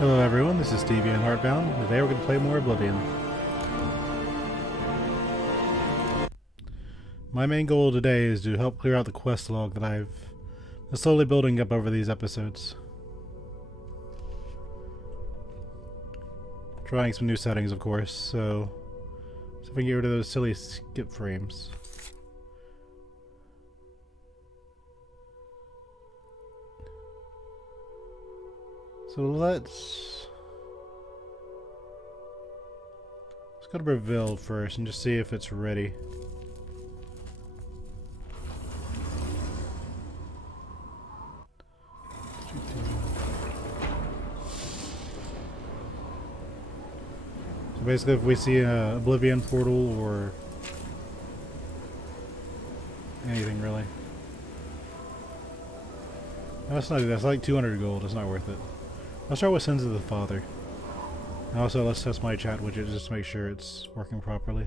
Hello everyone, this is Stevie and Heartbound. Today we're going to play more Oblivion. My main goal today is to help clear out the quest log that I've been slowly building up over these episodes. Trying some new settings, of course, so see if we can get rid of those silly skip frames. So let's go to Breville first and just see if it's ready. So basically, if we see an Oblivion portal or anything really. No, let's not do that. That's like 200 gold. It's not worth it. Let's start with Sins of the Father. And also, let's test my chat widget just to make sure it's working properly.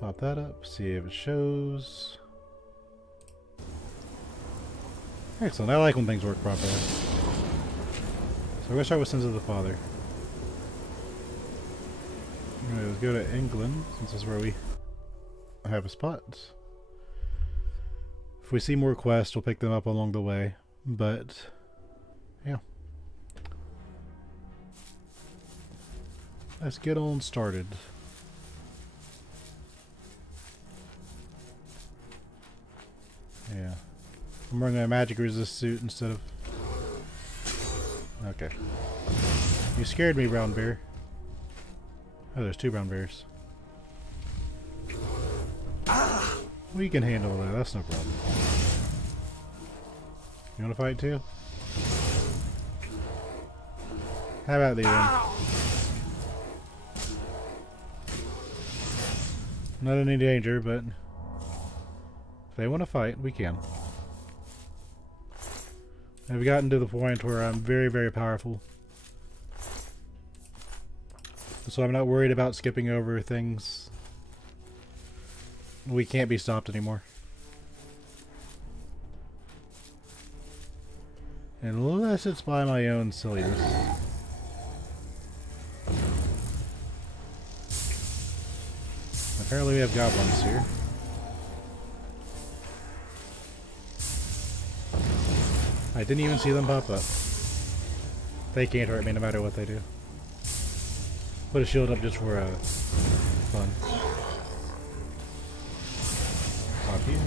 Pop that up, see if it shows. Excellent, I like when things work properly. So we're going to start with Sins of the Father. Alright, let's go to England, since this is where we have a spot. If we see more quests, we'll pick them up along the way, but yeah. Let's get on started. Yeah. I'm wearing a magic resist suit instead of... Okay. You scared me, brown bear. Oh, there's two brown bears. We can handle that, that's no problem. You wanna fight too? How about these then? Not in any danger, but if they wanna fight, we can. I've gotten to the point where I'm very, very powerful. So I'm not worried about skipping over things. We can't be stopped anymore. Unless it's by my own silliness. Apparently we have goblins here. I didn't even see them pop up. They can't hurt me no matter what they do. Put a shield up just for fun. Pop you.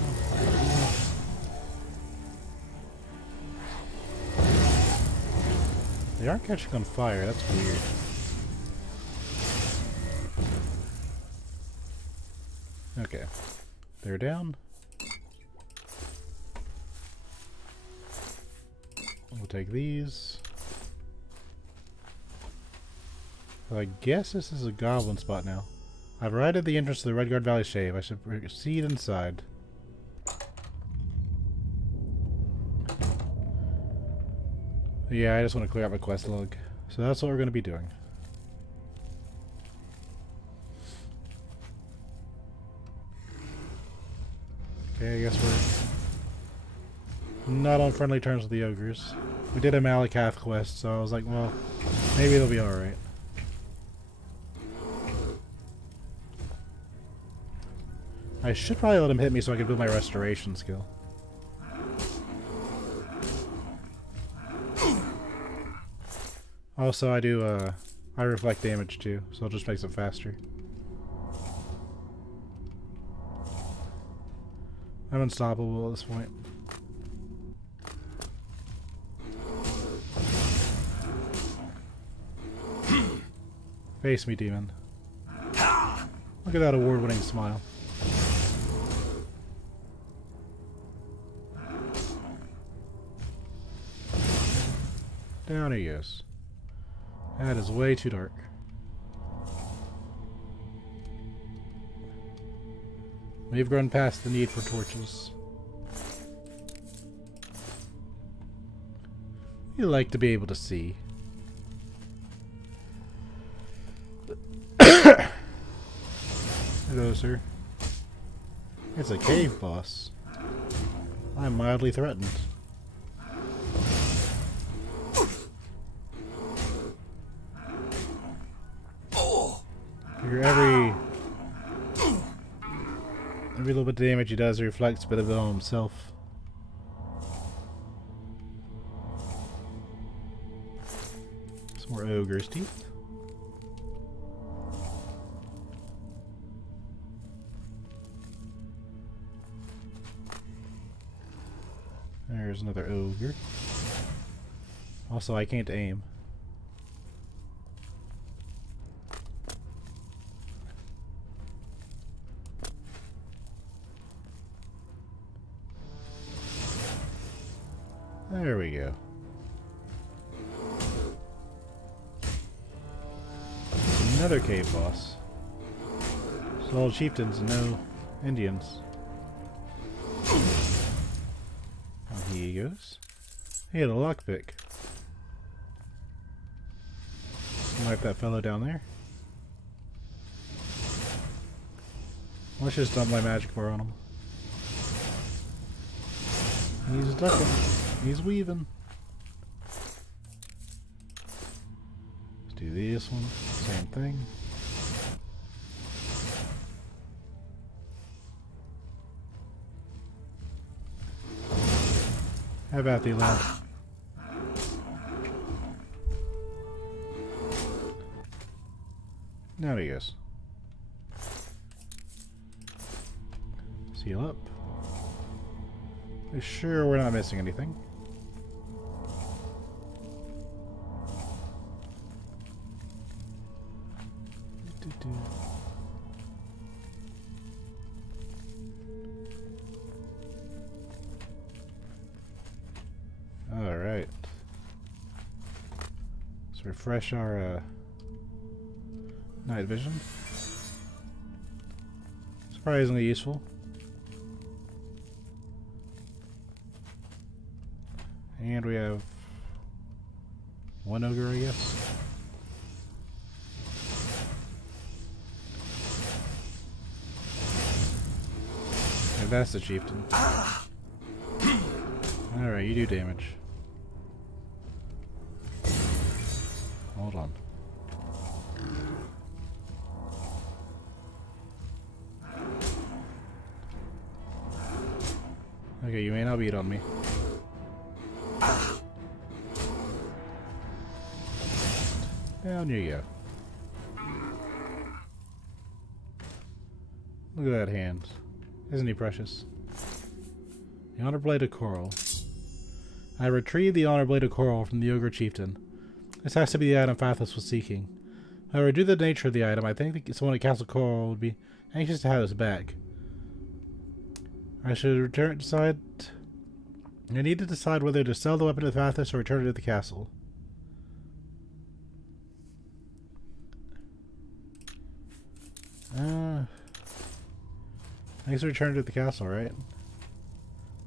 They aren't catching on fire, that's weird. Okay. They're down. We'll take these. I guess this is a goblin spot now. I've arrived at the entrance to the Redguard Valley Shave. I should proceed inside. Yeah, I just want to clear out my quest log. So that's what we're going to be doing. Okay, I guess we're not on friendly terms with the ogres. We did a Malakath quest, so I was like, well, maybe it'll be alright. I should probably let him hit me so I can build my restoration skill. Also, I reflect damage too, so it just makes it faster. I'm unstoppable at this point. Face me, demon. Look at that award-winning smile. Down he goes. That is way too dark. We've grown past the need for torches. We like to be able to see. Hello, sir. It's a cave boss. I'm mildly threatened. Figure every little bit of damage he does reflects a bit of it on himself. Some more ogre's teeth. There's another ogre. Also, I can't aim. There we go. Another cave boss. So all chieftains, no Indians. Here he goes. He had a lockpick. Snipe that fellow down there. Let's just dump my magic bar on him. He's ducking. He's weaving. Let's do this one. Same thing. How about the lad? Now he goes. Seal up. Be sure we're not missing anything. Alright. Let's refresh our night vision. Surprisingly useful. And we have one ogre, I guess. And that's the chieftain. Alright, you do damage. Hold on. Okay, you may not beat on me. Down you go. Look at that hand. Isn't he precious? The Honor Blade of Coral. I retrieved the Honor Blade of Coral from the Ogre Chieftain. This has to be the item Fathos was seeking. However, due to the nature of the item, I think someone at Castle Coral would be anxious to have this back. I should decide. I need to decide whether to sell the weapon to Fathos or return it to the castle. I guess we return it to the castle, right?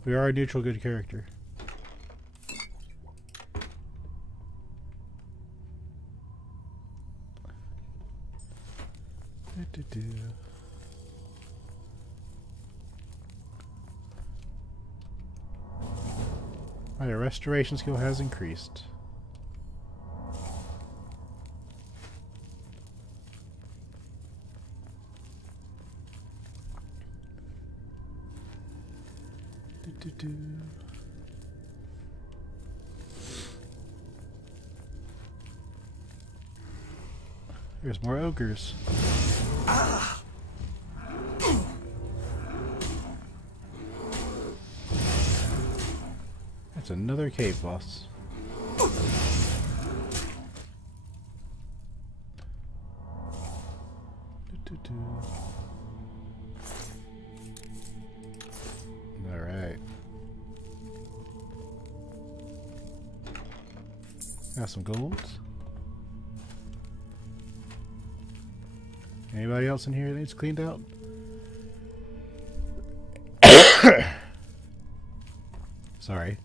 We are a neutral good character. My restoration skill has increased. There's more ogres. That's another cave boss. Alright. Got some gold. Anybody else in here that needs cleaned out? Sorry.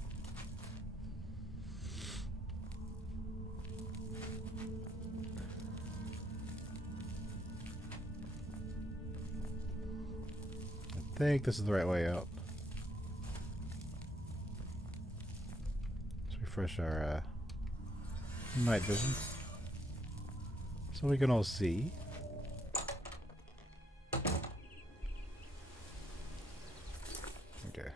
think this is the right way out. Let's refresh our night vision so we can all see. Okay.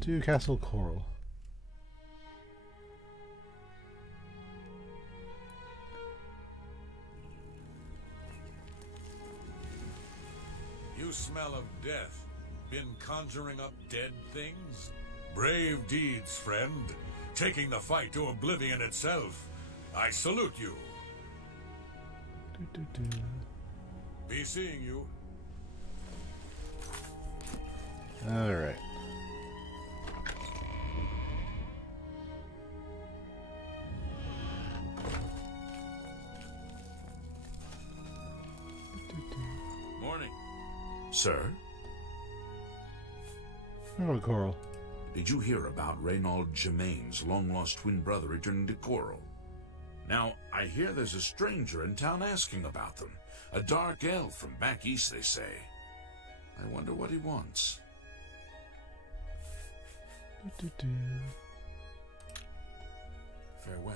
To Castle Coral. You smell of death. Been conjuring up dead things? Brave deeds, friend. Taking the fight to Oblivion itself. I salute you. Be seeing you. Alright. Morning. Sir? Hello, Coral. Did you hear about Reynald Germain's long-lost twin brother returning to Coral? Now, I hear there's a stranger in town asking about them. A dark elf from back east, they say. I wonder what he wants. Farewell.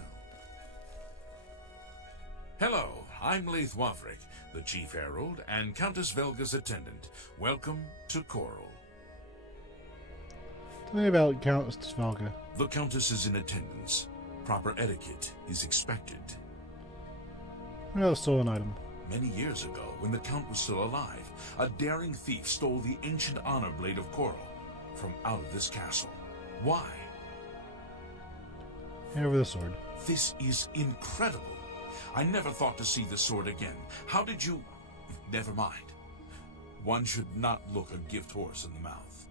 Hello, I'm Leith Wavrik, the Chief Herald and Countess Velga's attendant. Welcome to Coral. Tell me about Countess Velga. The Countess is in attendance. Proper etiquette is expected. Oh, stolen item. Many years ago, when the Count was still alive, a daring thief stole the ancient honor blade of Coral from out of this castle. Why? Hand over the sword. This is incredible. I never thought to see this sword again. How did you... Never mind. One should not look a gift horse in the mouth.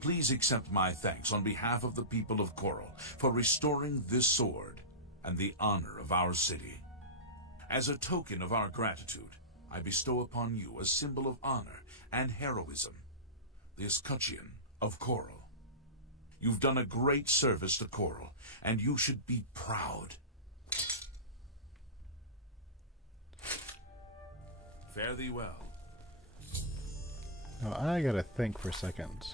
Please accept my thanks on behalf of the people of Coral for restoring this sword and the honor of our city. As a token of our gratitude, I bestow upon you a symbol of honor and heroism, the escutcheon of Coral. You've done a great service to Coral, and you should be proud. Fare thee well. Now, I gotta think for a second.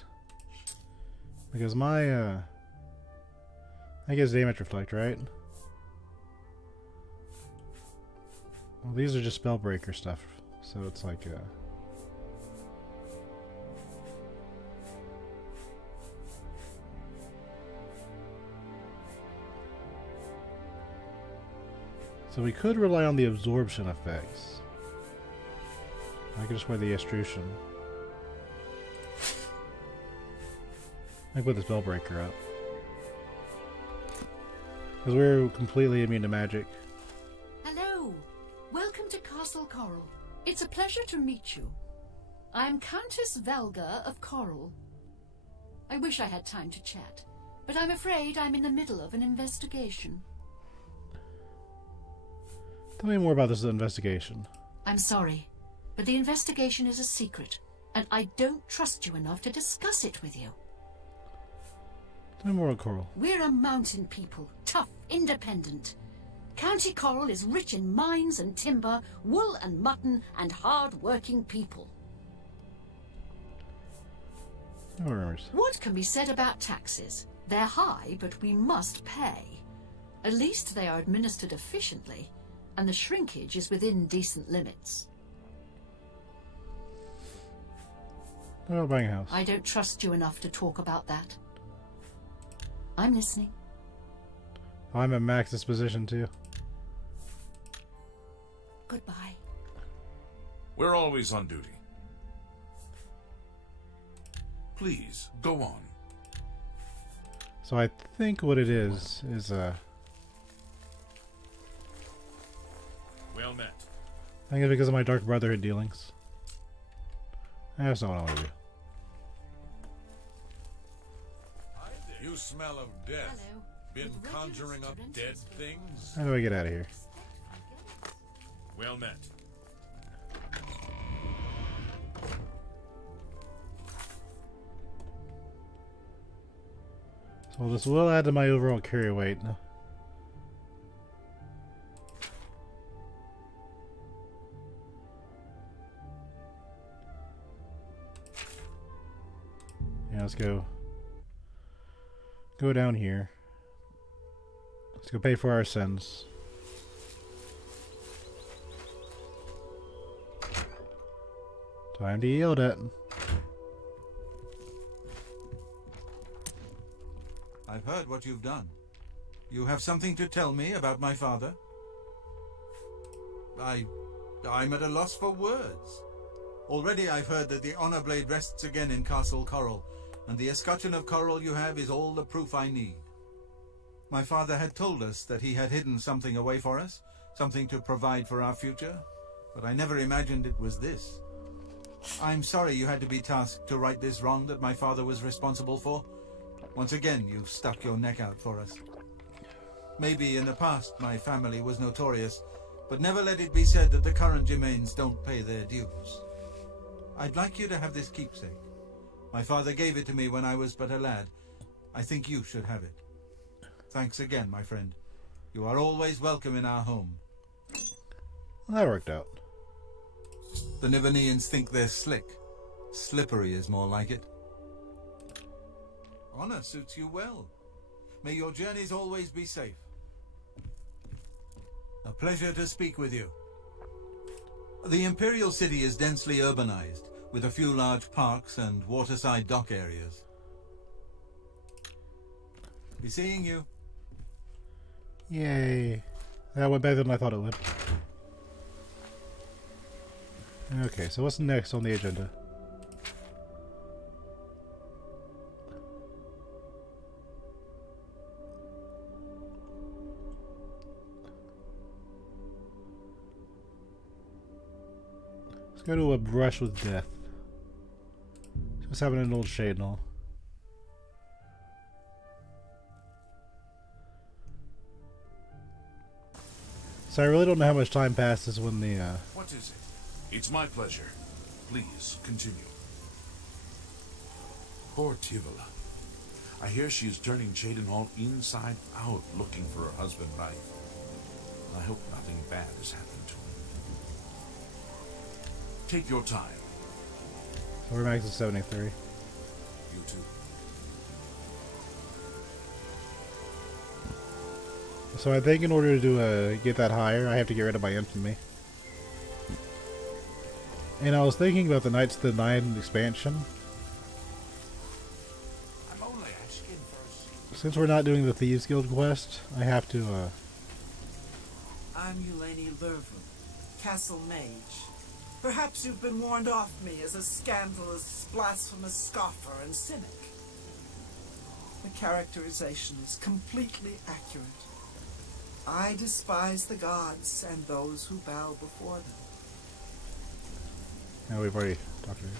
Because my, I guess damage reflect, right? Well, these are just spellbreaker stuff, so it's like, so we could rely on the absorption effects. I could just wear the extrusion. I can put the spellbreaker up. Because we're completely immune to magic. Hello! Welcome to Castle Coral. It's a pleasure to meet you. I'm Countess Velga of Coral. I wish I had time to chat, but I'm afraid I'm in the middle of an investigation. Tell me more about this investigation. I'm sorry, but the investigation is a secret, and I don't trust you enough to discuss it with you. Tell me more about Coral. We're a mountain people, tough, independent. County Coral is rich in mines and timber, wool and mutton, and hard-working people. No rumors. What can be said about taxes? They're high, but we must pay. At least they are administered efficiently, and the shrinkage is within decent limits. What about buying a house? I don't trust you enough to talk about that. I'm listening. I'm at max disposition too. Goodbye. We're always on duty. Please, go on. So I think what it is Well met. I think it's because of my Dark Brotherhood dealings. That's not what I want to do. You smell of death. Hello. Been With regular conjuring up students, dead it's things? How do I get out of here? Well met. So this will add to my overall carry weight. Now let's go down here. Let's go pay for our sins. Time to yield it. I've heard what you've done. You have something to tell me about my father? I'm at a loss for words. Already I've heard that the honor blade rests again in Castle Coral, and the escutcheon of coral you have is all the proof I need. My father had told us that he had hidden something away for us, something to provide for our future, but I never imagined it was this. I'm sorry you had to be tasked to right this wrong that my father was responsible for. Once again, you've stuck your neck out for us. Maybe in the past my family was notorious, but never let it be said that the current Germains don't pay their dues. I'd like you to have this keepsake. My father gave it to me when I was but a lad. I think you should have it. Thanks again, my friend. You are always welcome in our home. Well, that worked out. The Nivanians think they're slick. Slippery is more like it. Honor suits you well. May your journeys always be safe. A pleasure to speak with you. The Imperial City is densely urbanized, with a few large parks and waterside dock areas. Be seeing you. Yay. That went better than I thought it would. Okay, so what's next on the agenda? Let's go to a brush with death. Just having an old shade and all. So I really don't know how much time passes when the What is it? It's my pleasure. Please, continue. Poor Tivola. I hear she is turning Cheydinhal inside out looking for her husband Wraith. I hope nothing bad has happened to him. Take your time. So we're max at 73. You too. So I think in order to get that higher, I have to get rid of my infamy. And I was thinking about the Knights of the Nine expansion. I'm only asking for a seat. Since we're not doing the Thieves Guild quest, I have to, I'm Eulaine Lervu, Castle Mage. Perhaps you've been warned off me as a scandalous, blasphemous scoffer and cynic. The characterization is completely accurate. I despise the gods and those who bow before them. no, we've already talked to her.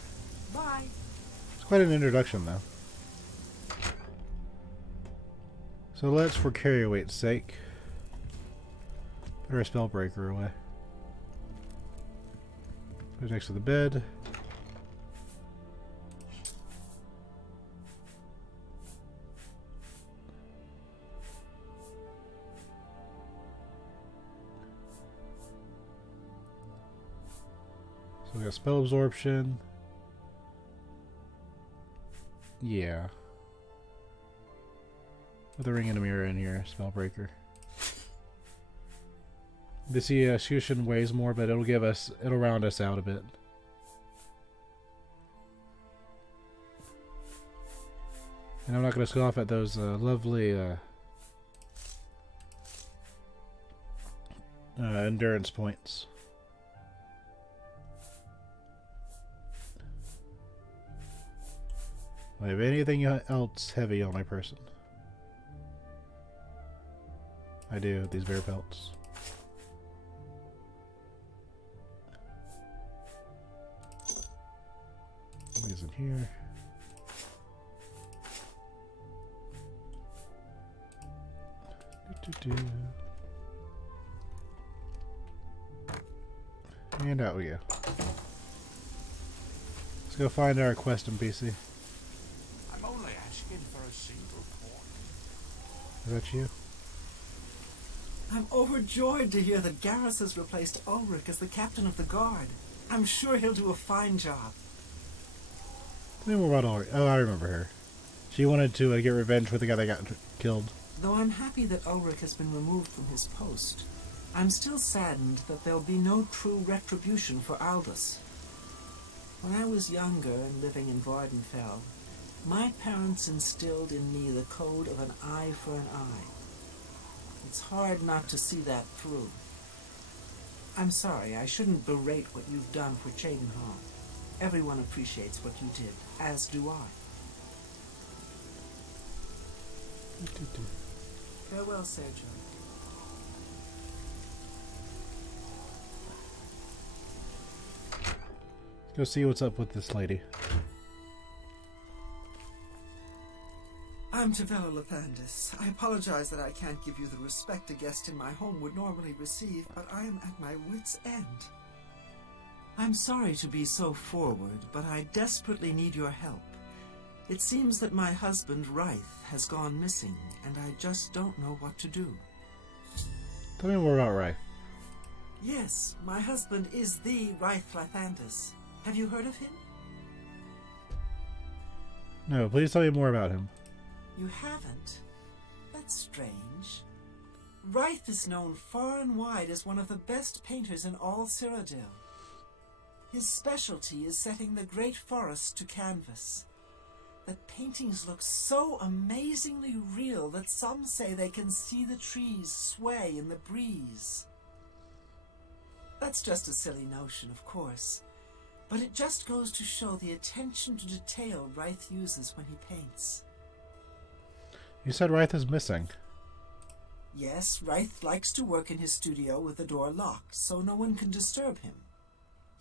Bye. It's quite an introduction, though. So let's, for carry weight's sake, put our spellbreaker away. Put it next to the bed. So we got spell absorption. Yeah. With a ring and a mirror in here, spellbreaker. This Shushin weighs more, but it'll round us out a bit. And I'm not going to scoff at those lovely endurance points. Do I have anything else heavy on my person? I do, these bear pelts. These in here. And out we go. Let's go find our quest NPC. I'm only asking for a single point. Is that you? I'm overjoyed to hear that Garrus has replaced Ulrich as the captain of the guard. I'm sure he'll do a fine job. Tell me more about Ulrich. Oh, I remember her. She wanted to get revenge for the guy that got killed. Though I'm happy that Ulrich has been removed from his post, I'm still saddened that there'll be no true retribution for Aldous. When I was younger and living in Vardenfell, my parents instilled in me the code of an eye for an eye. It's hard not to see that through. I'm sorry, I shouldn't berate what you've done for Cheydinhal. Everyone appreciates what you did, as do I. Farewell, Sergio. Let's go see what's up with this lady. I'm Tavella Lathandis. I apologize that I can't give you the respect a guest in my home would normally receive, but I am at my wit's end. I'm sorry to be so forward, but I desperately need your help. It seems that my husband, Ryth, has gone missing, and I just don't know what to do. Tell me more about Ryth. Yes, my husband is the Ryth Lathandis. Have you heard of him? No, please tell me more about him. You haven't? That's strange. Ryth is known far and wide as one of the best painters in all Cyrodiil. His specialty is setting the great forests to canvas. The paintings look so amazingly real that some say they can see the trees sway in the breeze. That's just a silly notion, of course, but it just goes to show the attention to detail Ryth uses when he paints. You said Ryth is missing. Yes, Ryth likes to work in his studio with the door locked, so no one can disturb him.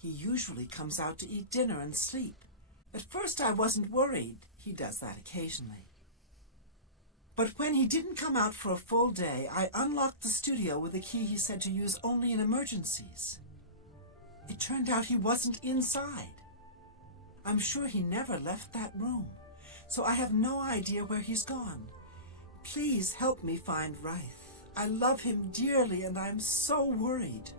He usually comes out to eat dinner and sleep. At first I wasn't worried. He does that occasionally. But when he didn't come out for a full day, I unlocked the studio with a key he said to use only in emergencies. It turned out he wasn't inside. I'm sure he never left that room, so I have no idea where he's gone. Please help me find Ryth. I love him dearly, and I'm so worried.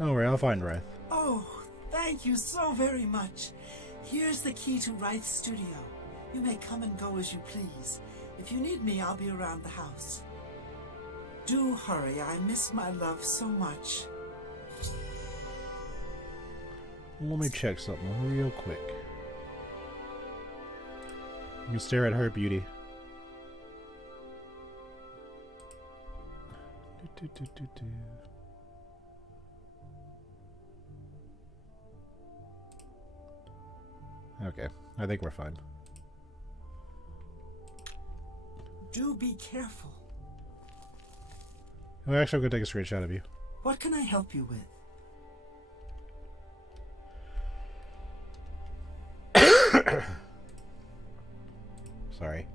Don't worry, I'll find Ryth. Oh, thank you so very much. Here's the key to Ryth's studio. You may come and go as you please. If you need me, I'll be around the house. Do hurry. I miss my love so much. Let me check something real quick. You can stare at her beauty. Okay, I think we're fine. Do be careful. I'm actually going to take a screenshot of you. What can I help you with? Sorry.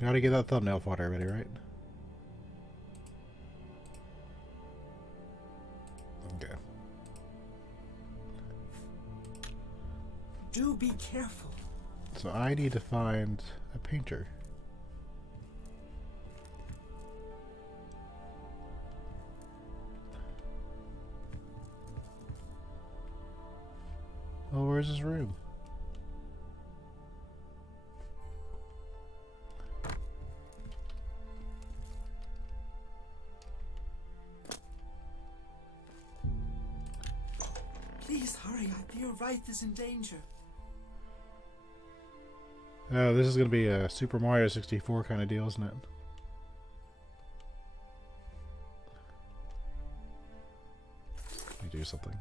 Gotta get that thumbnail fodder ready, right? Okay. Do be careful. So I need to find a painter. Oh, where's his room? Please hurry. I fear Ryth is in danger. Oh, this is going to be a Super Mario 64 kind of deal, isn't it? Let me do something.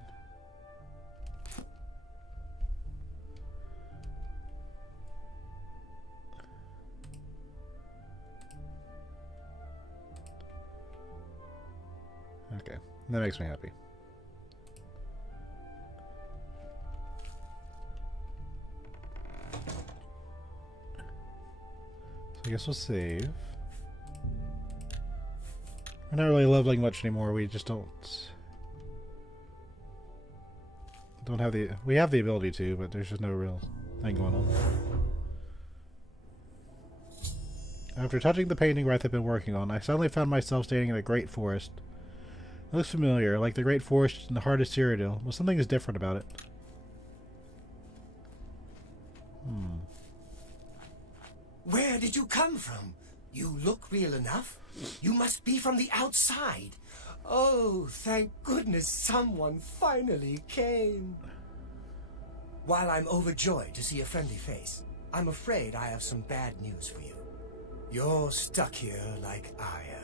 Okay, that makes me happy. I guess we'll save. We're not really leveling much anymore. We just don't have the. We have the ability to, but there's just no real thing going on. After touching the painting Ryth had been working on, I suddenly found myself standing in a great forest. It looks familiar, like the Great Forest in the heart of Cyrodiil, but something is different about it. Where did you come from? You look real enough. You must be from the outside. Oh, thank goodness someone finally came. While I'm overjoyed to see a friendly face, I'm afraid I have some bad news for you. You're stuck here like I am.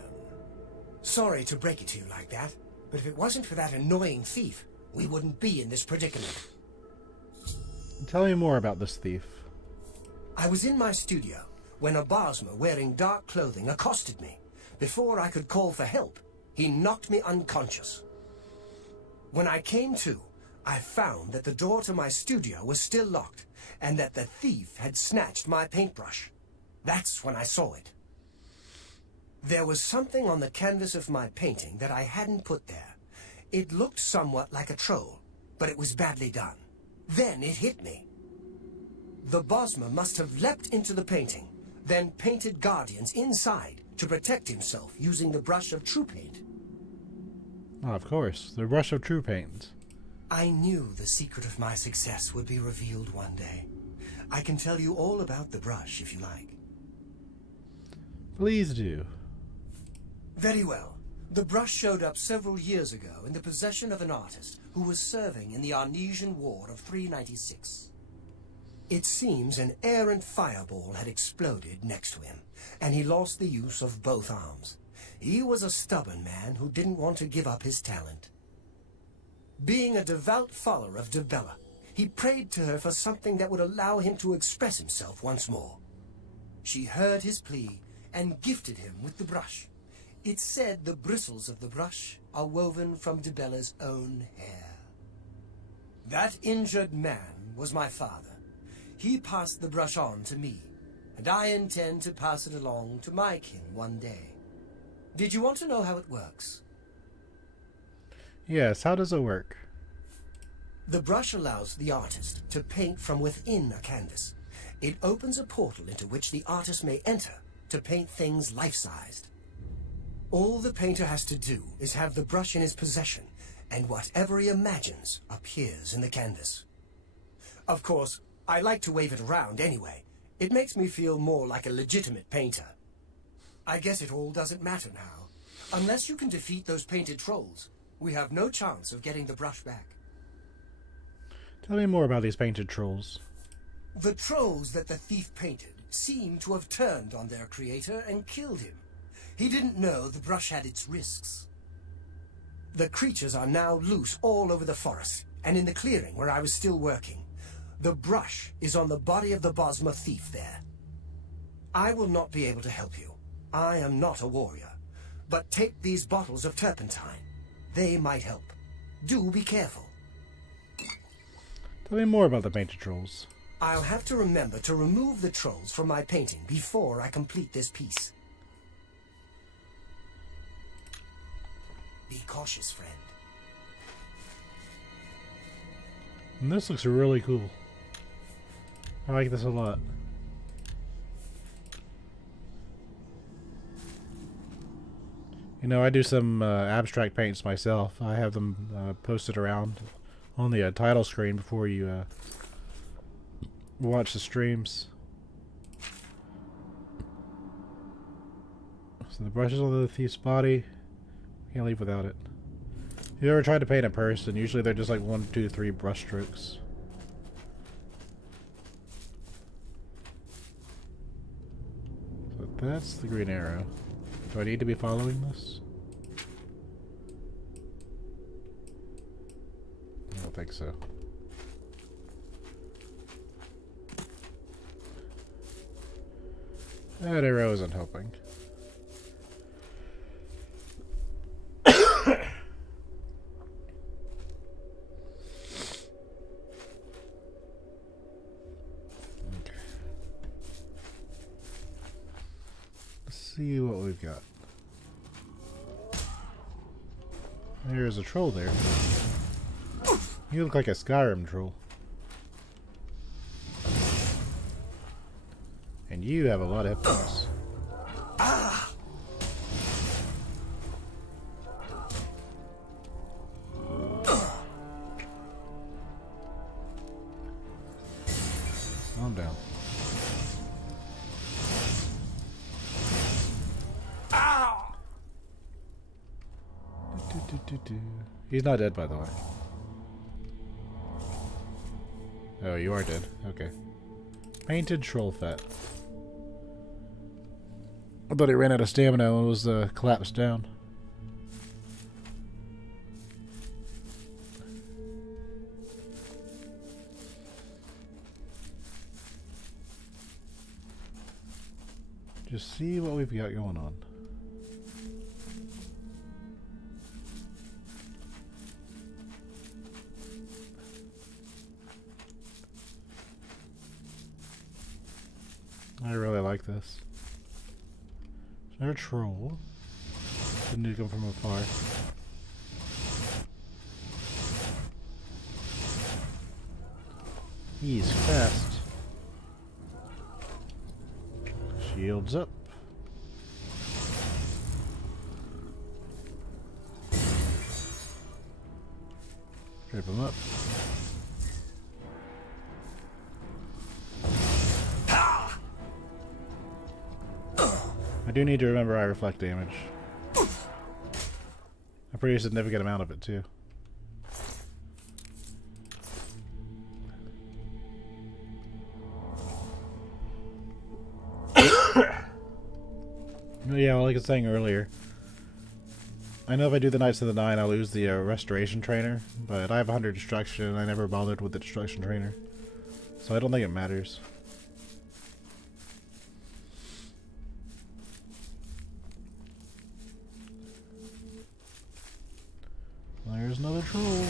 Sorry to break it to you like that, but if it wasn't for that annoying thief, we wouldn't be in this predicament. Tell me more about this thief. I was in my studio when a Bosmer wearing dark clothing accosted me. Before I could call for help, he knocked me unconscious. When I came to, I found that the door to my studio was still locked, and that the thief had snatched my paintbrush. That's when I saw it. There was something on the canvas of my painting that I hadn't put there. It looked somewhat like a troll, but it was badly done. Then it hit me. The Bosmer must have leapt into the painting, then painted guardians inside to protect himself using the brush of true paint. Oh, of course, the brush of true paint. I knew the secret of my success would be revealed one day. I can tell you all about the brush if you like. Please do. Very well. The brush showed up several years ago in the possession of an artist who was serving in the Arnesian War of 396. It seems an errant fireball had exploded next to him, and he lost the use of both arms. He was a stubborn man who didn't want to give up his talent. Being a devout follower of Dibella, he prayed to her for something that would allow him to express himself once more. She heard his plea and gifted him with the brush. It's said the bristles of the brush are woven from Dibella's own hair. That injured man was my father. He passed the brush on to me, and I intend to pass it along to my kin one day. Did you want to know how it works? Yes, how does it work? The brush allows the artist to paint from within a canvas. It opens a portal into which the artist may enter to paint things life-sized. All the painter has to do is have the brush in his possession, and whatever he imagines appears in the canvas. Of course, I like to wave it around anyway. It makes me feel more like a legitimate painter. I guess it all doesn't matter now. Unless you can defeat those painted trolls, we have no chance of getting the brush back. Tell me more about these painted trolls. The trolls that the thief painted seem to have turned on their creator and killed him. He didn't know the brush had its risks. The creatures are now loose all over the forest, and in the clearing where I was still working. The brush is on the body of the Bosmer thief there. I will not be able to help you. I am not a warrior. But take these bottles of turpentine. They might help. Do be careful. Tell me more about the painted trolls. I'll have to remember to remove the trolls from my painting before I complete this piece. Be cautious, friend. And this looks really cool. I like this a lot. You know, I do some abstract paints myself. I have them posted around on the title screen before you watch the streams. So the brush is on the thief's body. Can't leave without it. If you ever tried to paint a person, usually they're just like 1, 2, 3 brush strokes. So that's the green arrow. Do I need to be following this? I don't think so. That arrow isn't helping. See what we've got. There's a troll there. You look like a Skyrim troll. And you have a lot of hit points. He's not dead, by the way. Oh, you are dead. Okay. Painted troll fat. I thought he ran out of stamina and was collapsed down. Just see what we've got going on. I really like this. There's a troll. Didn't need to come from afar. He's fast. Shields up. Trip him up. I do need to remember I reflect damage. A pretty significant amount of it too. Yeah, well, like I was saying earlier, I know if I do the Knights of the Nine, I'll lose the Restoration Trainer, but I have 100 Destruction, and I never bothered with the Destruction Trainer. So I don't think it matters. There's another troll.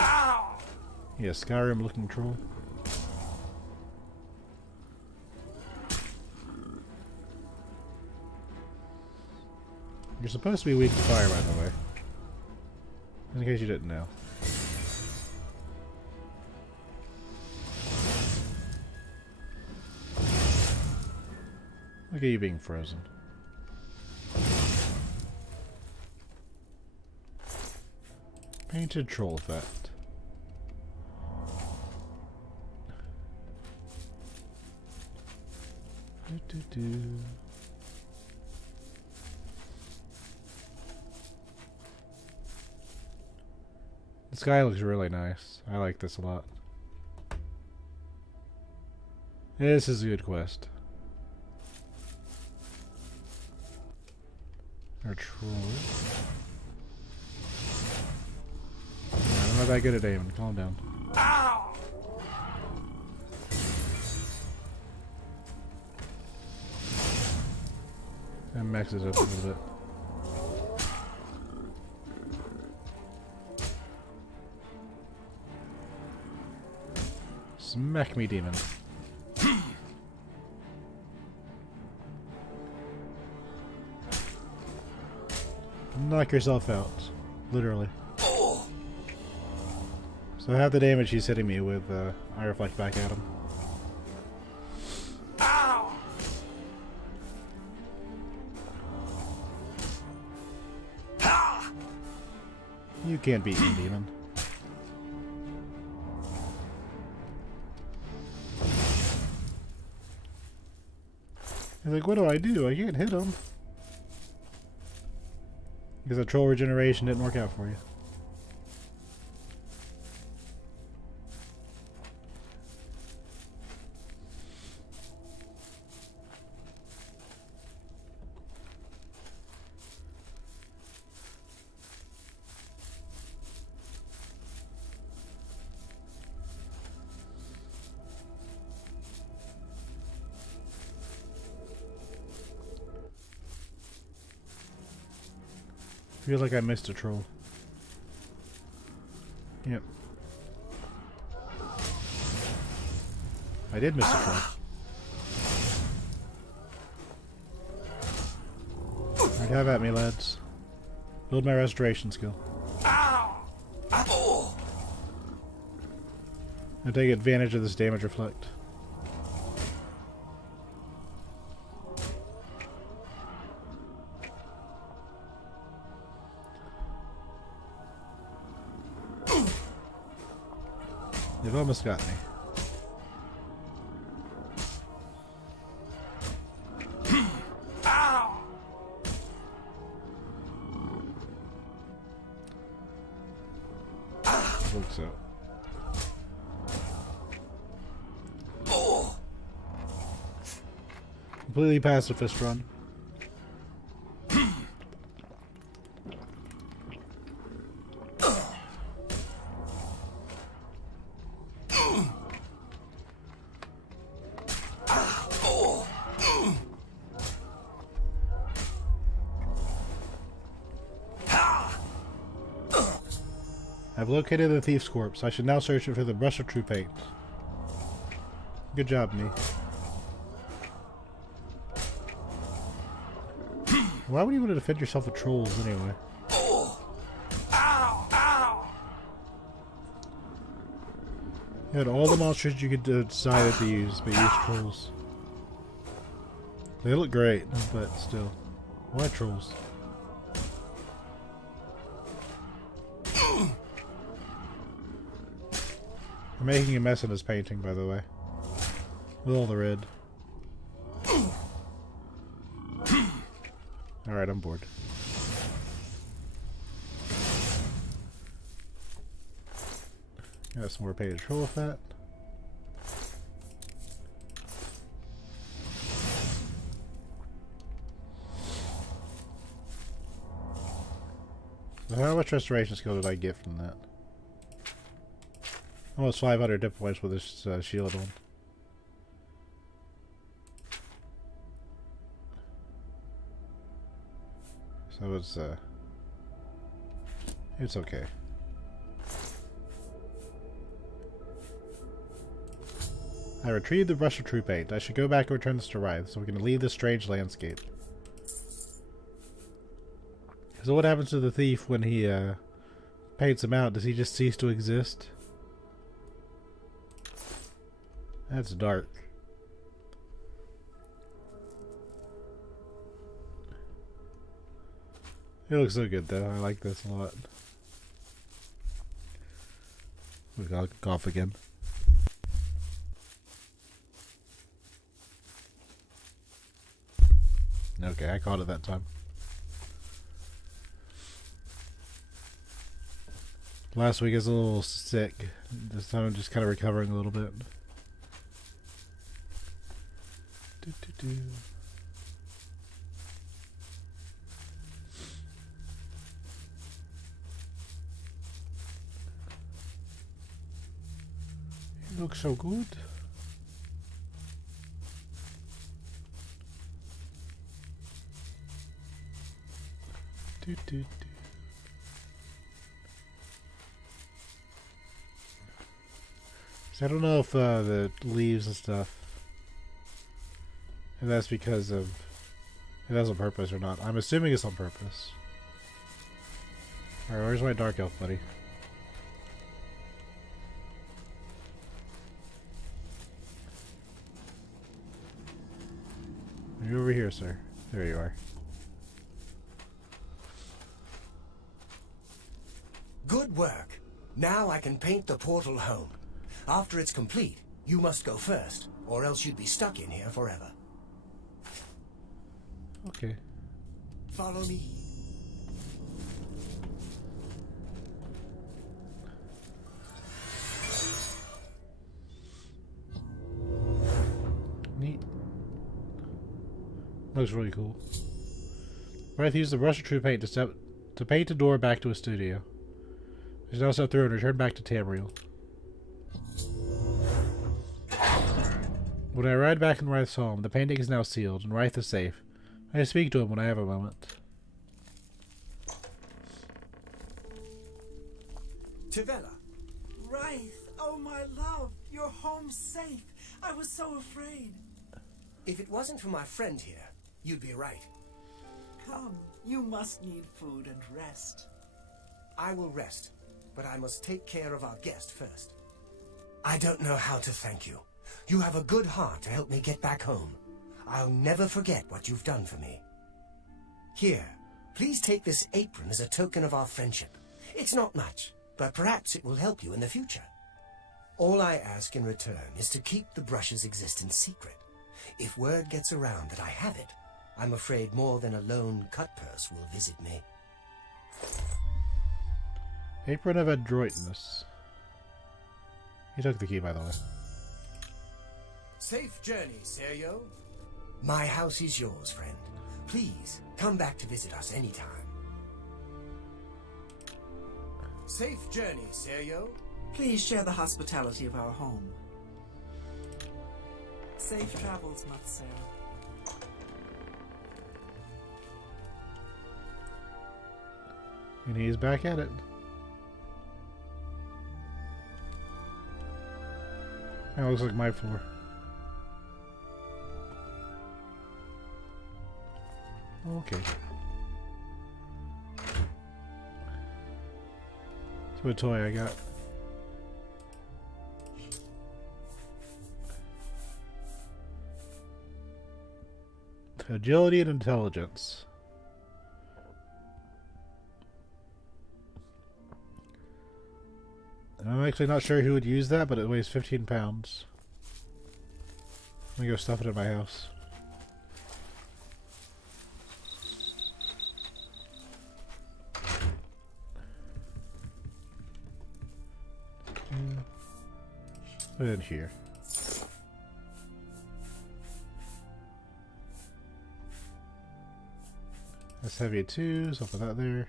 Ow! Yeah, Skyrim looking troll. You're supposed to be weak to fire, by the way. In case you didn't know. Look at you being frozen. Painted troll effect. Do. The sky looks really nice. I like this a lot. This is a good quest. Our troll. I'm not that good at aiming. Calm down. Ow! That maxes up a little bit. Smack me, demon. Knock yourself out. Literally. So half the damage he's hitting me with, I reflect back at him. Ow! You can't beat me, demon. He's like, what do? I can't hit him. Because the troll regeneration didn't work out for you. I feel like I missed a troll. Yep. I did miss a troll. Alright, have at me, lads. Build my restoration skill. I take advantage of this damage reflect. They've almost got me. so. Completely pacifist run. I've located the thief's corpse. I should now search it for the brush of true paint. Good job, me. Why would you want to defend yourself with trolls anyway? You had all the monsters you could decide to use, but you used trolls. They look great, but still. Why trolls? I'm making a mess in this painting, by the way. With all the red. Alright, I'm bored. Got some more painted troll with that. So how much restoration skill did I get from that? Almost 500 hit points with this shield on. So it's okay. I retrieved the brush of true paint. I should go back and return this to Rythe so we can leave this strange landscape. So what happens to the thief when he paints him out? Does he just cease to exist? That's dark. It looks so good though. I like this a lot. We got cough again. Okay, I caught it that time. Last week I was a little sick. This time I'm just kind of recovering a little bit. Do. You look so good. Do. So I don't know if the leaves and stuff, if that's because of, if that's on purpose or not. I'm assuming it's on purpose. Alright, where's my dark elf buddy? Are you over here, sir? There you are. Good work. Now I can paint the portal home. After it's complete, you must go first, or else you'd be stuck in here forever. Okay. Follow me. Neat. Looks really cool. Rythe used the brush of true paint to paint the door back to a studio. We should now step through and return back to Tamriel. When I ride back in Rythe's home, the painting is now sealed, and Rythe is safe. I speak to him when I have a moment. Tivella. Rythe, oh my love, you're home safe. I was so afraid. If it wasn't for my friend here, you'd be right. Come, you must need food and rest. I will rest, but I must take care of our guest first. I don't know how to thank you. You have a good heart to help me get back home. I'll never forget what you've done for me. Here, please take this apron as a token of our friendship. It's not much, but perhaps it will help you in the future. All I ask in return is to keep the brush's existence secret. If word gets around that I have it, I'm afraid more than a lone cut-purse will visit me. Apron of Adroitness. He took the key, by the way. Safe journey, Sergio. My house is yours, friend. Please, come back to visit us anytime. Safe journey, Sergio. Please share the hospitality of our home. Safe travels, Matsero. And he's back at it. That looks like my floor. Okay. That's what toy I got. Agility and intelligence. I'm actually not sure who would use that, but it weighs 15 pounds. Let me go stuff it in my house. Put it in here. That's heavy too, so I'll put that there.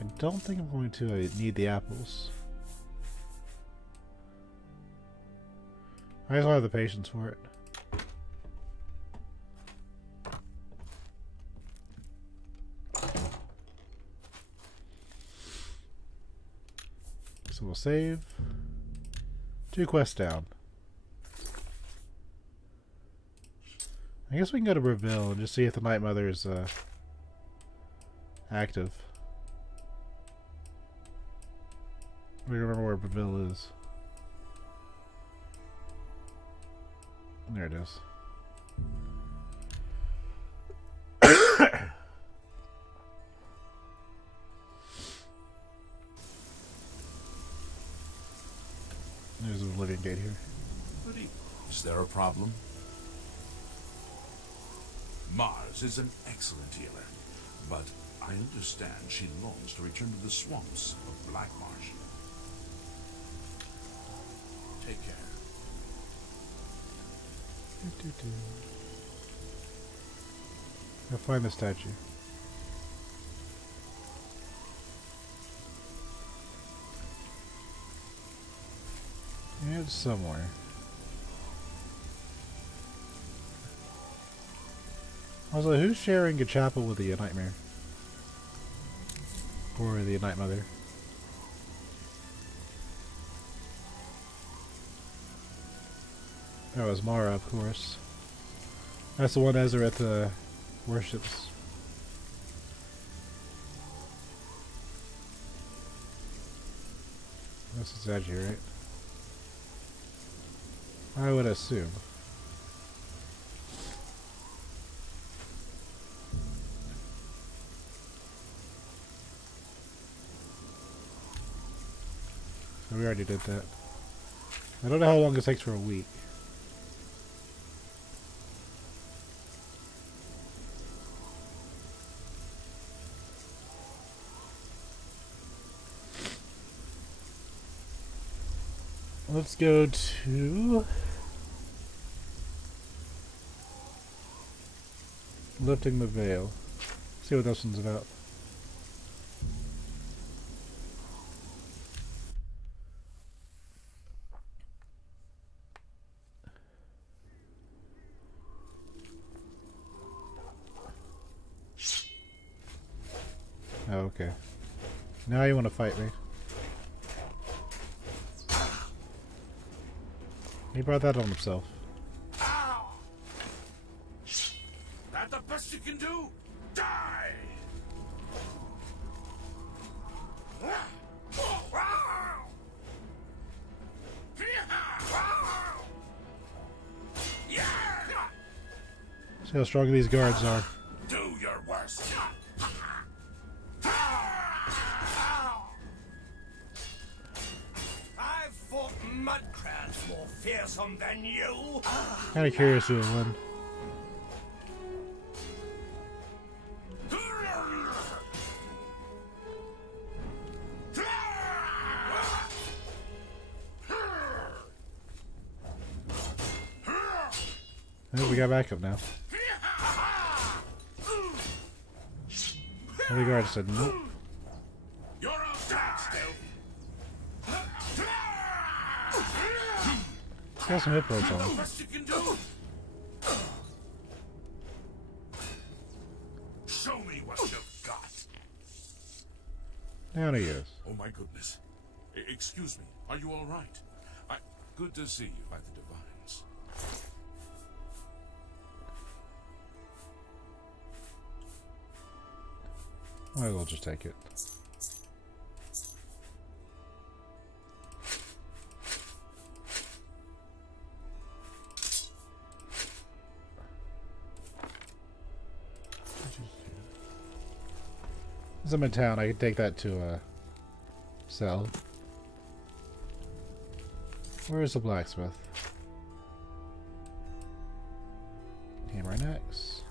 I don't think I'm going to need the apples. I just don't have the patience for it. So we'll save. 2 quests down. I guess we can go to Breville and just see if the Night Mother is active. I remember where Breville is. There it is. There's an Oblivion gate here. Good evening. Is there a problem? Mars is an excellent healer, but I understand she longs to return to the swamps of Black Marsh. Take care. I'll find the statue. It's somewhere. Also, who's sharing a chapel with the Nightmare? Or the Night Mother? That was Mara, of course. That's the one Ezerith worships. That's the statue, right? I would assume. So we already did that. I don't know how long it takes for a week. Let's go to Lifting the Veil. See what this one's about. Oh, okay. Now you want to fight me. He brought that on himself. Ow! That the best you can do? Die! See how strong these guards are. Do your worst. I've fought mud crabs more fearsome than you. Kind of curious who will win. Oh, we got backup now. The guard said nope. You're outcast, He's got some hit points on him. Best you can do. Show me what you've got. Down he goes. Oh my goodness. Excuse me. Are you all right? Good to see you at the Divines. Might as well just take it. Since I'm in town, I can take that to sell. Where is the blacksmith? Hammer and axe.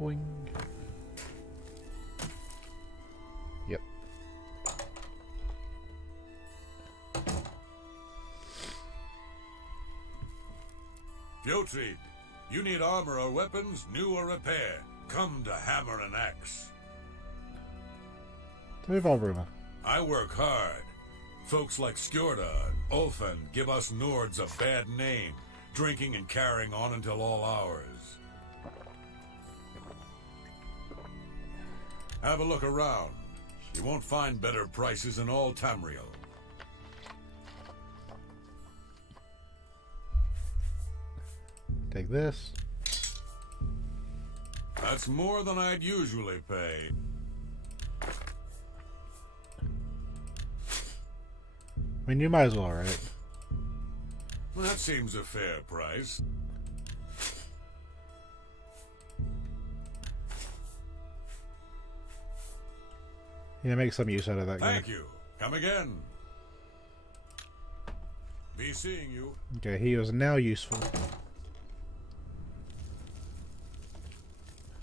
Boing. Yep. Putrid, you need armor or weapons, new or repair. Come to Hammer and Axe. Bruma. I work hard. Folks like Skjorda and Ulfen give us Nords a bad name, drinking and carrying on until all hours. Have a look around. You won't find better prices in all Tamriel. Take this. That's more than I'd usually pay. I mean, you might as well, right? Well, that seems a fair price. Yeah, make some use out of that guy. Thank you. Come again. Be seeing you. Okay, he is now useful.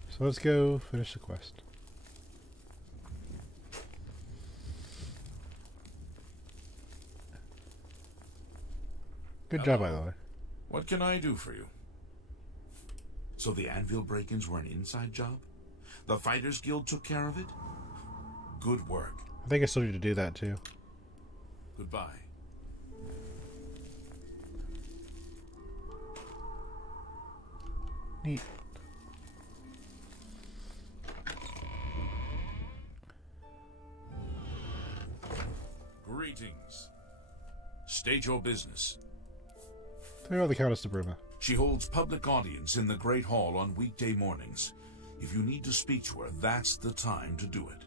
So let's go finish the quest. Good job, by the way. What can I do for you? So the anvil break-ins were an inside job? The Fighters Guild took care of it? Good work. I think I still need to do that too. Goodbye. Neat. Greetings. State your business. Tell me about the Countess de Bruma. She holds public audience in the Great Hall on weekday mornings. If you need to speak to her, that's the time to do it.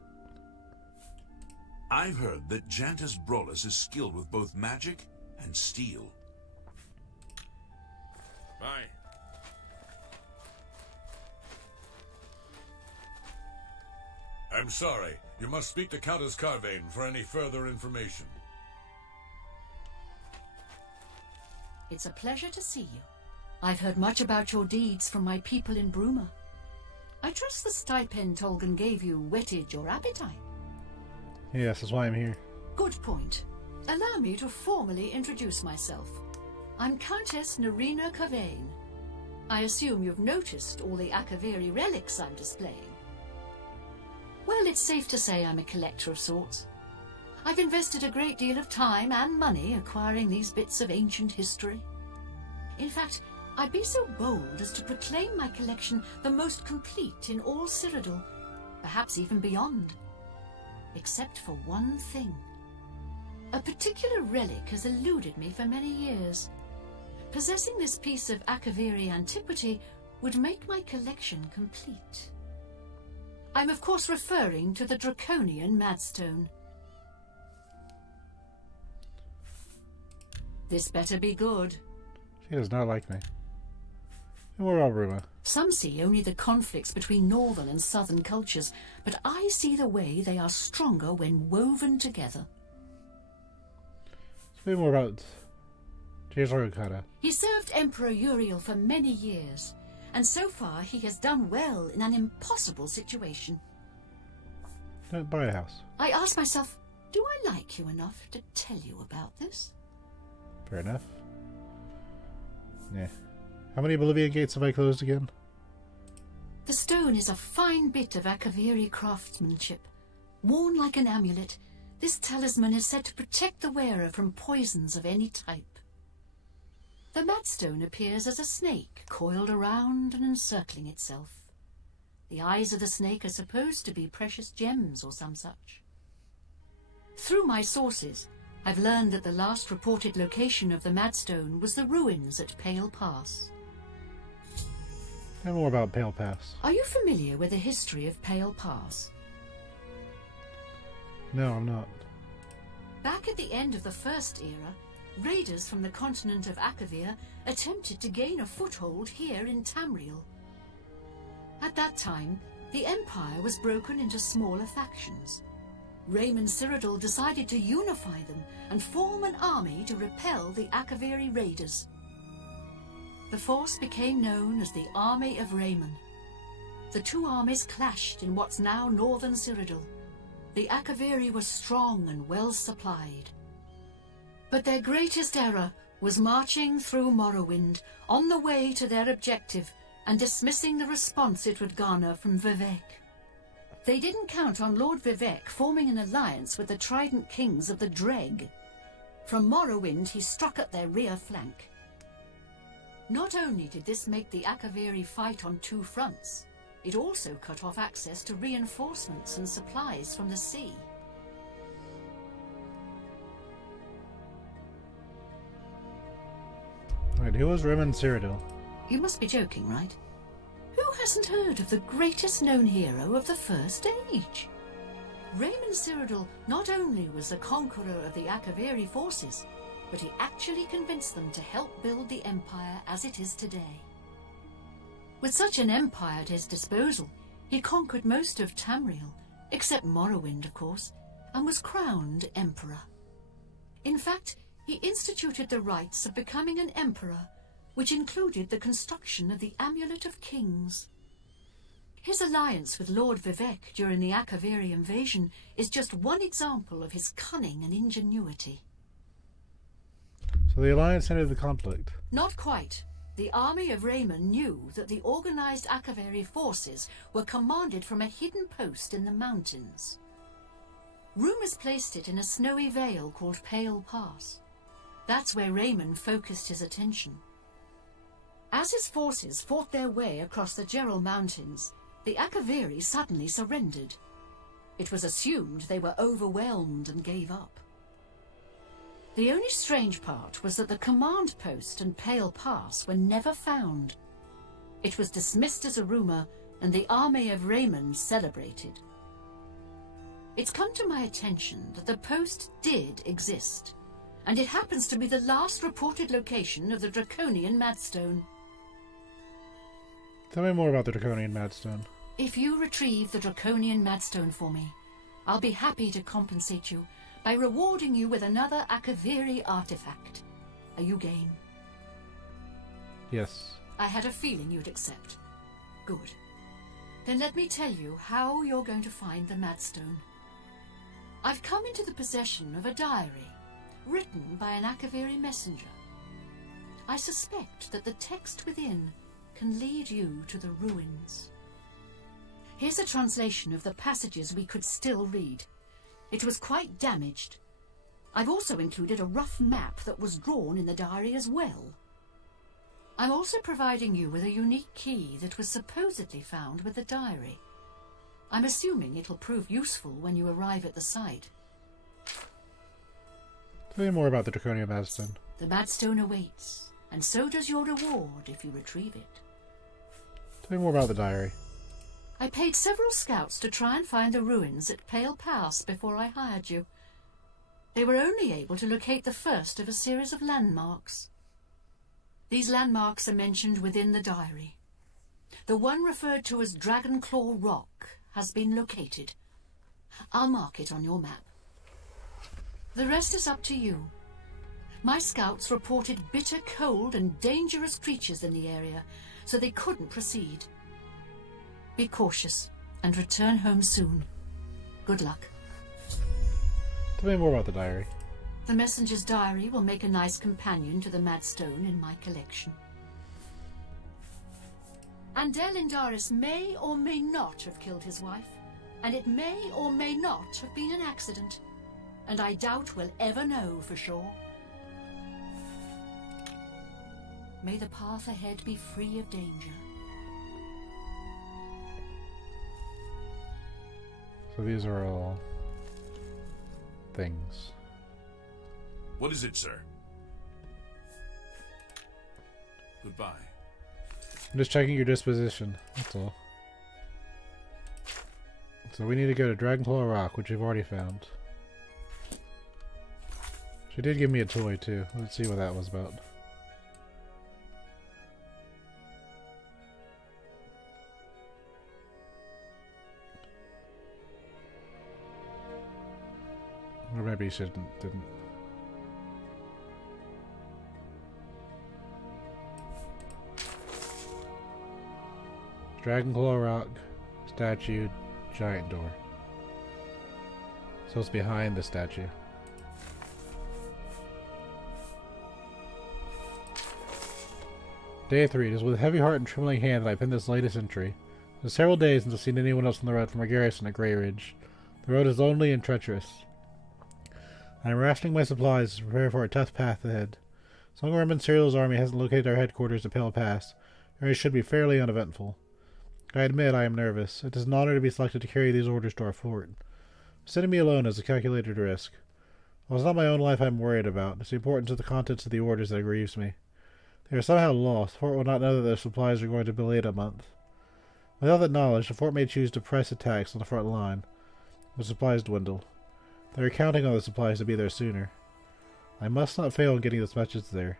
I've heard that Jantis Brolus is skilled with both magic and steel. Bye. I'm sorry. You must speak to Countess Carvane for any further information. It's a pleasure to see you. I've heard much about your deeds from my people in Bruma. I trust the stipend Tolgan gave you whetted your appetite. Yes, that's why I'm here. Good point. Allow me to formally introduce myself. I'm Countess Nerina Carvane. I assume you've noticed all the Akaviri relics I'm displaying. Well, it's safe to say I'm a collector of sorts. I've invested a great deal of time and money acquiring these bits of ancient history. In fact, I'd be so bold as to proclaim my collection the most complete in all Cyrodiil, perhaps even beyond. Except for one thing. A particular relic has eluded me for many years. Possessing this piece of Akaviri antiquity would make my collection complete. I'm of course referring to the Draconian Madstone. This better be good. She does not like me. And we're all Bruma. Some see only the conflicts between northern and southern cultures, but I see the way they are stronger when woven together. Let's bit more about James Orokada. He served Emperor Uriel for many years, and so far he has done well in an impossible situation. Don't buy a house. I ask myself, do I like you enough to tell you about this? Fair enough. Yeah. How many Oblivion gates have I closed again? The stone is a fine bit of Akaviri craftsmanship. Worn like an amulet, this talisman is said to protect the wearer from poisons of any type. The Madstone appears as a snake, coiled around and encircling itself. The eyes of the snake are supposed to be precious gems or some such. Through my sources, I've learned that the last reported location of the Madstone was the ruins at Pale Pass. Tell me more about Pale Pass. Are you familiar with the history of Pale Pass? No, I'm not. Back at the end of the First Era, raiders from the continent of Akavir attempted to gain a foothold here in Tamriel. At that time, the Empire was broken into smaller factions. Raymond Cyrodiil decided to unify them and form an army to repel the Akaviri raiders. The force became known as the Army of Raymond. The two armies clashed in what's now northern Cyrodiil. The Akaviri were strong and well supplied. But their greatest error was marching through Morrowind on the way to their objective and dismissing the response it would garner from Vivek. They didn't count on Lord Vivek forming an alliance with the Trident Kings of the Dreg. From Morrowind he struck at their rear flank. Not only did this make the Akaviri fight on two fronts, it also cut off access to reinforcements and supplies from the sea. Right, who was Raymond Cyrodiil? You must be joking, right? Who hasn't heard of the greatest known hero of the First Age? Raymond Cyrodiil not only was the conqueror of the Akaviri forces, but he actually convinced them to help build the Empire as it is today. With such an empire at his disposal, he conquered most of Tamriel, except Morrowind, of course, and was crowned Emperor. In fact, he instituted the rites of becoming an Emperor, which included the construction of the Amulet of Kings. His alliance with Lord Vivek during the Akaviri invasion is just one example of his cunning and ingenuity. So the Alliance ended the conflict. Not quite. The army of Raymond knew that the organized Akaviri forces were commanded from a hidden post in the mountains. Rumors placed it in a snowy vale called Pale Pass. That's where Raymond focused his attention. As his forces fought their way across the Gerald Mountains, the Akaviri suddenly surrendered. It was assumed they were overwhelmed and gave up. The only strange part was that the command post and Pale Pass were never found. It was dismissed as a rumor, and the army of Raymond celebrated. It's come to my attention that the post did exist, and it happens to be the last reported location of the Draconian Madstone. Tell me more about the Draconian Madstone. If you retrieve the Draconian Madstone for me, I'll be happy to compensate you by rewarding you with another Akaviri artifact. Are you game? Yes. I had a feeling you'd accept. Good. Then let me tell you how you're going to find the Madstone. I've come into the possession of a diary, written by an Akaviri messenger. I suspect that the text within can lead you to the ruins. Here's a translation of the passages we could still read. It was quite damaged. I've also included a rough map that was drawn in the diary as well. I'm also providing you with a unique key that was supposedly found with the diary. I'm assuming it'll prove useful when you arrive at the site. Tell me more about the Draconian Madstone. The Madstone awaits, and so does your reward if you retrieve it. Tell me more about the diary. I paid several scouts to try and find the ruins at Pale Pass before I hired you. They were only able to locate the first of a series of landmarks. These landmarks are mentioned within the diary. The one referred to as Dragonclaw Rock has been located. I'll mark it on your map. The rest is up to you. My scouts reported bitter cold and dangerous creatures in the area, so they couldn't proceed. Be cautious and return home soon. Good luck. Tell me more about the diary. The messenger's diary will make a nice companion to the Madstone in my collection. And Lindaris may or may not have killed his wife, and it may or may not have been an accident, and I doubt we'll ever know for sure. May the path ahead be free of danger. So these are all things. What is it, sir? Goodbye. I'm just checking your disposition, that's all. So we need to go to Dragonclaw Rock, which we've already found. She did give me a toy too. Let's see what that was about. Or maybe she didn't. Dragonclaw Rock, statue, giant door. So it's behind the statue. Day 3. It is with a heavy heart and trembling hand that I pen this latest entry. It is several days since I've seen anyone else on the road from our garrison at Grey Ridge. The road is lonely and treacherous. I am rationing my supplies to prepare for a tough path ahead. As long as Remen Cyril's army hasn't located our headquarters at Pale Pass, our should be fairly uneventful. I admit I am nervous. It is an honor to be selected to carry these orders to our fort. Sending me alone is a calculated risk. While it's not my own life I am worried about, it's the importance of the contents of the orders that grieves me. If they are somehow lost, the fort will not know that their supplies are going to be delayed a month. Without that knowledge, the fort may choose to press attacks on the front line. The supplies dwindle. They are counting on the supplies to be there sooner. I must not fail in getting this message there.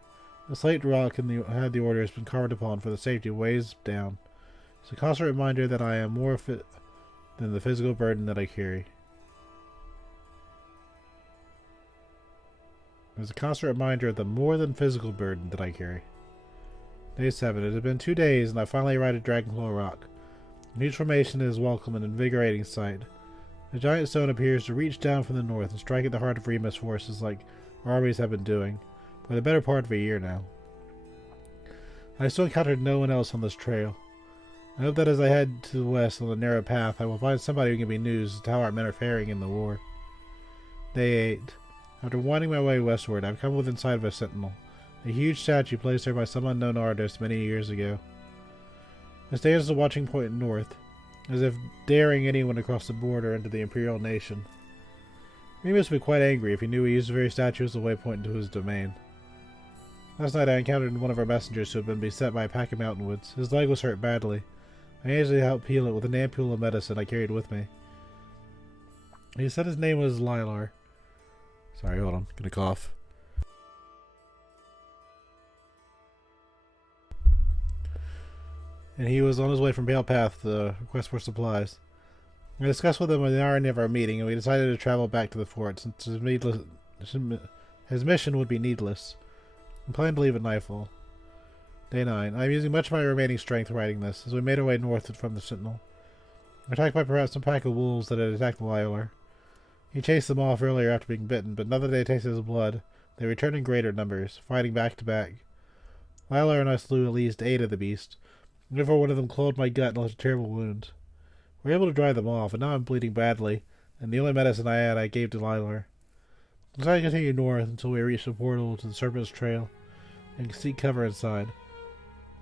The slate rock had the orders been carved upon for the safety weighs down. It's a constant reminder that I am more fit than the physical burden that I carry. It's a constant reminder of the more than physical burden that I carry. Day 7. It has been 2 days, and I finally arrived at Dragonclaw Rock. A huge formation is welcome and invigorating sight. The giant stone appears to reach down from the north and strike at the heart of Remus forces like our armies have been doing for the better part of a year now. I still encountered no one else on this trail. I hope that as I head to the west on the narrow path, I will find somebody who can give me news as to how our men are faring in the war. Day 8. After winding my way westward, I have come within sight of a sentinel, a huge statue placed there by some unknown artist many years ago. It stands as a watching point north, as if daring anyone to cross the border into the Imperial nation. Remus would be quite angry if he knew we used the very statue as a waypoint into his domain. Last night I encountered one of our messengers who had been beset by a pack of mountainwoods. His leg was hurt badly. I managed to help heal it with an ampule of medicine I carried with me. He said his name was Lilar. Sorry, hold on. Gonna cough. And he was on his way from Pale Path to request for supplies. I discussed with him an hour of our meeting, and we decided to travel back to the fort since his mission would be needless. I plan to leave at nightfall. Day 9. I am using much of my remaining strength writing this, as we made our way north from the sentinel. Attacked by perhaps some pack of wolves that had attacked the Lilar. He chased them off earlier after being bitten, but now that they tasted his blood, they returned in greater numbers, fighting back to back. Lilar and I slew at least 8 of the beasts, and therefore one of them clawed my gut and left a terrible wound. We were able to drive them off, and now I'm bleeding badly, and the only medicine I had I gave to Lilar. I decided to continue north until we reached the portal to the Serpent's Trail, and seek cover inside.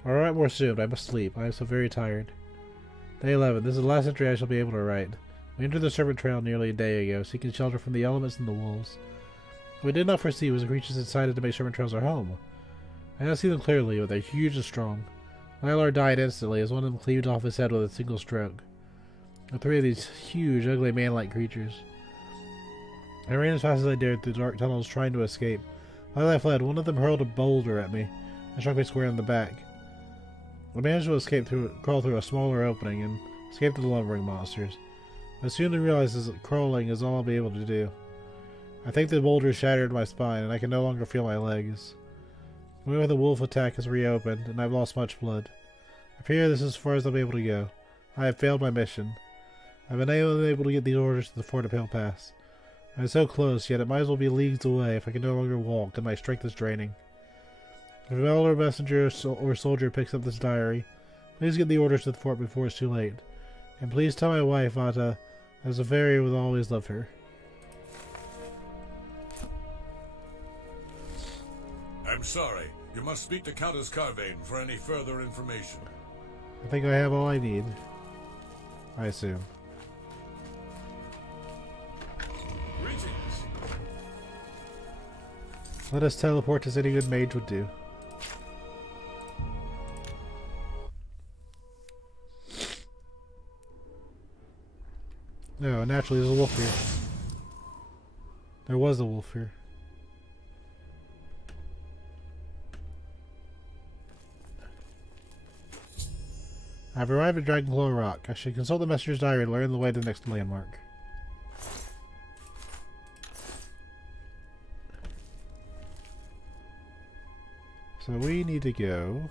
I'll write more soon, but I must sleep. I am so very tired. Day 11. This is the last entry I shall be able to write. We entered the Serpent Trail nearly a day ago, seeking shelter from the elements and the wolves. What we did not foresee was the creatures decided to make Serpent Trails our home. I now see them clearly, but they're huge and strong. Lilar died instantly as one of them cleaved off his head with a single stroke. The 3 of these huge, ugly man-like creatures. I ran as fast as I dared through the dark tunnels, trying to escape. As I fled, one of them hurled a boulder at me and struck me square in the back. I managed to crawl through a smaller opening and escape the lumbering monsters. I soon realized that crawling is all I'll be able to do. I think the boulder shattered my spine, and I can no longer feel my legs. The way the wolf attack has reopened, and I've lost much blood. I fear this is as far as I'll be able to go. I have failed my mission. I've been unable to get these orders to the Fort of Pale Pass. I'm so close, yet it might as well be leagues away if I can no longer walk, and my strength is draining. If an elder messenger or soldier picks up this diary, please Please get the orders to the fort before it's too late. And please tell my wife, Ata, that Zafari will always love her. I'm sorry. You must speak to Countess Carvane for any further information. I think I have all I need. I assume. Greetings. Let us teleport as any good mage would do. No, naturally there's a wolf here. There was a wolf here. I've arrived at Dragonclaw Rock. I should consult the messenger's diary to learn the way to the next landmark. So we need to go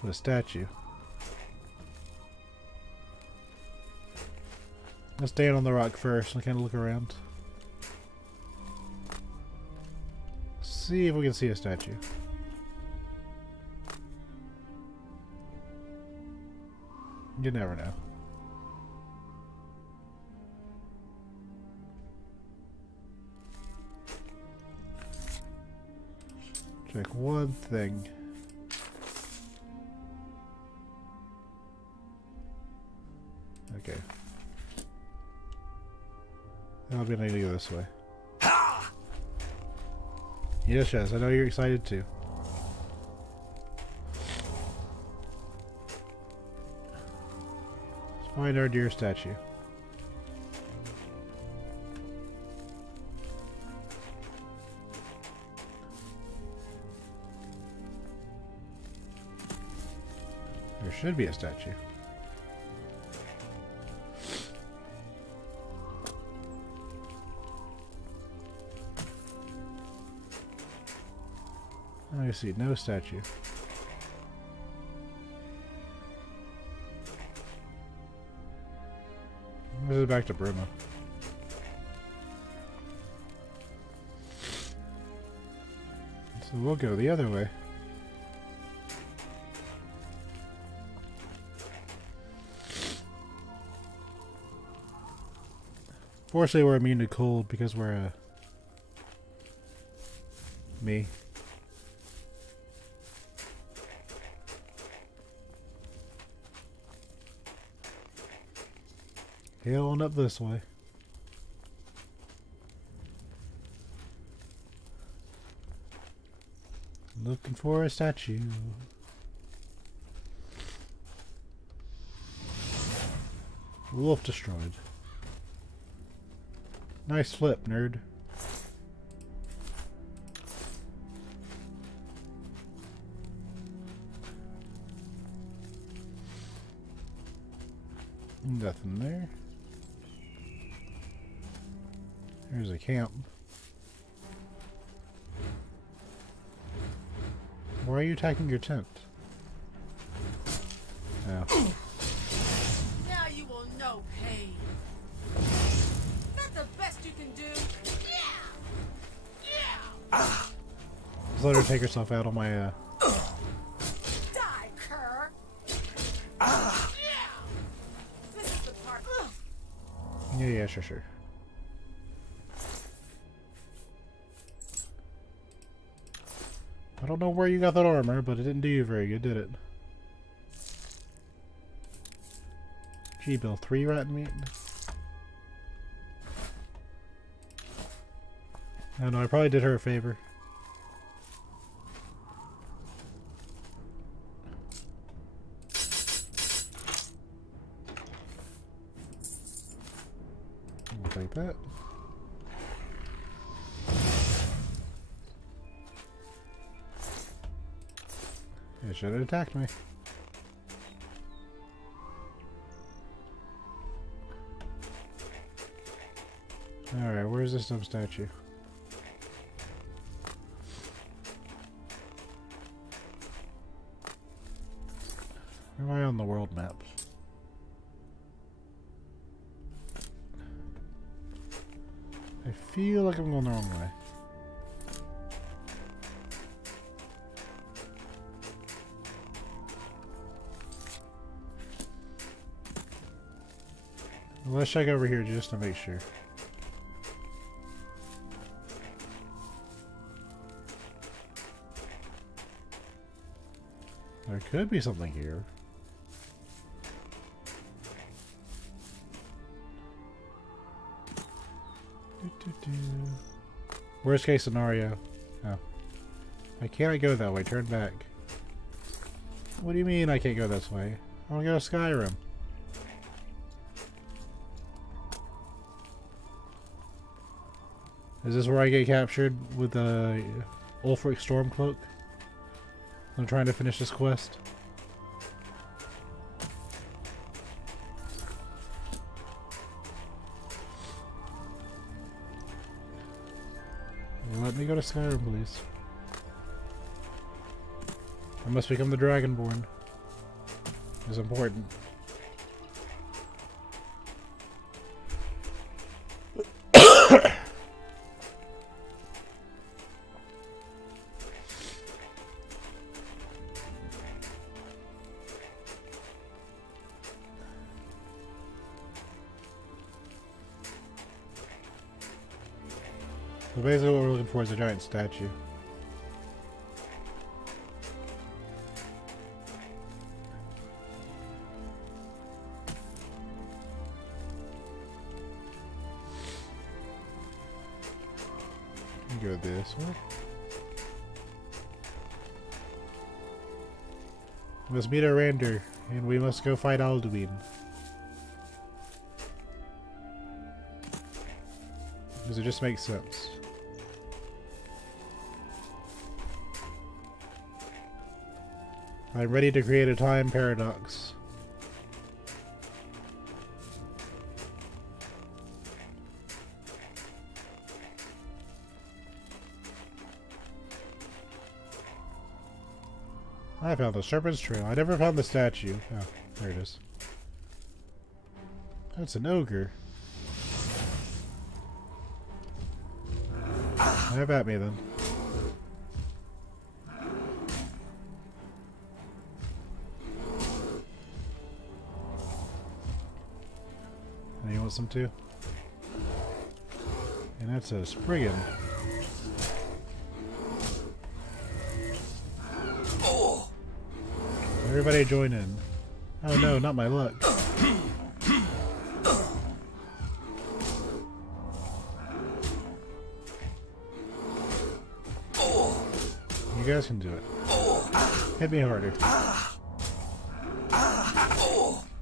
to a statue. Let's stand on the rock first and kind of look around. See if we can see a statue. You never know. Check one thing. Okay. I'll be able to go this way. Yes, yes, I know you're excited too. Let's find our deer statue. There should be a statue. I see no statue. This is back to Bruma. So we'll go the other way. Fortunately, we're immune to cold because we're me. Head on up this way. Looking for a statue. Wolf destroyed. Nice flip, nerd. Nothing there. There's a camp. Why are you attacking your tent? Oh. Now you will know pain. Is that the best you can do? Yeah! Yeah! Just let her take herself out on my Die, cur! Yeah! This is the part. Yeah, sure. I don't know where you got that armor, but it didn't do you very good, did it? Gee, Bill, 3 rat meat? I know, I probably did her a favor. I'll take that. It should have attacked me. Alright, where's this dumb statue? Where am I on the world map? I feel like I'm going the wrong way. Let's check over here just to make sure. There could be something here. Worst case scenario. Oh. Why can't I go that way? Turn back. What do you mean I can't go this way? I want to go to Skyrim. Is this where I get captured with the Ulfric Stormcloak? I'm trying to finish this quest. Let me go to Skyrim, please. I must become the Dragonborn. It's important. So basically what we're looking for is a giant statue. Go this way. We must meet Arander, and we must go fight Alduin. Because it just makes sense. I'm ready to create a time paradox. I found the Serpent's Trail. I never found the statue. Oh, there it is. That's an ogre. Have at me then. And you want some too? And that's a Spriggan. Everybody join in. Oh no, not my luck. You guys can do it. Hit me harder.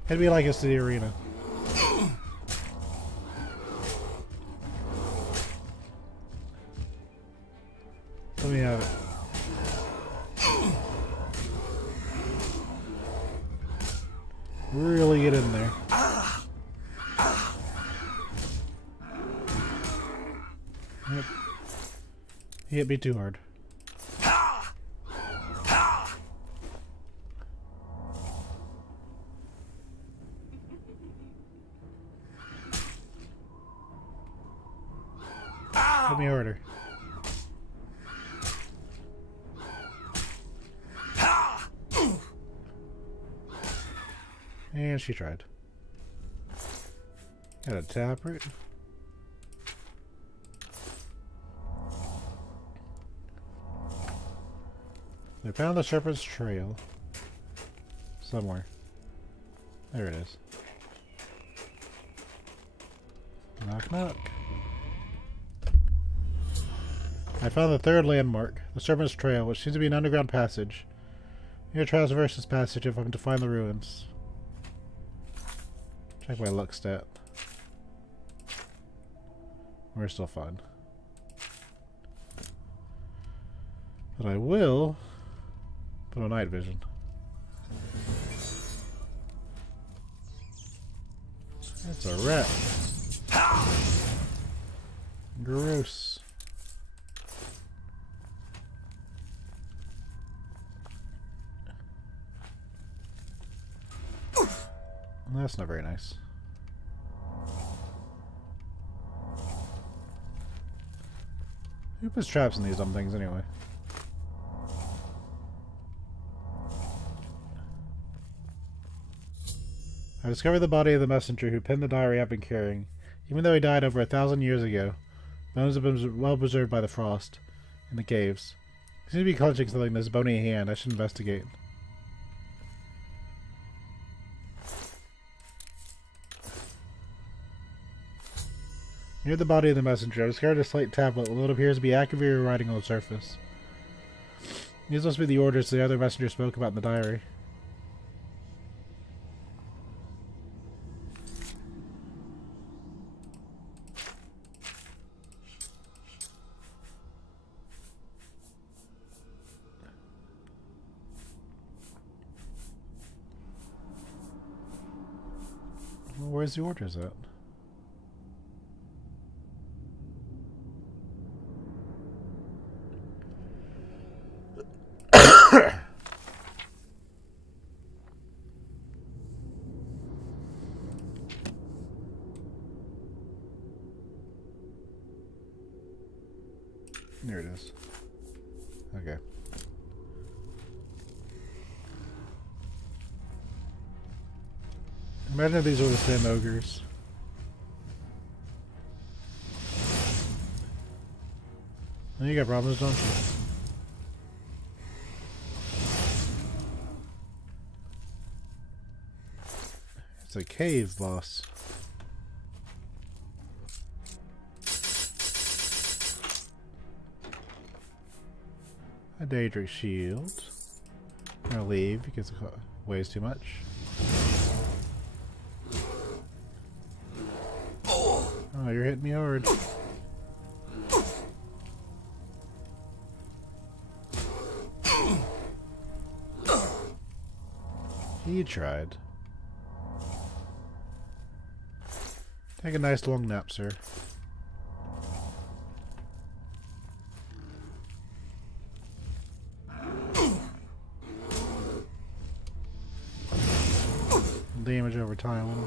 Hit me like it's the arena. Let me have it. Really get in there. Yep. He hit me too hard. Hit me harder. And she tried. Got a taproot. They found the Serpent's Trail. Somewhere. There it is. Knock knock. I found the third landmark, the Serpent's Trail, which seems to be an underground passage. You need to traverse this passage if I'm to find the ruins. Check my luck stat. We're still fine. But I will put on night vision. That's a rat. Gross. That's not very nice. Who puts traps in these dumb things anyway? I discovered the body of the messenger who penned the diary I've been carrying. Even though he died over 1,000 years ago, bones have been well preserved by the frost in the caves. He seems to be clutching something in his bony hand. I should investigate. Near the body of the messenger, I discovered a slate tablet with what appears to be accurately writing on the surface. These must be the orders the other messenger spoke about in the diary. Well, where's the orders at? There it is. Okay. Imagine if these were the same ogres. Well, you got problems, don't you? It's a cave boss. A Daedric shield. I'm gonna leave because it weighs too much. Oh, you're hitting me hard. You tried. Take a nice long nap, sir. Damage over time.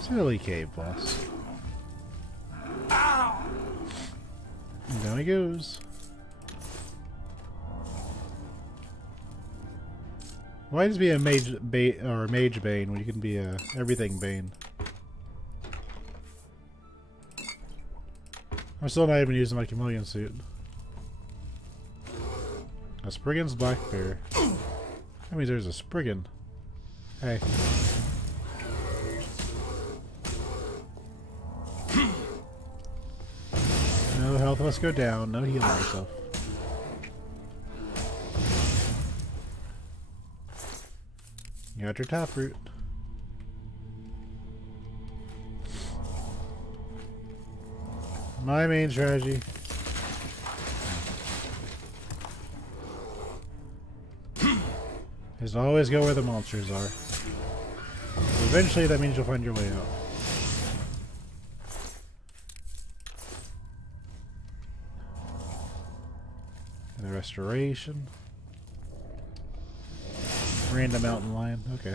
Silly cave boss. And down he goes. Why just be a mage or a mage bane when you can be a everything bane? I'm still not even using my chameleon suit. A Spriggan's black bear. That means there's a Spriggan. Hey. No health must go down. No healing yourself. You got your taproot. My main strategy. Is to always go where the monsters are. Eventually that means you'll find your way out. And the restoration. Random mountain lion. Okay.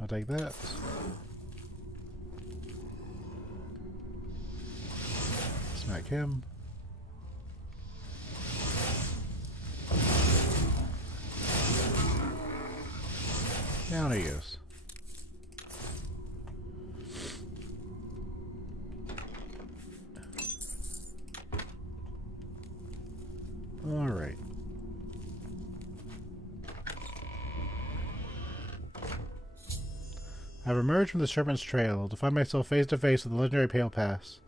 I'll take that. Smack him. Down he goes. All right. I've emerged from the Serpent's Trail to find myself face to face with the legendary Pale Pass.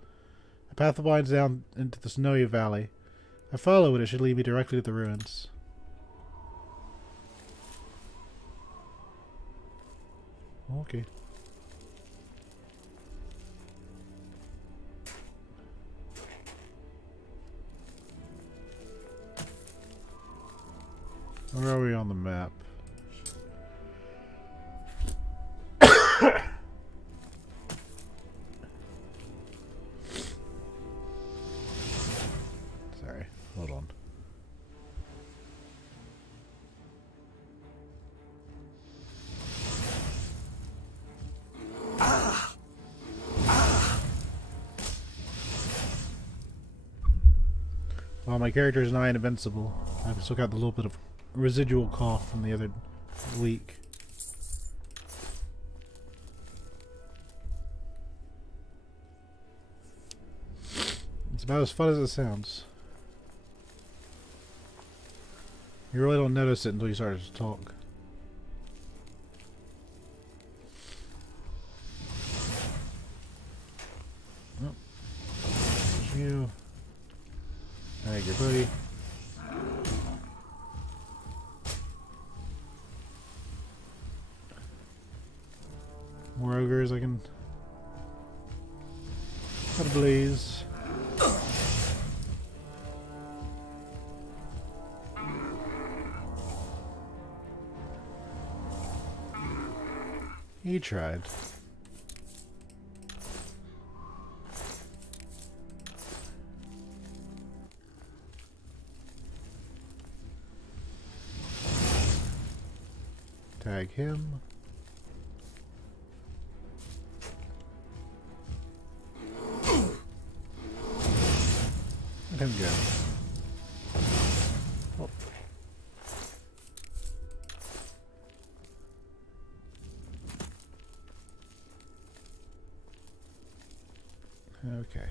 A path winds down into the snowy valley. I follow it, it should lead me directly to the ruins. Okay. Where are we on the map? Sorry, hold on. While my character is nigh invincible, I've still got the little bit of residual cough from the other week. It's about as fun as it sounds. You really don't notice it until you start to talk. Oh. You. Thank you, buddy. More ogres I can set ablaze. He tried. Tag him. Let him go. Oh. Okay.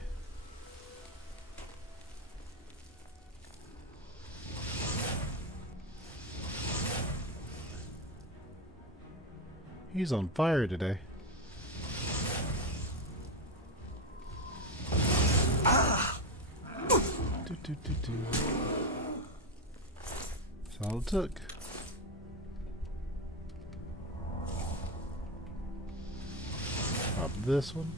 He's on fire today. That's all it took. Pop this one.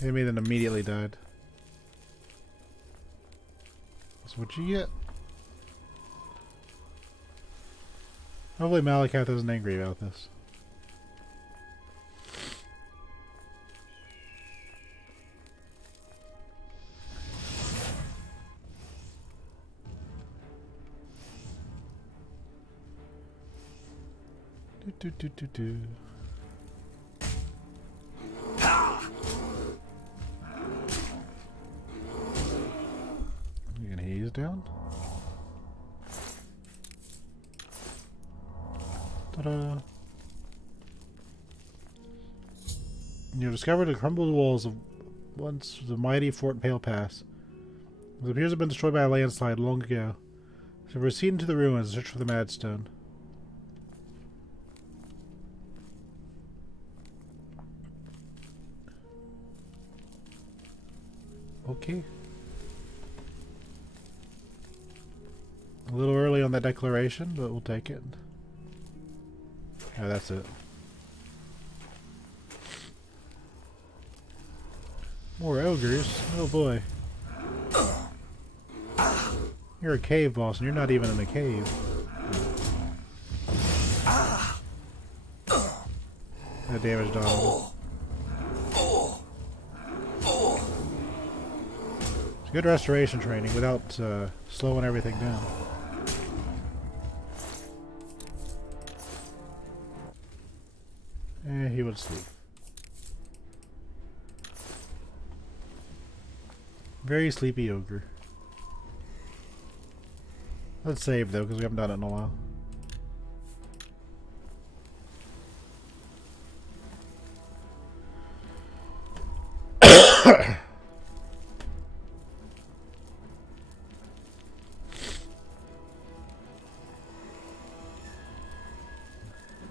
Hit me, then immediately died. That's what you get. Hopefully Malakath isn't angry about this. Do. You gonna ease down? Ta-da! You have discovered the crumbled walls of once the mighty Fort Pale Pass. It appears to have been destroyed by a landslide long ago. So proceed into the ruins and search for the Madstone. Okay. A little early on that declaration, but we'll take it. Oh, that's it. More ogres? Oh boy. You're a cave boss and you're not even in a cave. That damage done. It's good restoration training without slowing everything down. He would sleep. Very sleepy ogre. Let's save though, because we haven't done it in a while.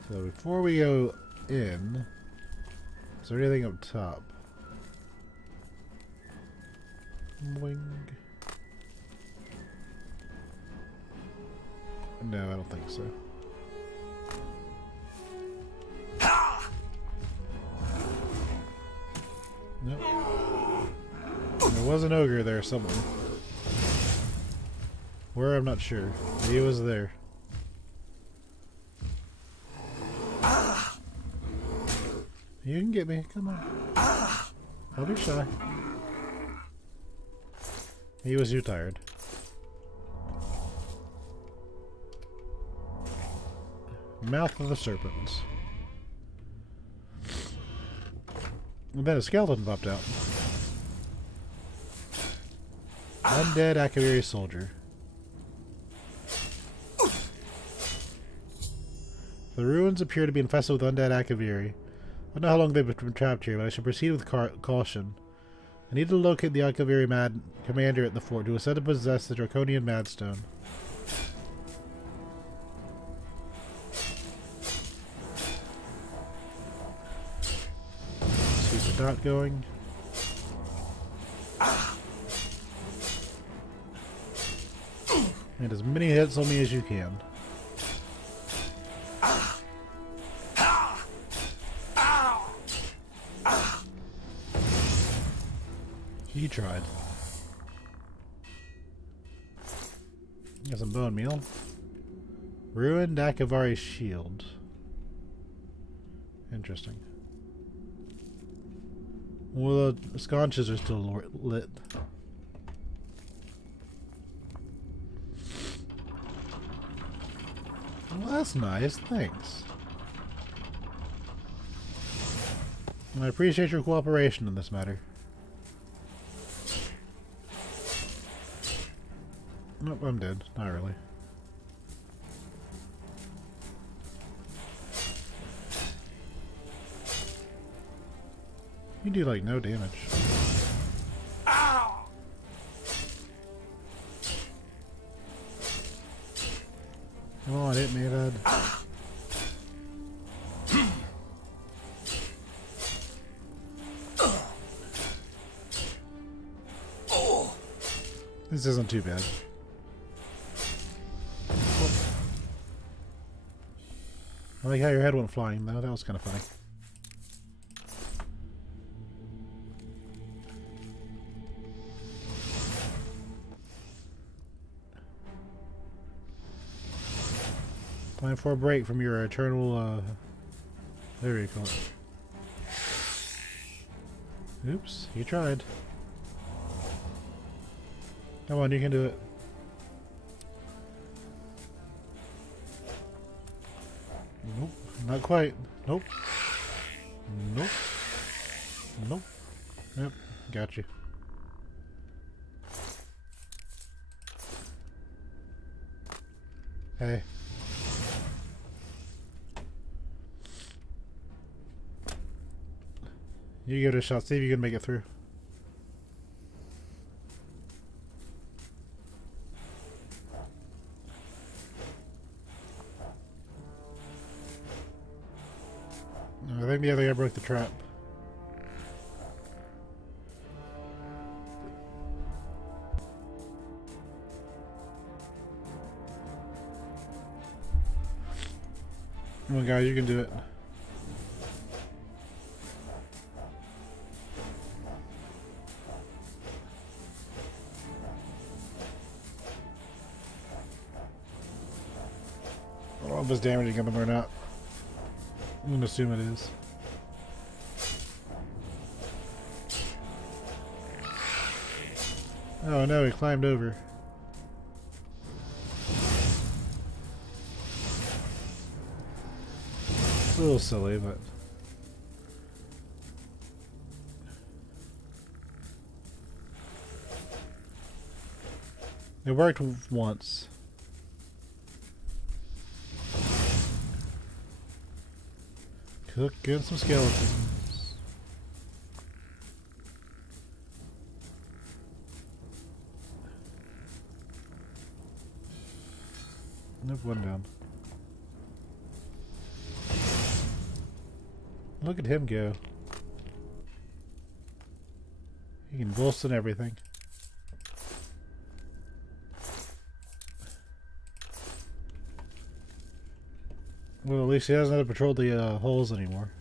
So before we go in, is there anything up top? Boing. No, I don't think so. Nope. There was an ogre there somewhere. Where, I'm not sure. He was there. You can get me, come on. Don't be shy. He was too tired. Mouth of the Serpent. And then a skeleton popped out. Undead Akaviri soldier. The ruins appear to be infested with undead Akaviri. I don't know how long they've been trapped here, but I should proceed with caution. I need to locate the Akaviri commander at the fort, who is said to possess the Draconian Madstone. Let's keep the dot going. And as many hits on me as you can. He tried. Got some bone meal. Ruined Akavari shield. Interesting. Well, the sconces are still lit. Well, that's nice. Thanks. I appreciate your cooperation in this matter. Nope, I'm dead. Not really. You do like no damage. Ow! Come on, hit me, bud. This isn't too bad. I like how your head went flying, though. That was kind of funny. Time for a break from your eternal, there you go. Oops, you tried. Come on, you can do it. Nope, not quite. Nope. Nope. Nope. Yep, got you. Hey. You give it a shot, see if you can make it through. I think the other guy broke the trap. Come on, guys, you can do it. I don't know if it's damaging them or not. I'm gonna assume it is. Oh no, he climbed over. It's a little silly, but... it worked once. Cooking some skeletons. Nope, one down. Look at him go. He can boast and everything. Well, at least he doesn't have to patrol the holes anymore.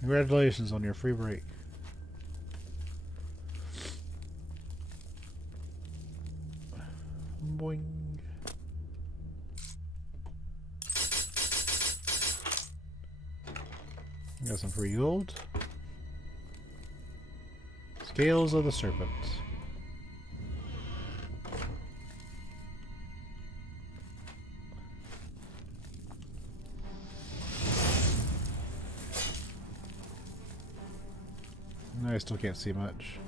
Congratulations on your free break. Boing. Got some free gold. Scales of the Serpent. I still can't see much.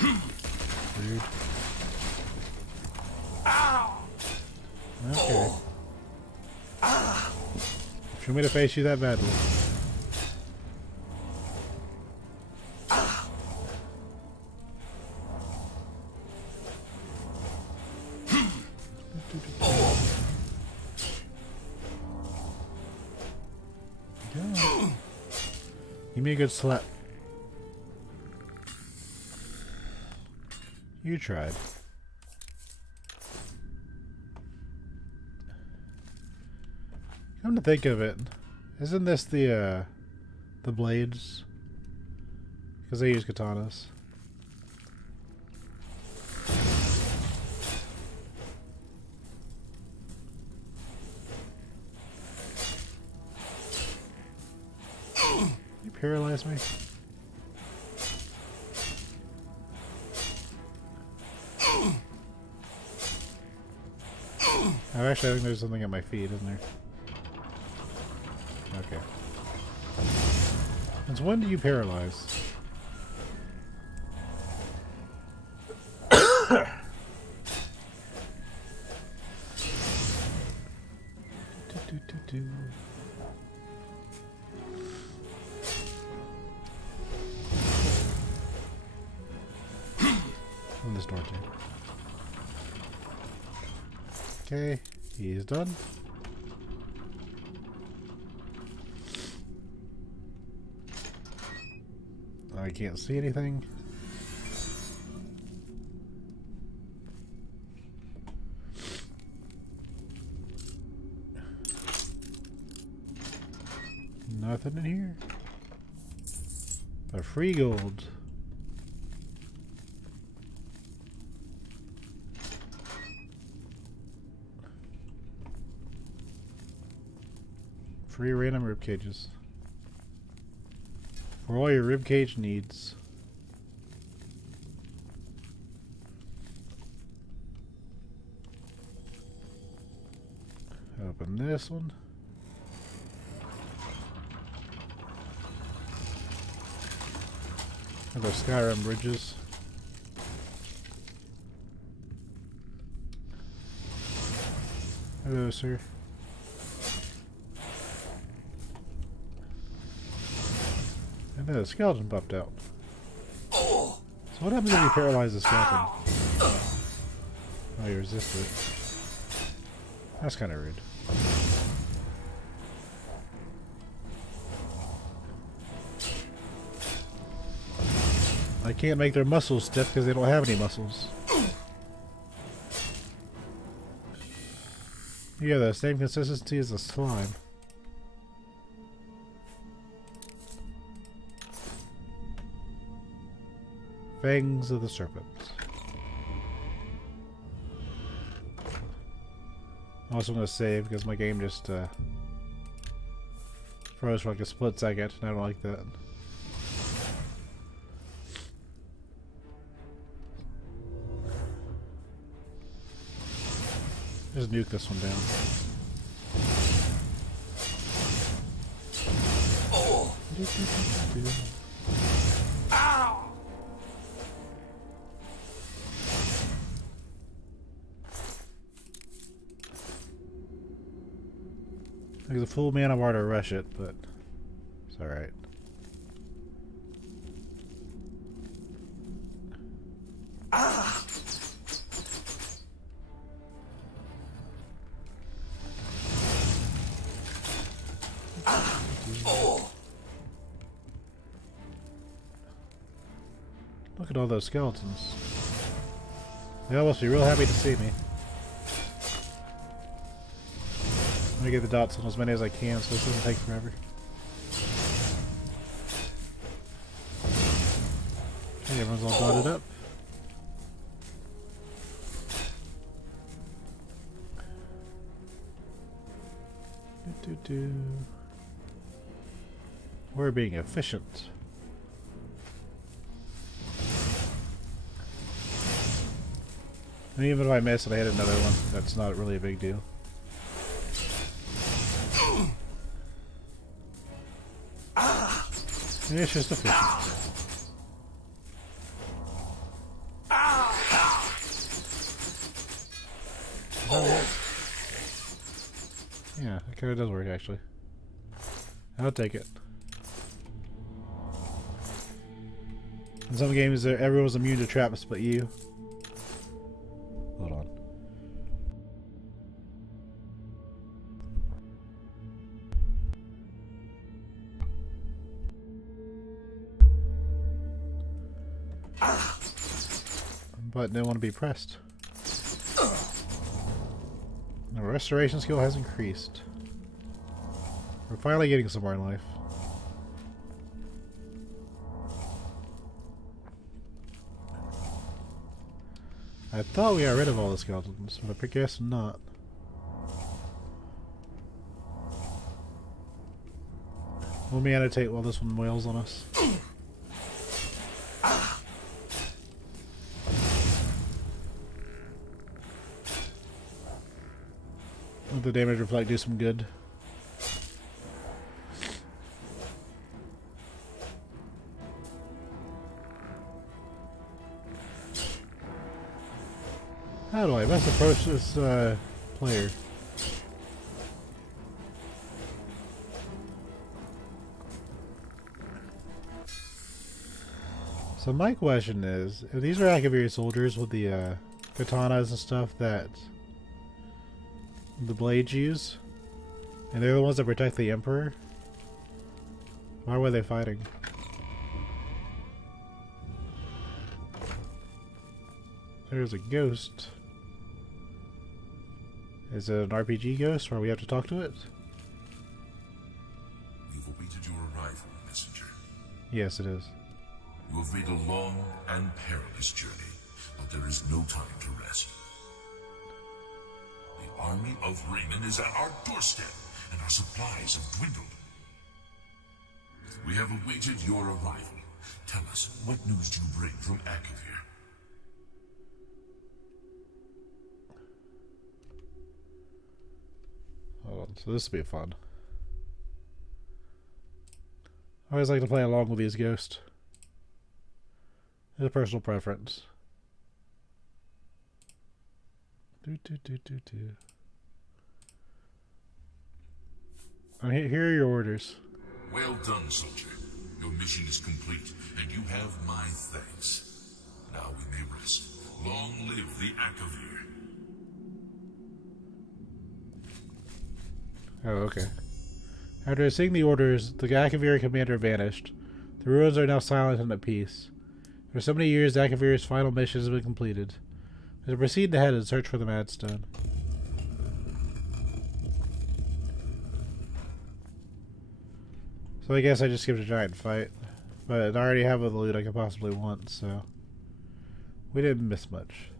Rude. Okay. If you want me to face you that badly. Give me a good slap. You tried. Come to think of it, isn't this the blades? Because they use katanas. You paralyze me? Oh, actually, I think there's something at my feet, isn't there? Okay. Since when do you paralyze? On this door too. Okay, he's done. I can't see anything. Nothing in here. A free gold. Free random rib cages. For all your ribcage needs. Open this one. Have those Skyrim bridges. Hello, sir. And then a skeleton popped out. So what happens if you paralyze the skeleton? Oh, you resist it. That's kind of rude. I can't make their muscles stiff because they don't have any muscles. Yeah, the same consistency as the slime. Fangs of the serpents. I'm also going to save because my game just froze for like a split second and I don't like that. Just nuke this one down. Oh. Ow. There's a full man of art to rush it, but it's alright. Ah! Ah! Oh! Look at all those skeletons. They all must be real happy to see me. I'm gonna get the dots on as many as I can so this doesn't take forever. Okay, everyone's all dotted up. We're being efficient. And even if I miss and I hit another one, that's not really a big deal. It's just efficient. Yeah, it kind of does work actually. I'll take it. In some games, everyone's immune to traps but you. Hold on. But didn't want to be pressed. The restoration skill has increased. We're finally getting somewhere in life. I thought we got rid of all the skeletons, but I guess not. Let me annotate while this one wails on us. Let the damage reflect do some good. How do I best approach this player? So my question is, if these are Akaviri soldiers with the katanas and stuff that the blades use, and they're the ones that protect the Emperor, why were they fighting? There's a ghost. Is it an RPG ghost where we have to talk to it? You've awaited your arrival, messenger. Yes, it is. You have made a long and perilous journey, but there is no time to rest. The army of Raymond is at our doorstep, and our supplies have dwindled. We have awaited your arrival. Tell us, what news do you bring from Akavir? Hold on, so this will be fun. I always like to play along with these ghosts. It's a personal preference. Here are your orders. Well done, soldier. Your mission is complete, and you have my thanks. Now we may rest. Long live the Akavir. Oh, okay. After seeing the orders, the Akaviri commander vanished. The ruins are now silent and at peace. For so many years, the Akavir's final mission has been completed. They proceed ahead and search for the Madstone. So I guess I just skipped a giant fight. But I already have all the loot I could possibly want, so we didn't miss much.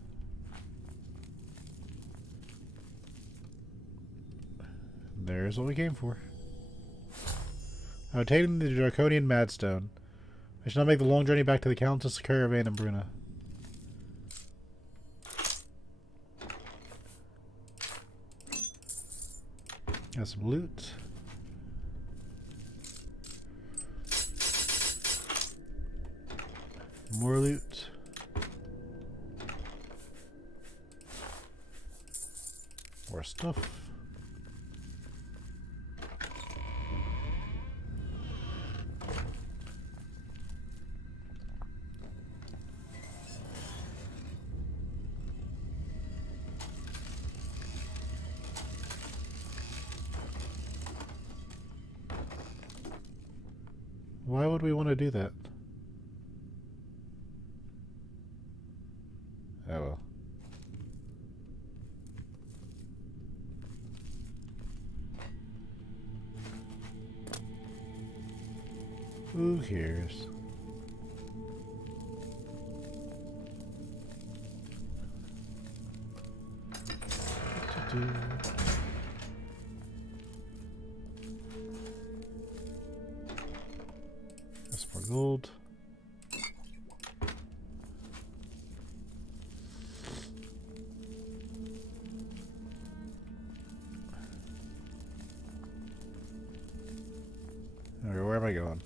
There's what we came for. Obtaining the Draconian Madstone. I shall now make the long journey back to the Countess Caravan in Bruna. Got some loot. More loot. More stuff. Why would we want to do that? Oh well. Who cares? That's more gold. Okay, where am I going?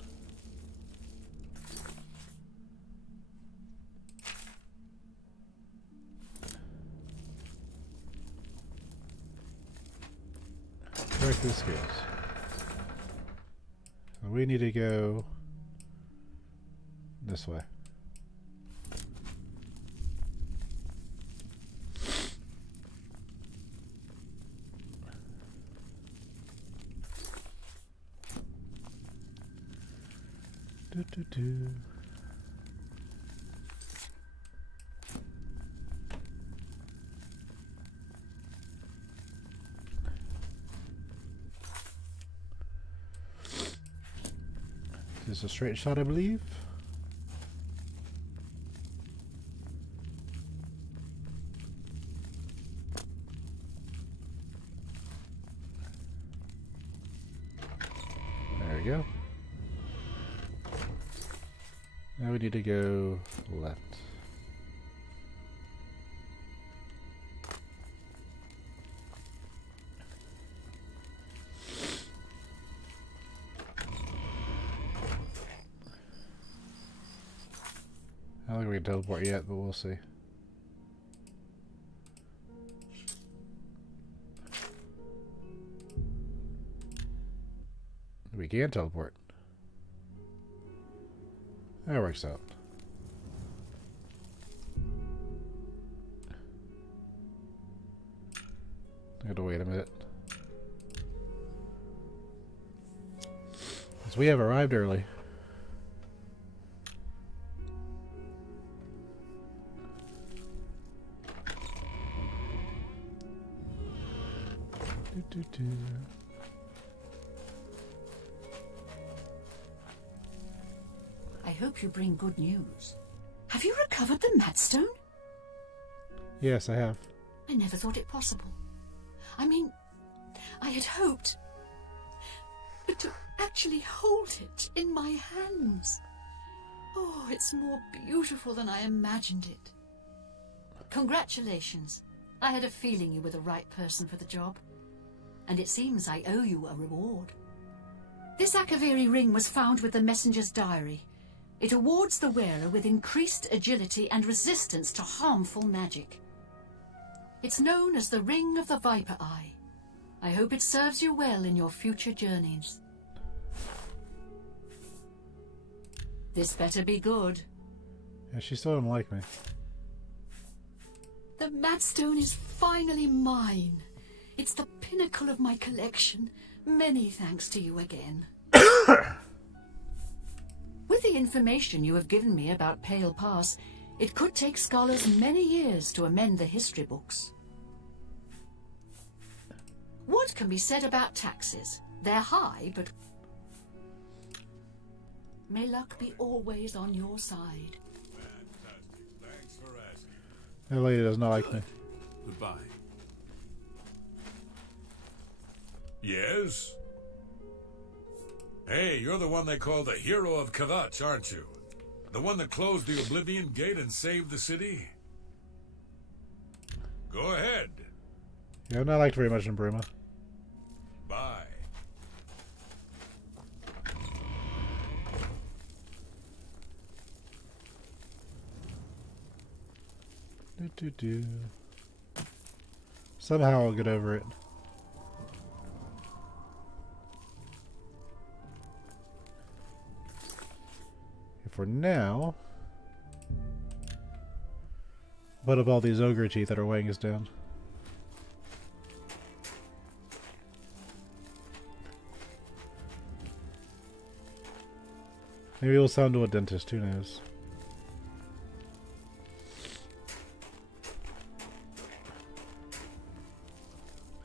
back to the scales. So we need to go this way. Do. This is a straight shot, I believe. There we go. Now we need to go left. I don't think we can teleport yet, but we'll see. We can teleport. That works out. I have to wait a minute. Because we have arrived early. I hope you bring good news. Have you recovered the Madstone? Yes, I have. I never thought it possible. I mean, I had hoped. But to actually hold it in my hands. Oh, it's more beautiful than I imagined it. Congratulations. I had a feeling you were the right person for the job. And it seems I owe you a reward. This Akaviri ring was found with the messenger's diary. It awards the wearer with increased agility and resistance to harmful magic. It's known as the Ring of the Viper Eye. I hope it serves you well in your future journeys. This better be good. Yeah, she still doesn't like me. The Madstone is finally mine. It's the pinnacle of my collection. Many thanks to you again. With the information you have given me about Pale Pass, it could take scholars many years to amend the history books. What can be said about taxes? They're high, but may luck be always on your side. Fantastic. Thanks for asking. That lady does not like me. Goodbye. Yes? Hey, you're the one they call the hero of Kavach, aren't you? The one that closed the Oblivion Gate and saved the city? Go ahead. Yeah, I'm not liked very much in Bruma. Bye. Somehow I'll get over it. For now, put up all these ogre teeth that are weighing us down. Maybe we'll sound to a dentist, who knows.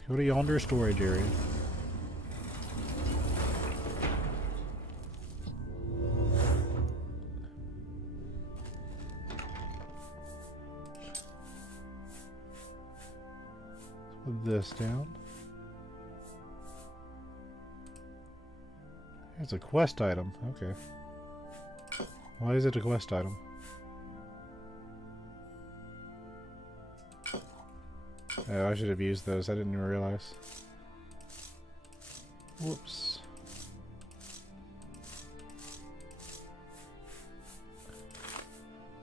Go to yonder storage area. Put this down. It's a quest item. Okay. Why is it a quest item? Oh, I should have used those. I didn't even realize. Whoops.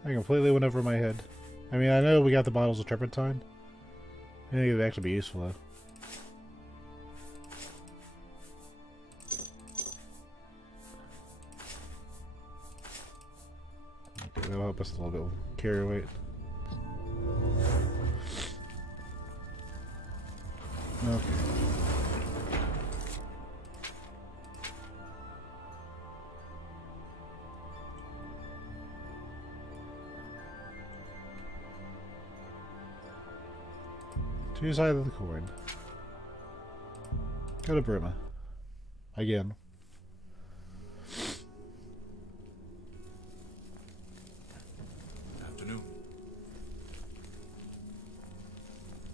I completely went over my head. I mean, I know we got the bottles of turpentine. I think it would actually be useful, though. That'll help us a little bit with carry weight. Okay. Two sides of the coin. Go to Bruma. Again. Afternoon.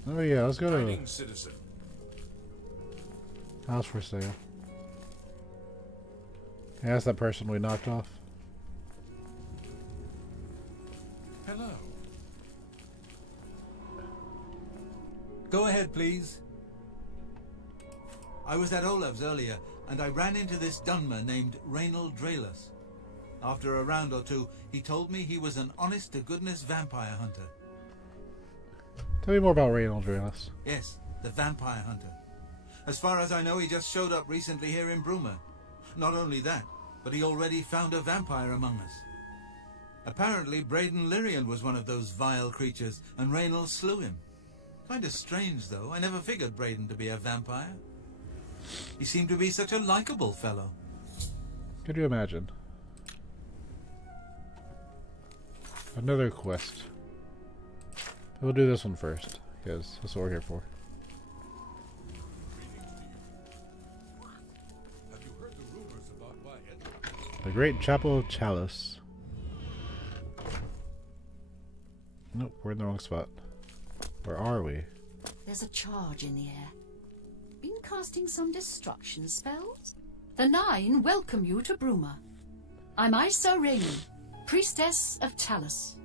Oh yeah, let's go to Hiding citizen. house for sale. Yeah, that's that person we knocked off. Hello. Go ahead, please. I was at Olaf's earlier, and I ran into this Dunmer named Reynold Draelus. After a round or two, he told me he was an honest-to-goodness vampire hunter. Tell me more about Reynold Draelus. Yes, the vampire hunter. As far as I know, he just showed up recently here in Bruma. Not only that, but he already found a vampire among us. Apparently, Braden Lyrian was one of those vile creatures, and Reynold slew him. Kind of strange, though. I never figured Braden to be a vampire. He seemed to be such a likable fellow. Could you imagine? Another quest. We'll do this one first, because that's what we're here for. Have you heard the rumors about why Ezerith? The Great Chapel of Chalice. Nope, we're in the wrong spot. Where are we? There's a charge in the air. Been casting some destruction spells? The Nine welcome you to Bruma. I'm Isa Rainey, priestess of Talus.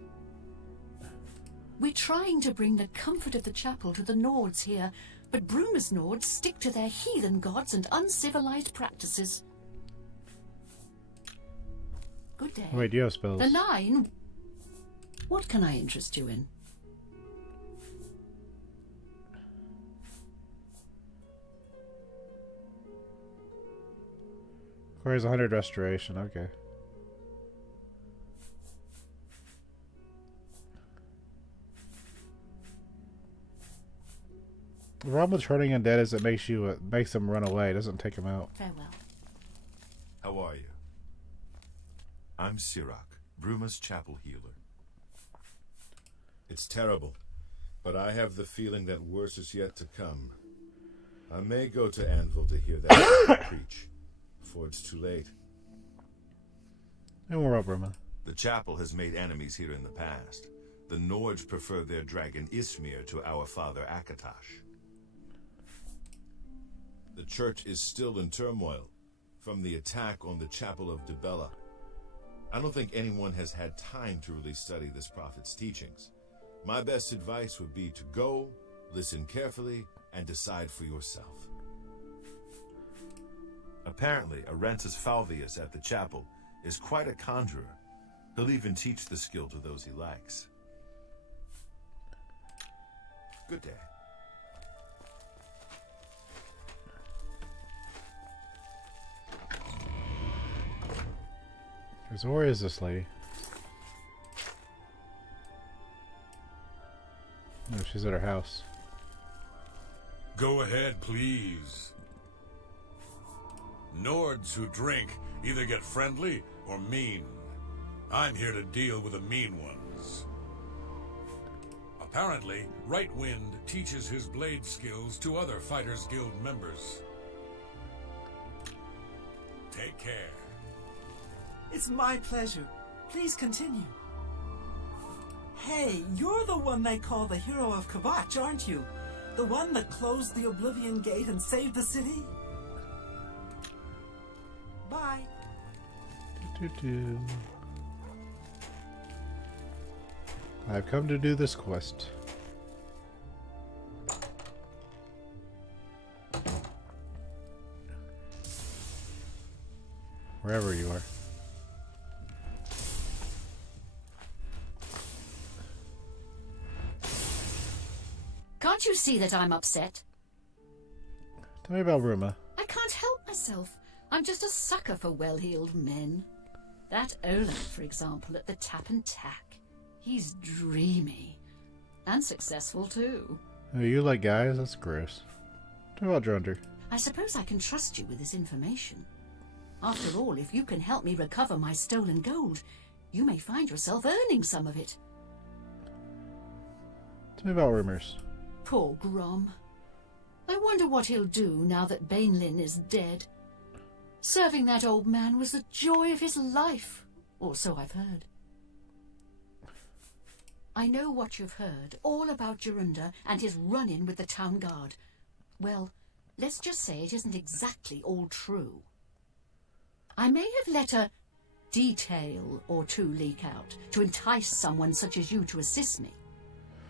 We're trying to bring the comfort of the chapel to the Nords here, but Bruma's Nords stick to their heathen gods and uncivilized practices. Good day. Wait, do you have spells? The Nine... What can I interest you in? Requires 100 restoration, okay. The problem with turning undead is it makes them run away. It doesn't take them out. Farewell. How are you? I'm Sirach, Bruma's chapel healer. It's terrible, but I have the feeling that worse is yet to come. I may go to Anvil to hear that preach, before it's too late. And we're up, Bruma. The chapel has made enemies here in the past. The Nords prefer their dragon Ismir to our father Akatosh. The church is still in turmoil from the attack on the chapel of Dibella. I don't think anyone has had time to really study this prophet's teachings. My best advice would be to go, listen carefully, and decide for yourself. Apparently, Arentus Falvius at the chapel is quite a conjurer. He'll even teach the skill to those he likes. Good day. So where is this lady? No, she's at her house. Go ahead, please. Nords who drink either get friendly or mean. I'm here to deal with the mean ones. Apparently, Rightwind teaches his blade skills to other Fighters Guild members. Take care. It's my pleasure. Please continue. Hey, you're the one they call the hero of Kvatch, aren't you? The one that closed the Oblivion Gate and saved the city? Bye. I've come to do this quest. Wherever you are. Can't you see that I'm upset? Tell me about Bruma. I can't help myself. I'm just a sucker for well-heeled men. That Olaf, for example, at the Tap and Tack. He's dreamy. And successful, too. Oh, you like guys? That's gross. What about Drunder? I suppose I can trust you with this information. After all, if you can help me recover my stolen gold, you may find yourself earning some of it. Tell me about rumors. Poor Grom. I wonder what he'll do now that Bainlin is dead. Serving that old man was the joy of his life, or so I've heard. I know what you've heard, all about Jorunda and his run-in with the town guard. Well, let's just say it isn't exactly all true. I may have let a detail or two leak out to entice someone such as you to assist me.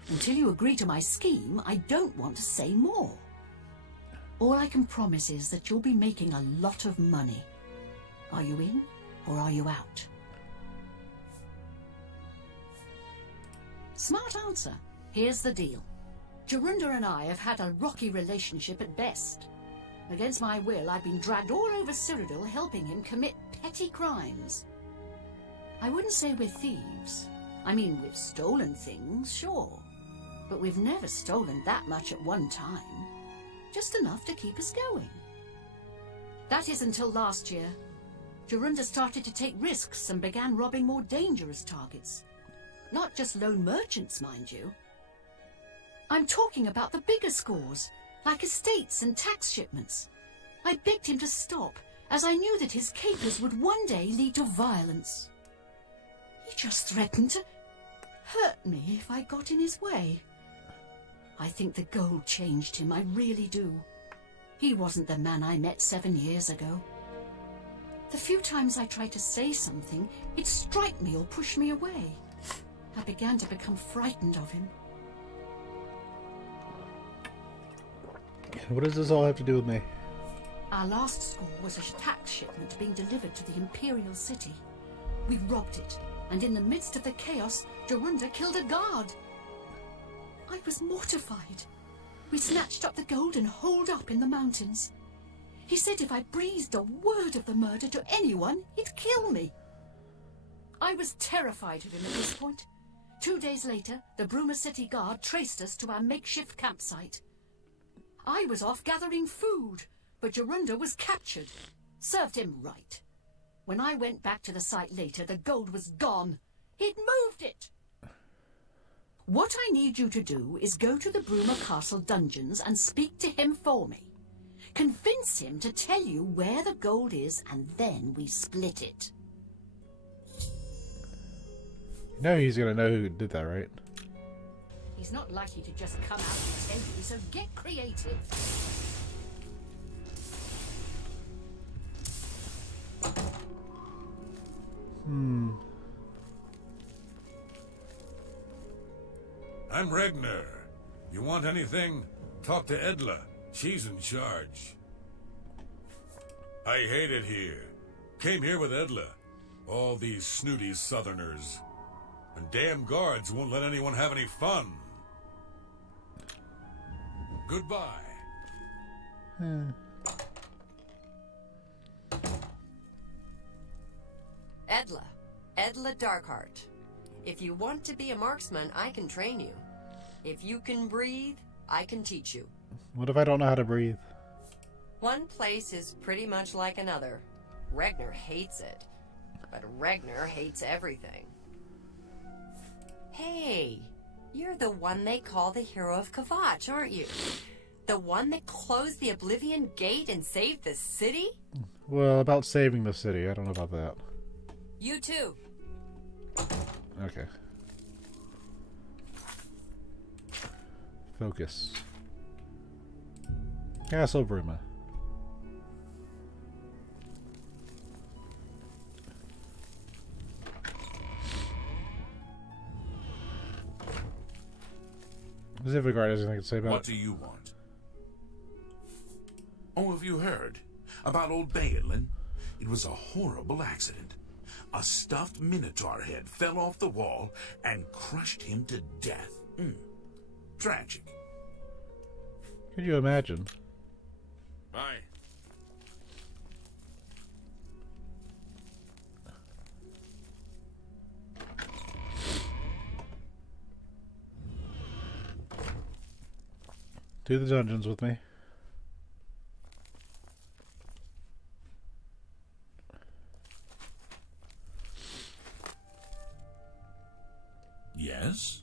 Until you agree to my scheme, I don't want to say more. All I can promise is that you'll be making a lot of money. Are you in, or are you out? Smart answer. Here's the deal. Jorunda and I have had a rocky relationship at best. Against my will, I've been dragged all over Cyrodiil helping him commit petty crimes. I wouldn't say we're thieves. I mean, we've stolen things, sure. But we've never stolen that much at one time. Just enough to keep us going. That is until last year. Jorunda started to take risks and began robbing more dangerous targets. Not just lone merchants, mind you. I'm talking about the bigger scores, like estates and tax shipments. I begged him to stop, as I knew that his capers would one day lead to violence. He just threatened to hurt me if I got in his way. I think the gold changed him, I really do. He wasn't the man I met 7 years ago. The few times I tried to say something, he'd strike me or push me away. I began to become frightened of him. What does this all have to do with me? Our last score was a tax shipment being delivered to the Imperial City. We robbed it, and in the midst of the chaos, Jorunda killed a guard. I was mortified. We snatched up the gold and holed up in the mountains. He said if I breathed a word of the murder to anyone, he'd kill me. I was terrified of him at this point. 2 days later, the Bruma City Guard traced us to our makeshift campsite. I was off gathering food, but Jorunda was captured. Served him right. When I went back to the site later, the gold was gone. He'd moved it. What I need you to do is go to the Bruma Castle dungeons and speak to him for me. Convince him to tell you where the gold is, and then we split it. You know he's gonna know who did that, right? He's not likely to just come out and tell you, so get creative. I'm Regner. You want anything? Talk to Edla. She's in charge. I hate it here. Came here with Edla. All these snooty southerners. And damn guards won't let anyone have any fun. Goodbye. Edla Darkheart. If you want to be a marksman, I can train you. If you can breathe, I can teach you. What if I don't know how to breathe? One place is pretty much like another. Regner hates it. But Regner hates everything. Hey, you're the one they call the hero of Kvatch, aren't you? The one that closed the Oblivion Gate and saved the city? Well, about saving the city. I don't know about that. You too. Okay. Focus. Castle Bruma. As if Vigard has anything to say about What do you want? Oh, have you heard? About old Baelin? It was a horrible accident. A stuffed minotaur head fell off the wall and crushed him to death. Tragic. Could you imagine? Bye. Do the dungeons with me. Yes?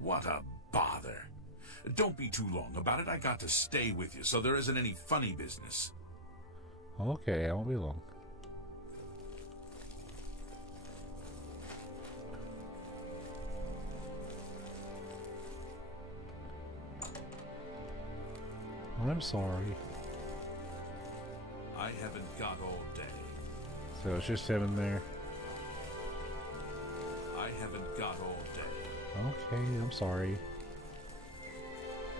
What a bother. Don't be too long about it. I got to stay with you, so there isn't any funny business. Okay, I won't be long. I'm sorry. I haven't got all day. So it's just him in there. I haven't got all day. Okay, I'm sorry.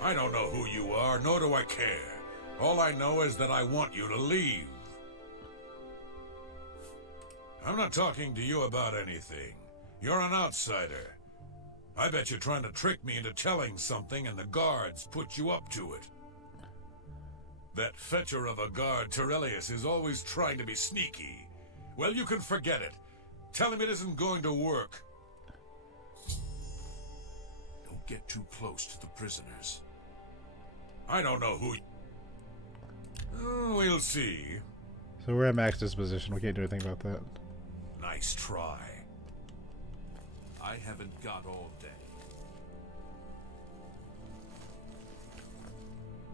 I don't know who you are, nor do I care. All I know is that I want you to leave. I'm not talking to you about anything. You're an outsider. I bet you're trying to trick me into telling something and the guards put you up to it. That fetcher of a guard, Terrellius, is always trying to be sneaky. Well, you can forget it. Tell him it isn't going to work. Don't get too close to the prisoners. I don't know who... we'll see. So we're at max disposition. We can't do anything about that. Nice try. I haven't got all day.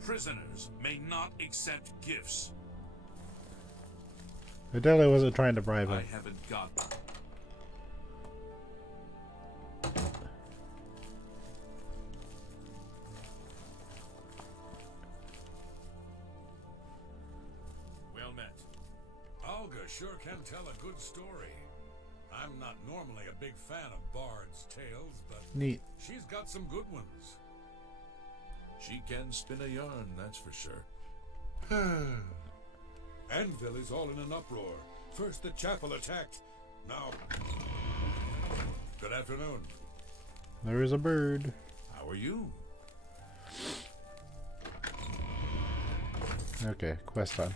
Prisoners may not accept gifts. I definitely wasn't trying to bribe him. I haven't got them. Well met. Olga sure can tell a good story. I'm not normally a big fan of bards' tales, but Neat. she's got some good ones. She can spin a yarn, that's for sure. Anvil is all in an uproar. First the chapel attacked. Now... Good afternoon. There is a bird. How are you? Okay, quest time.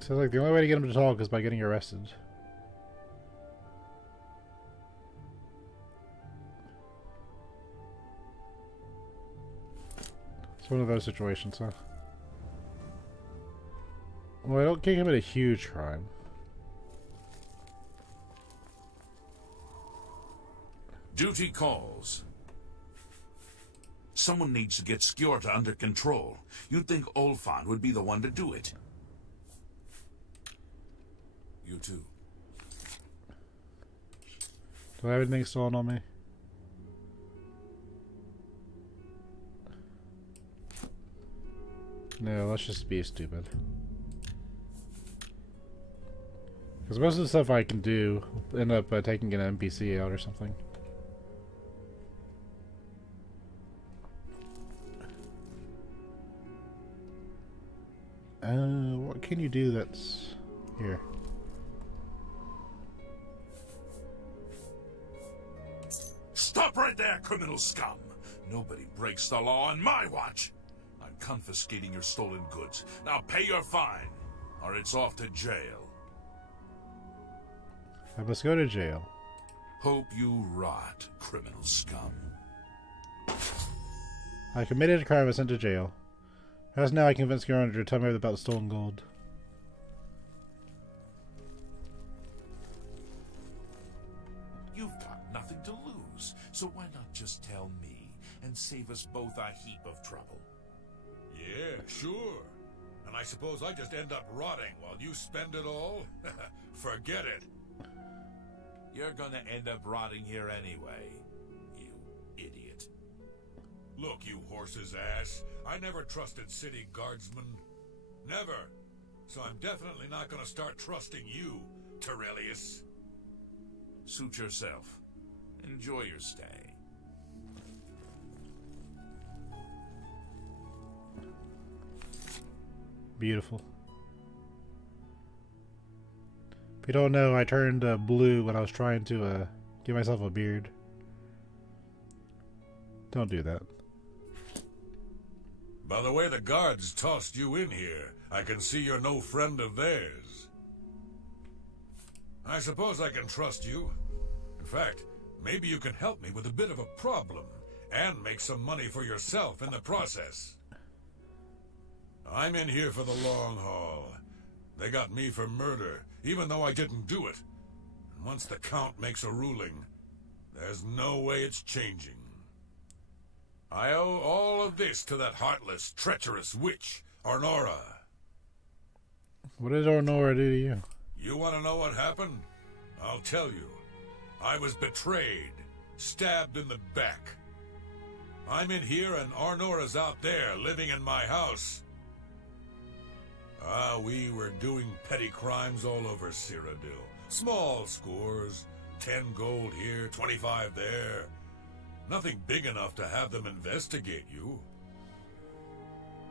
So like the only way to get him to talk is by getting arrested. It's one of those situations, huh? Well, I don't can't commit a huge crime. Duty calls. Someone needs to get Skjorta under control. You'd think Olfan would be the one to do it. You too. Do I have anything stolen on me? No, let's just be stupid. Because most of the stuff I can do end up taking an NPC out or something. What can you do that's here? Stop right there, criminal scum! Nobody breaks the law on my watch! I'm confiscating your stolen goods. Now pay your fine, or it's off to jail. I must go to jail. Hope you rot, criminal scum. I committed a crime and was sent to jail. As now I convinced your owner to tell me about the stolen gold. You've got nothing to lose, so why not just tell me and save us both a heap of trouble? Yeah, sure. And I suppose I just end up rotting while you spend it all? Forget it. You're gonna end up rotting here anyway, you idiot. Look, you horse's ass. I never trusted city guardsmen. Never. So I'm definitely not gonna start trusting you, Terrellius. Suit yourself. Enjoy your stay. Beautiful. If you don't know, I turned blue when I was trying to give myself a beard. Don't do that. By the way the guards tossed you in here, I can see you're no friend of theirs. I suppose I can trust you. In fact, maybe you can help me with a bit of a problem, and make some money for yourself in the process. I'm in here for the long haul. They got me for murder, even though I didn't do it. And once the Count makes a ruling, there's no way it's changing. I owe all of this to that heartless, treacherous witch, Arnora. What did Arnora do to you? You want to know what happened? I'll tell you. I was betrayed, stabbed in the back. I'm in here and Arnora's out there, living in my house. We were doing petty crimes all over Cyrodiil. Small scores, 10 gold here, 25 there. Nothing big enough to have them investigate you.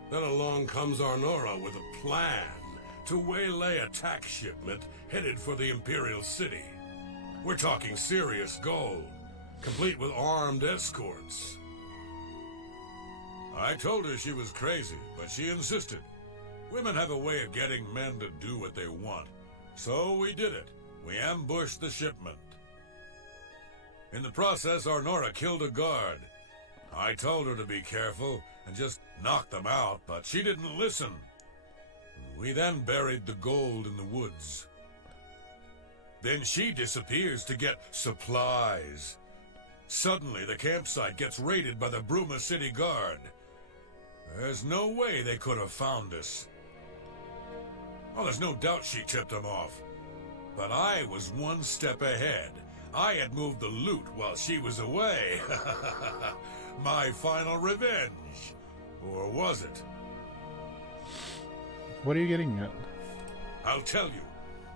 Then along comes Arnora with a plan to waylay a tax shipment headed for the Imperial City. We're talking serious gold, complete with armed escorts. I told her she was crazy, but she insisted. Women have a way of getting men to do what they want. So we did it. We ambushed the shipment. In the process, Arnora killed a guard. I told her to be careful and just knock them out, but she didn't listen. We then buried the gold in the woods. Then she disappears to get supplies. Suddenly, the campsite gets raided by the Bruma City Guard. There's no way they could have found us. Oh, there's no doubt she tipped them off. But I was one step ahead. I had moved the loot while she was away. My final revenge. Or was it? What are you getting at? I'll tell you.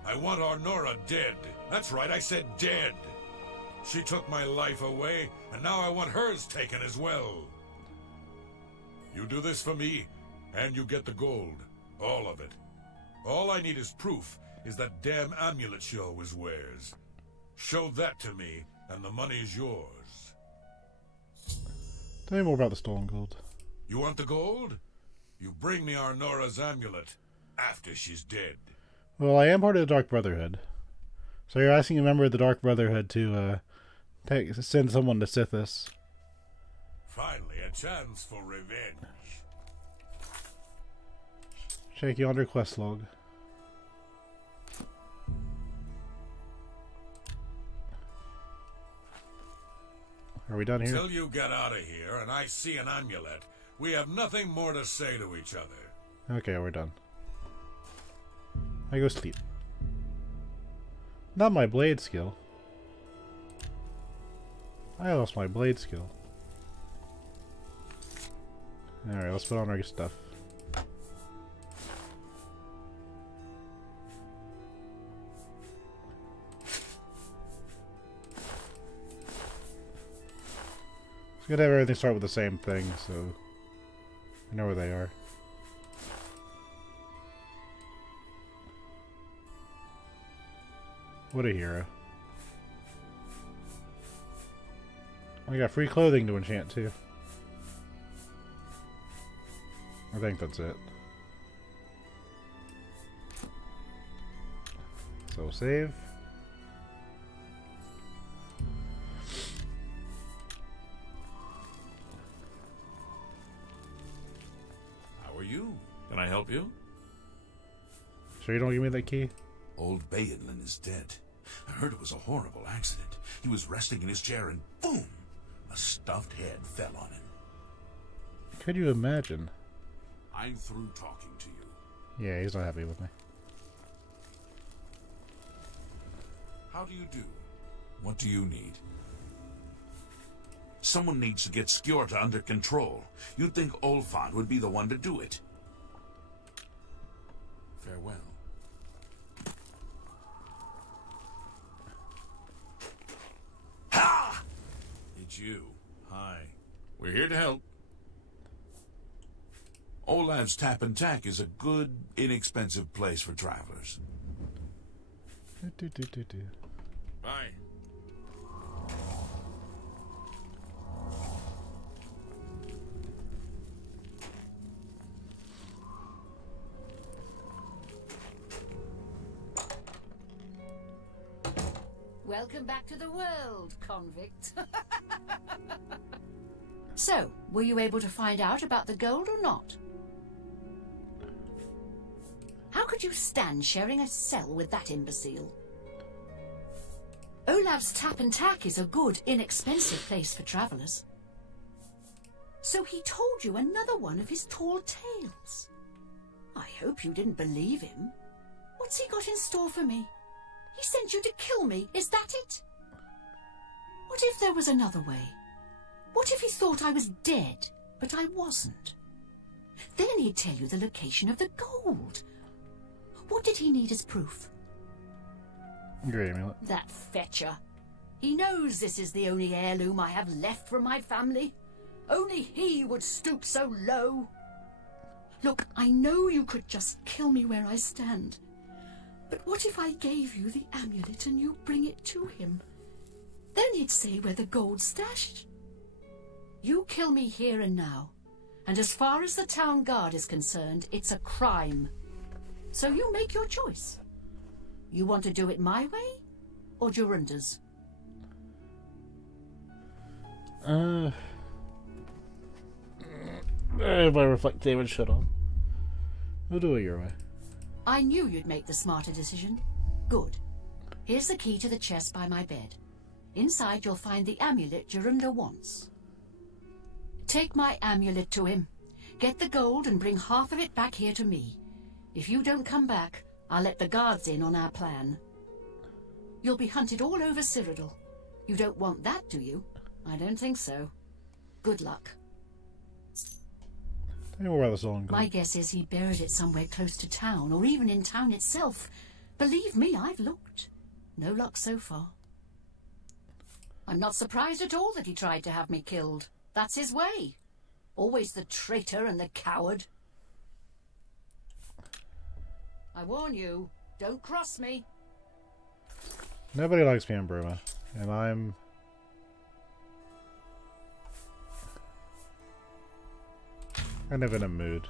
I want Arnora dead. That's right, I said dead. She took my life away, and now I want hers taken as well. You do this for me, and you get the gold. All of it. All I need is proof is that damn amulet she always wears. Show that to me, and the money's yours. Tell me more about the stolen gold. You want the gold? You bring me Arnora's amulet after she's dead. Well, I am part of the Dark Brotherhood. So you're asking a member of the Dark Brotherhood to send someone to Sithis. Finally, a chance for revenge. Check yonder quest log. Are we done here? Till you get out of here and I see an amulet, we have nothing more to say to each other. Okay, we're done. I go sleep. Not my blade skill. I lost my blade skill. Alright, let's put on our stuff. It's good to have everything start with the same thing, so I know where they are. What a hero. I got free clothing to enchant too. I think that's it. So save. How are you? Can I help you? Sure you don't give me that key? Old Bayadlin is dead. I heard it was a horrible accident. He was resting in his chair and boom! A stuffed head fell on him. Could you imagine? I'm through talking to you. Yeah, he's not happy with me. How do you do? What do you need? Someone needs to get Skjorta under control. You'd think Olfand would be the one to do it. Farewell. Ha! It's you. Hi. We're here to help. Olav's Tap and Tack is a good, inexpensive place for travelers. Bye. Welcome back to the world, convict. So, were you able to find out about the gold or not? How could you stand sharing a cell with that imbecile? Olav's Tap and Tack is a good, inexpensive place for travellers. So he told you another one of his tall tales. I hope you didn't believe him. What's he got in store for me? He sent you to kill me, is that it? What if there was another way? What if he thought I was dead, but I wasn't? Then he'd tell you the location of the gold. What did he need as proof? Great amulet. That fetcher. He knows this is the only heirloom I have left from my family. Only he would stoop so low. Look, I know you could just kill me where I stand. But what if I gave you the amulet and you bring it to him? Then he'd say where the gold's stashed. You kill me here and now, and as far as the town guard is concerned, it's a crime. So you make your choice. You want to do it my way, or Jorunda's? I have my reflect damage shut on. We'll do it your way. I knew you'd make the smarter decision. Good. Here's the key to the chest by my bed. Inside you'll find the amulet Jorunda wants. Take my amulet to him. Get the gold and bring half of it back here to me. If you don't come back, I'll let the guards in on our plan. You'll be hunted all over Cyrodiil. You don't want that, do you? I don't think so. Good luck. Tell me more about the stolen gold. My guess is he buried it somewhere close to town, or even in town itself. Believe me, I've looked. No luck so far. I'm not surprised at all that he tried to have me killed. That's his way. Always the traitor and the coward. I warn you, don't cross me. Nobody likes me in Bruma, and I'm... kind of in a mood.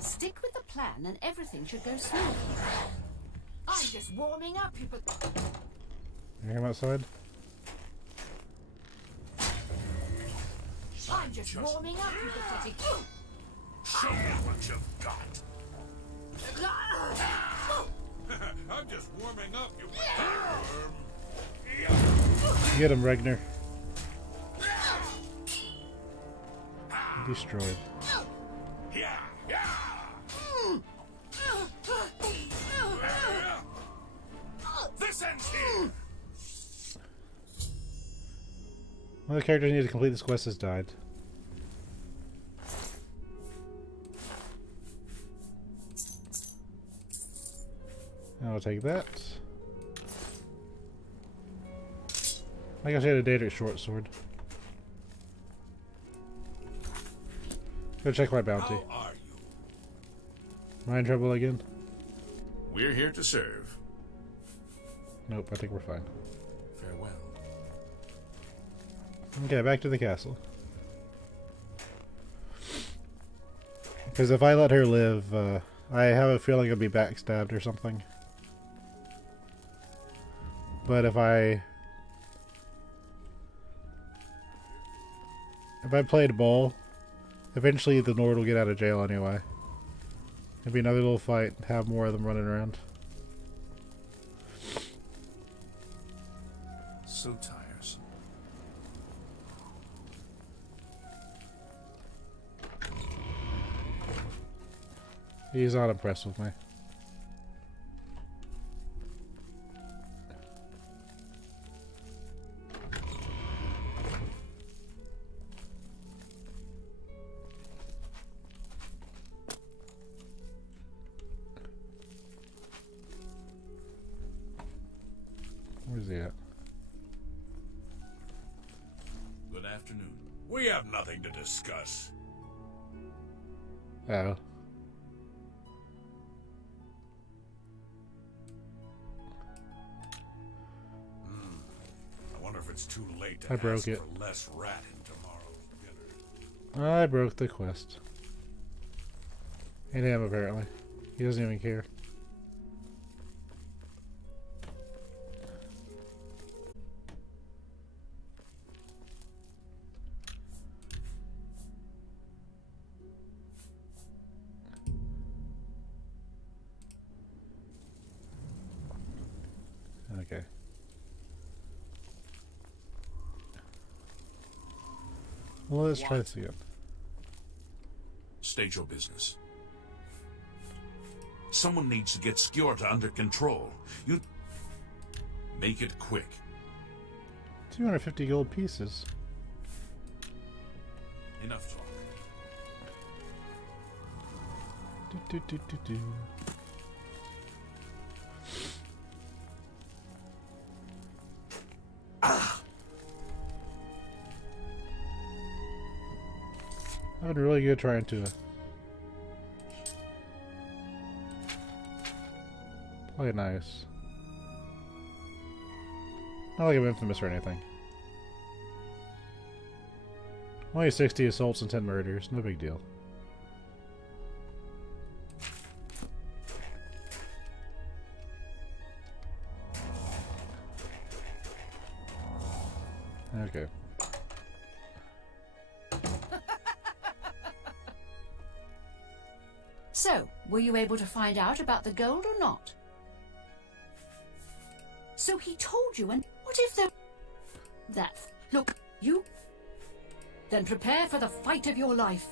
Stick with the plan and everything should go smoothly. I'm just warming up, you put... You come outside? I'm just warming up, you pathetic... Show me what you've got. I'm just warming up, you Get him, Regner. Destroyed. Yeah. This ends here. One of the characters needed to complete this quest has died. I'll take that. I guess I had a Daedric short sword. Go check my bounty. How are you? Am I in trouble again? We're here to serve. Nope, I think we're fine. Farewell. Okay, back to the castle. Because if I let her live, I have a feeling I'll be backstabbed or something. But if I played ball, eventually the Nord will get out of jail anyway. It'll be another little fight, have more of them running around. So tiresome. He's not impressed with me. Where's he at? Good afternoon. We have nothing to discuss. Oh. it's too late to I broke ask it. for less rat in tomorrow's dinner. I broke the quest. And him, apparently. He doesn't even care. Okay. Well, let's try this again. State your business. Someone needs to get Skjorta under control. You make it quick. 250 gold pieces. Enough talk. Do. I've been really good trying to play nice. Not like I'm infamous or anything. Only 60 assaults and 10 murders, no big deal. Okay. So, were you able to find out about the gold or not? So he told you, and what if there... That... Look, you... Then prepare for the fight of your life.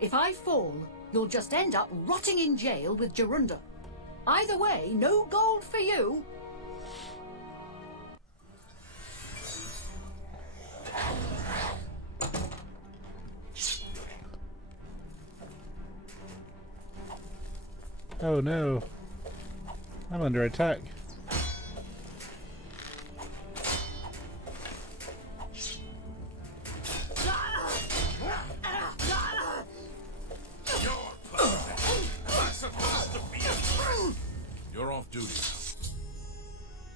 If I fall, you'll just end up rotting in jail with Jorunda. Either way, no gold for you. Oh no. I'm under attack. You're off duty.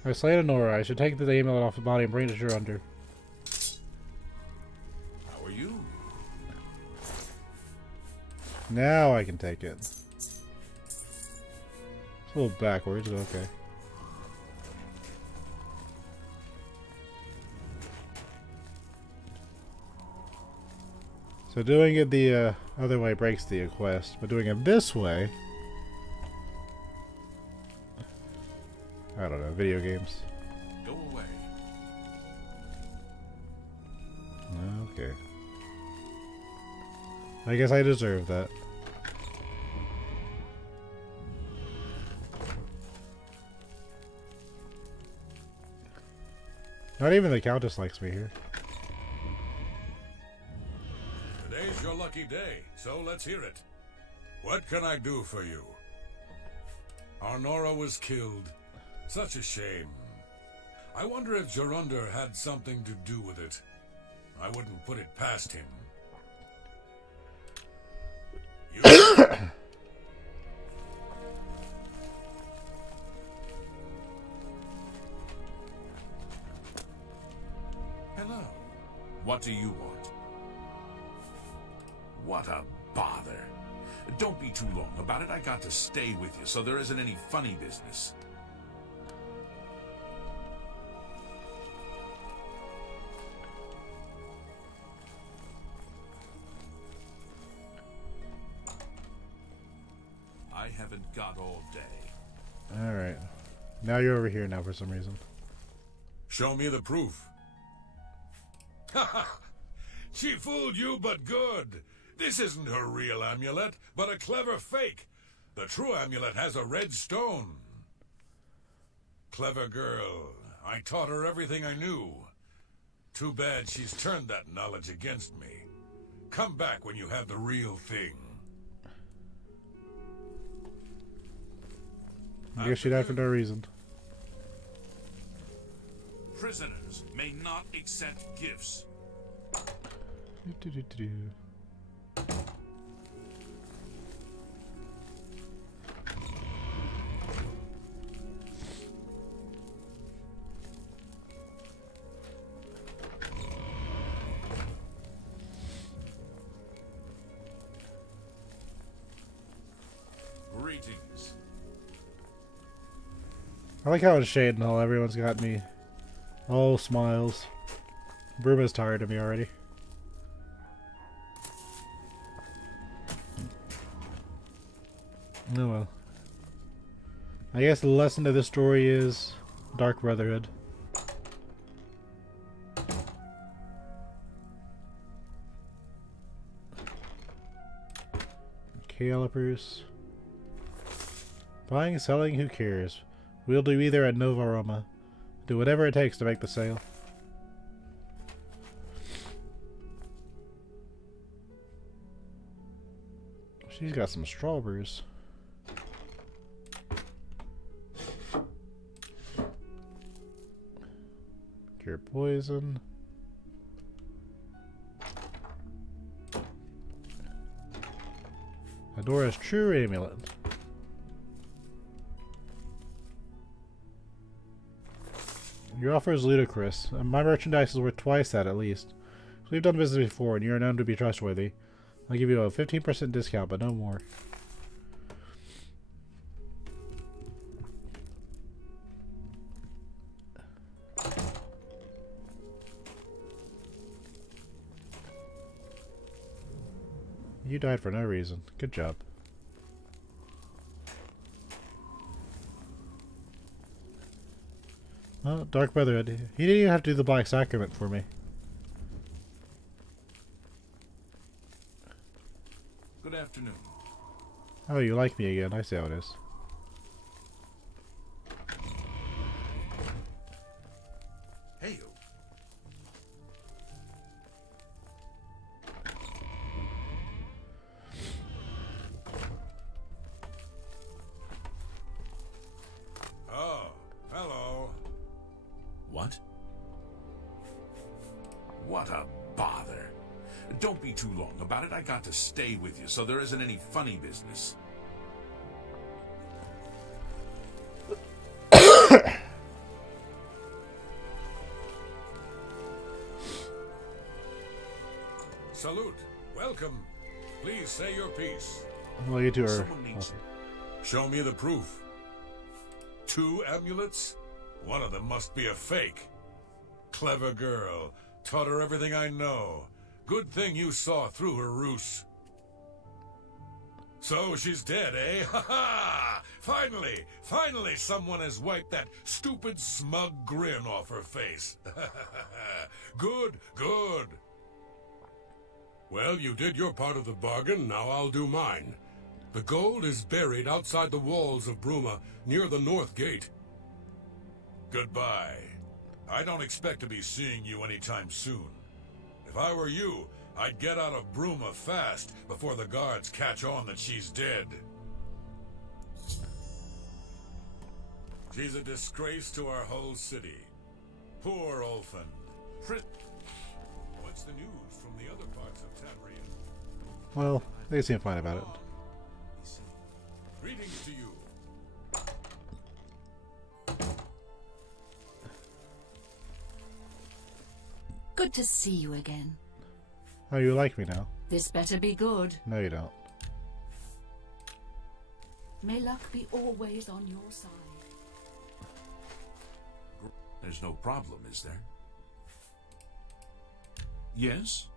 I slayed Nora. I should take the amulet off the body and bring it to Jorunda. How are you? Now I can take it. It's a little backwards, but okay. So doing it the other way breaks the quest, but doing it this way... I don't know, video games. Go away. Okay. I guess I deserve that. Not even the Countess likes me here. Today's your lucky day, so let's hear it. What can I do for you? Our Nora was killed. Such a shame. I wonder if Jorunda had something to do with it. I wouldn't put it past him. You... Hello. What do you want? What a bother. Don't be too long about it. I got to stay with you, so there isn't any funny business. I haven't got all day. Alright. Now you're over here now for some reason. Show me the proof. Ha! She fooled you, but good. This isn't her real amulet, but a clever fake. The true amulet has a red stone. Clever girl. I taught her everything I knew. Too bad she's turned that knowledge against me. Come back when you have the real thing. I guess she died for no reason. Prisoners may not accept gifts. I like how in Shade and all everyone's got me all smiles. Bruma's tired of me already. Oh well. I guess the lesson of this story is Dark Brotherhood. Calipers. Buying, selling, who cares? We'll do either at Nova Roma. Do whatever it takes to make the sale. She's got some strawberries. Cure poison. Adora's true amulet. Your offer is ludicrous. My merchandise is worth twice that at least. We've done business before and you are known to be trustworthy. I'll give you a 15% discount, but no more. You died for no reason. Good job. Oh, Dark Brotherhood. He didn't even have to do the Black Sacrament for me. Good afternoon. Oh, you like me again. I see how it is. Hey, you. Oh, hello. What? What a bother. Don't be too long about it. I got to stay with you, so there isn't any funny business. Salute. Welcome. Please say your piece. Well, you two are... Someone needs... Show me the proof. 2 amulets? One of them must be a fake. Clever girl. Taught her everything I know. Good thing you saw through her ruse. So she's dead, eh? Ha ha! Finally someone has wiped that stupid smug grin off her face. Good. Well, you did your part of the bargain, now I'll do mine. The gold is buried outside the walls of Bruma, near the north gate. Goodbye. I don't expect to be seeing you anytime soon. If I were you, I'd get out of Bruma fast before the guards catch on that she's dead. She's a disgrace to our whole city. Poor Ulfin. What's the news from the other parts of Tamriel? Well, they seem fine about it. Greetings to you. Good to see you again. Oh, you like me now? This better be good. No, you don't. May luck be always on your side. There's no problem, is there? Yes?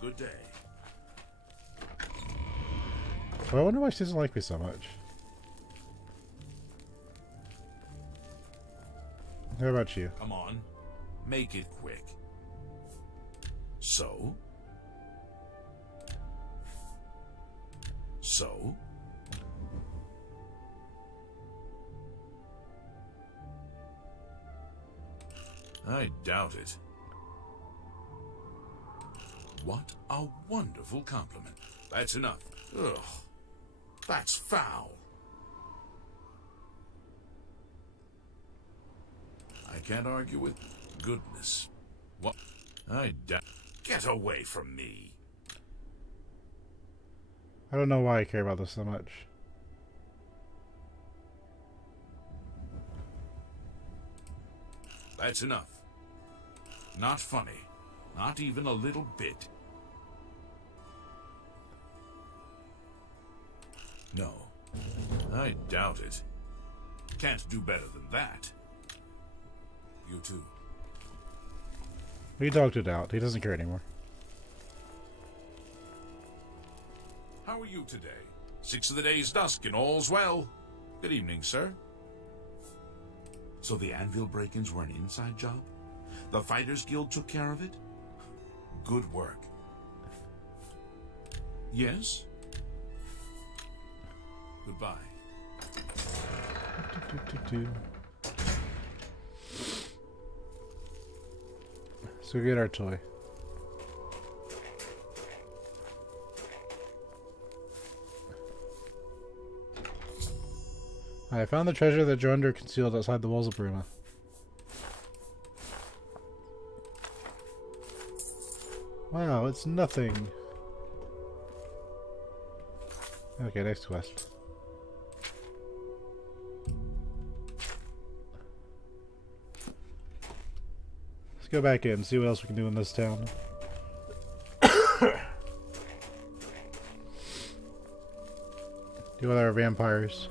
Good day. Well, I wonder why she doesn't like me so much. How about you? Come on. Make it quick. So? So? I doubt it. What a wonderful compliment. That's enough. Ugh. That's foul. I can't argue with goodness. What? I doubt. Get away from me. I don't know why I care about this so much. That's enough. Not funny. Not even a little bit. No. I doubt it. Can't do better than that. You too. We talked it out. He doesn't care anymore. How are you today? 6 of the day's dusk and all's well. Good evening, sir. So the anvil break-ins were an inside job? The Fighters Guild took care of it? Good work. Yes? Goodbye. So get our toy. I found the treasure that Jonder concealed outside the walls of Bruma. Wow, it's nothing. Okay, next quest. Let's go back in and see what else we can do in this town. Deal with our vampires.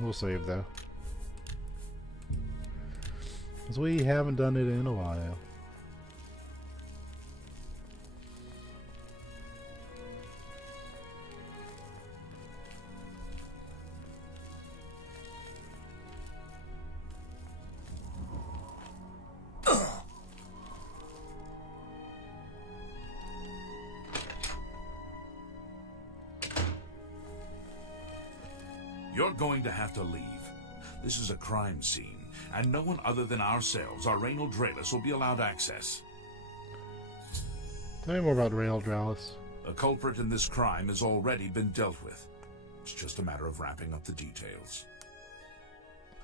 We'll save though, because we haven't done it in a while. You're going to have to leave. This is a crime scene, and no one other than ourselves, our Reynald Draelus, will be allowed access. Tell me more about Rail Dralis. The culprit in this crime has already been dealt with. It's just a matter of wrapping up the details.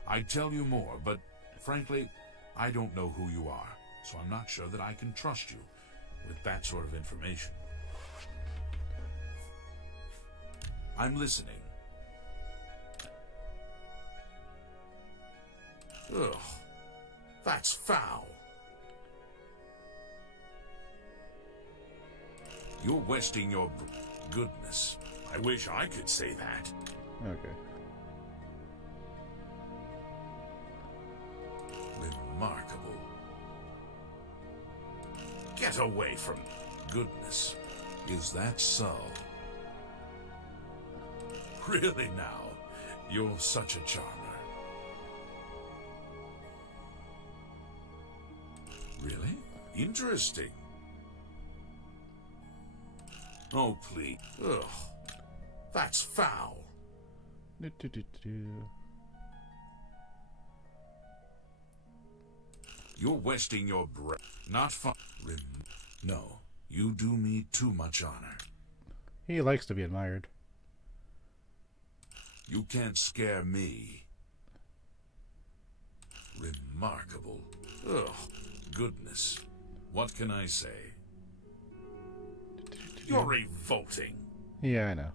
I'd tell you more, but frankly, I don't know who you are, so I'm not sure that I can trust you with that sort of information. I'm listening. Ugh, that's foul. You're wasting your goodness. I wish I could say that. Okay. Remarkable. Get away from goodness. Is that so? Really now? You're such a charmer. Really? Interesting. Oh, please. Ugh. That's foul. You're wasting your breath. Not fun. No, you do me too much honor. He likes to be admired. You can't scare me. Remarkable. Ugh. Goodness. What can I say? You're revolting. Yeah, I know.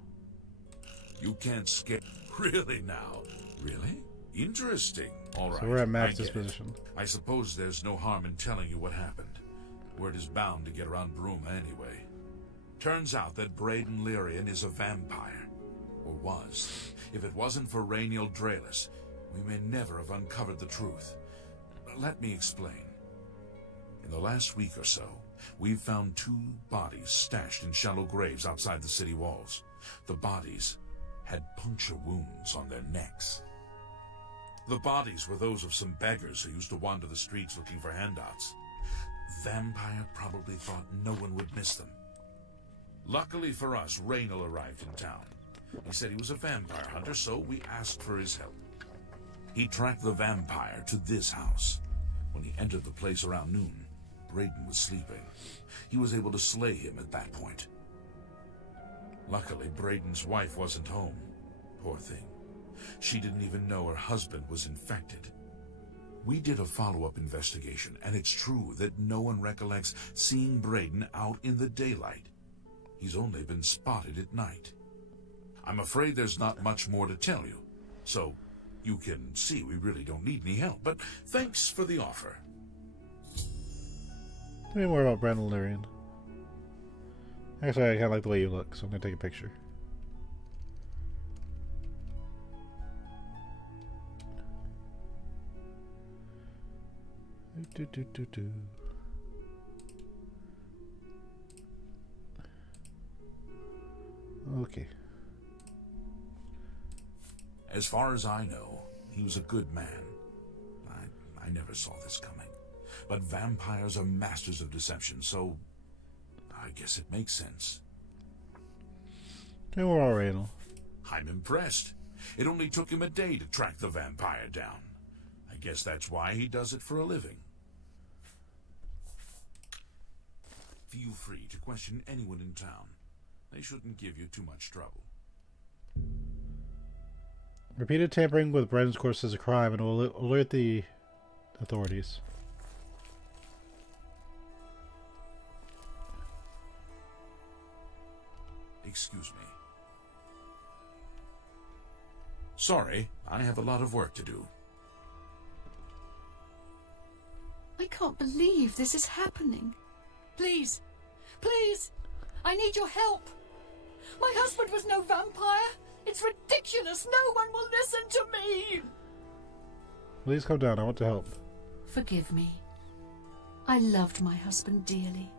You can't scare... Really now? Really? Interesting. All right. So we're at max I get it. disposition. I suppose there's no harm in telling you what happened. Word is bound to get around Bruma anyway. Turns out that Braden Lyrian is a vampire. Or was. If it wasn't for Reynald Draelus, we may never have uncovered the truth. Let me explain. In the last week or so, we've found 2 bodies stashed in shallow graves outside the city walls. The bodies had puncture wounds on their necks. The bodies were those of some beggars who used to wander the streets looking for handouts. Vampire probably thought no one would miss them. Luckily for us, Reynald arrived in town. He said he was a vampire hunter, so we asked for his help. He tracked the vampire to this house. When he entered the place around noon, Braden was sleeping. He was able to slay him at that point. Luckily, Braden's wife wasn't home. Poor thing. She didn't even know her husband was infected. We did a follow-up investigation, and it's true that no one recollects seeing Braden out in the daylight. He's only been spotted at night. I'm afraid there's not much more to tell you, so you can see we really don't need any help, but thanks for the offer. Tell me more about Brandon Lyrian. Actually, I kind of like the way you look, so I'm going to take a picture. Okay. As far as I know, he was a good man. I never saw this coming. But vampires are masters of deception, so I guess it makes sense. Hey, we're all Randall. I'm impressed. It only took him a day to track the vampire down. I guess that's why he does it for a living. Feel free to question anyone in town. They shouldn't give you too much trouble. Repeated tampering with Brennan's corpse is a crime and will alert the authorities. Excuse me. Sorry, I have a lot of work to do. I can't believe this is happening. Please, please, I need your help. My husband was no vampire. It's ridiculous. No one will listen to me. Please calm down. I want to help. Forgive me. I loved my husband dearly,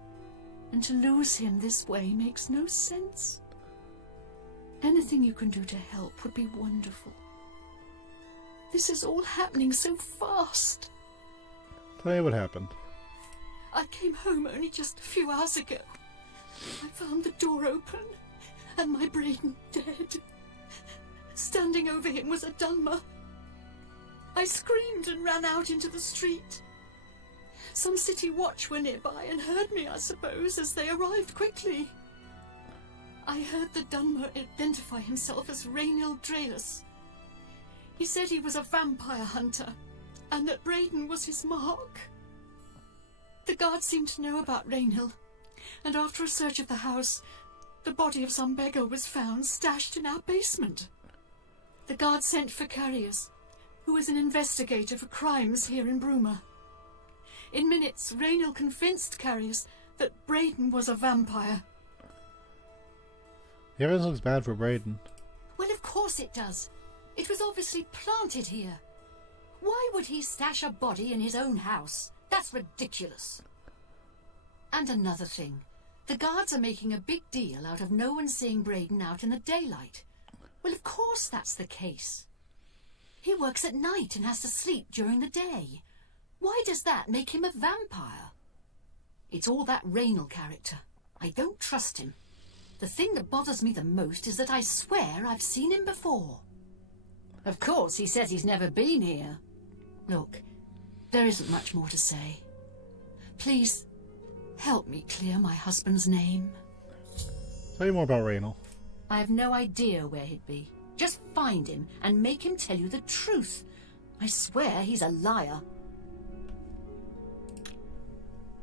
and to lose him this way makes no sense. Anything you can do to help would be wonderful. This is all happening so fast. Tell me what happened. I came home only just a few hours ago. I found the door open, and my Braden dead. Standing over him was a Dunmer. I screamed and ran out into the street. Some city watch were nearby and heard me, I suppose, as they arrived quickly. I heard the Dunmer identify himself as Rainil Draelus. He said he was a vampire hunter, and that Braden was his mark. The guards seemed to know about Rainil, and after a search of the house, the body of some beggar was found stashed in our basement. The guards sent for Carius, who is an investigator for crimes here in Bruma. In minutes, Rainil convinced Carius that Braden was a vampire. The evidence looks bad for Braden. Well, of course it does. It was obviously planted here. Why would he stash a body in his own house? That's ridiculous. And another thing. The guards are making a big deal out of no one seeing Braden out in the daylight. Well, of course that's the case. He works at night and has to sleep during the day. Why does that make him a vampire? It's all that Rainil character. I don't trust him. The thing that bothers me the most is that I swear I've seen him before. Of course, he says he's never been here. Look, there isn't much more to say. Please, help me clear my husband's name. Tell me more about Rainil. I have no idea where he'd be. Just find him and make him tell you the truth. I swear he's a liar.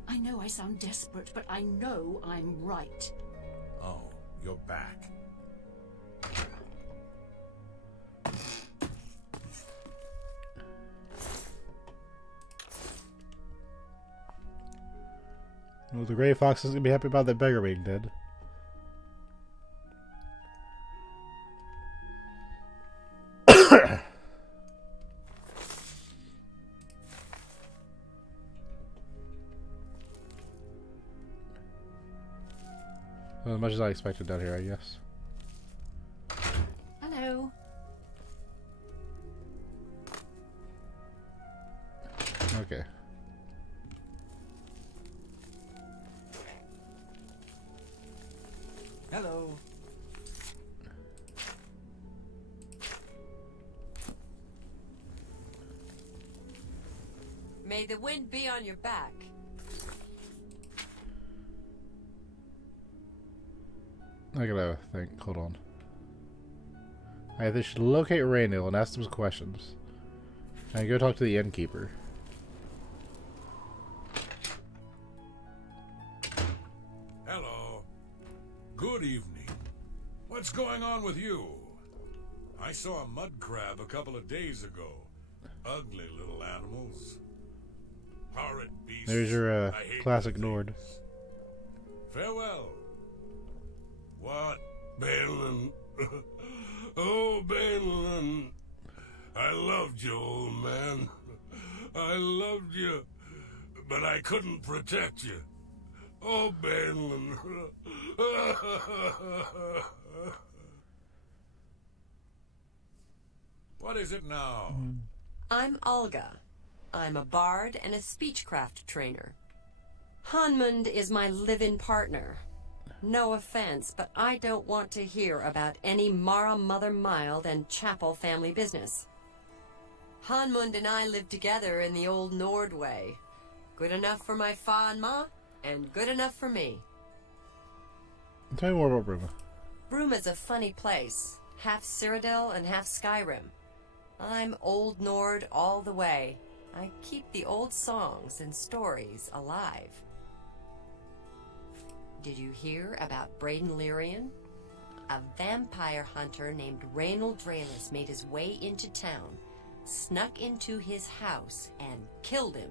I know I sound desperate, but I know I'm right. Oh, you're back. Well, the Grey Fox is going to be happy about that beggar being dead. Well, as much as I expected down here, I guess. Hello. Okay. Hello. May the wind be on your back. I gotta think. Hold on. I they should locate Rainil and ask him some questions. And go talk to the innkeeper. Hello. Good evening. What's going on with you? I saw a mud crab a couple of days ago. Ugly little animals. Horrid beasts. There's your I hate classic things. Nord. Farewell. What? Balin. Oh, Balin. I loved you, old man. I loved you, but I couldn't protect you. Oh, Balin. What is it now? I'm Olga. I'm a bard and a speechcraft trainer. Hanmund is my live-in partner. No offense, but I don't want to hear about any Mara Mother Mild and Chapel family business. Hanmund and I lived together in the old Nord way. Good enough for my fa and ma, and good enough for me. Tell me more about Bruma. Bruma's a funny place. Half Cyrodiil and half Skyrim. I'm Old Nord all the way. I keep the old songs and stories alive. Did you hear about Braden Lyrian? A vampire hunter named Reynold Draelis made his way into town, snuck into his house, and killed him.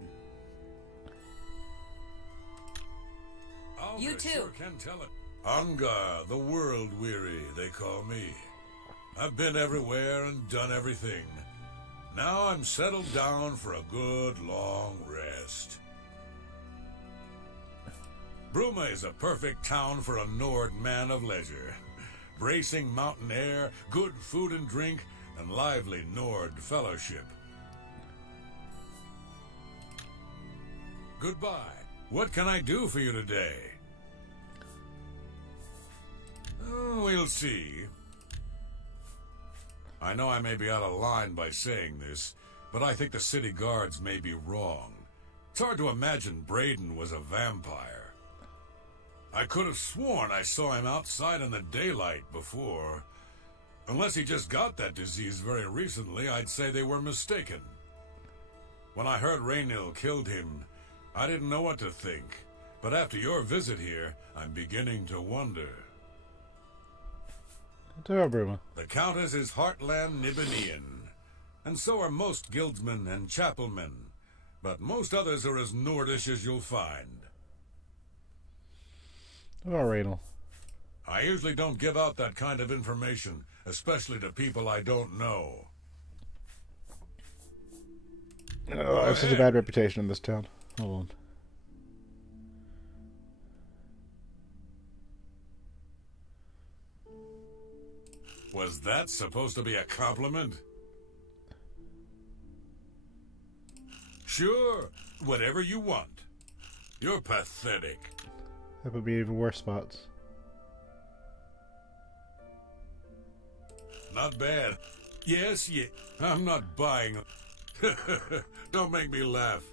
You too. Sure can tell it. Angar, the world weary, they call me. I've been everywhere and done everything. Now I'm settled down for a good long rest. Bruma is a perfect town for a Nord man of leisure. Bracing mountain air, good food and drink, and lively Nord fellowship. Goodbye. What can I do for you today? We'll see. I know I may be out of line by saying this, but I think the city guards may be wrong. It's hard to imagine Braden was a vampire. I could have sworn I saw him outside in the daylight before. Unless he just got that disease very recently, I'd say they were mistaken. When I heard Raynil killed him, I didn't know what to think. But after your visit here, I'm beginning to wonder. Tell me about Bruma. The Countess is Heartland Nibenian, and so are most guildsmen and chapelmen, but most others are as Nordish as you'll find. What about Raynal? I usually don't give out that kind of information, especially to people I don't know. Oh, I have such a bad reputation in this town. Hold on. Was that supposed to be a compliment? Sure, whatever you want. You're pathetic. That would be even worse spots. Not bad. Yes, I'm not buying. Don't make me laugh.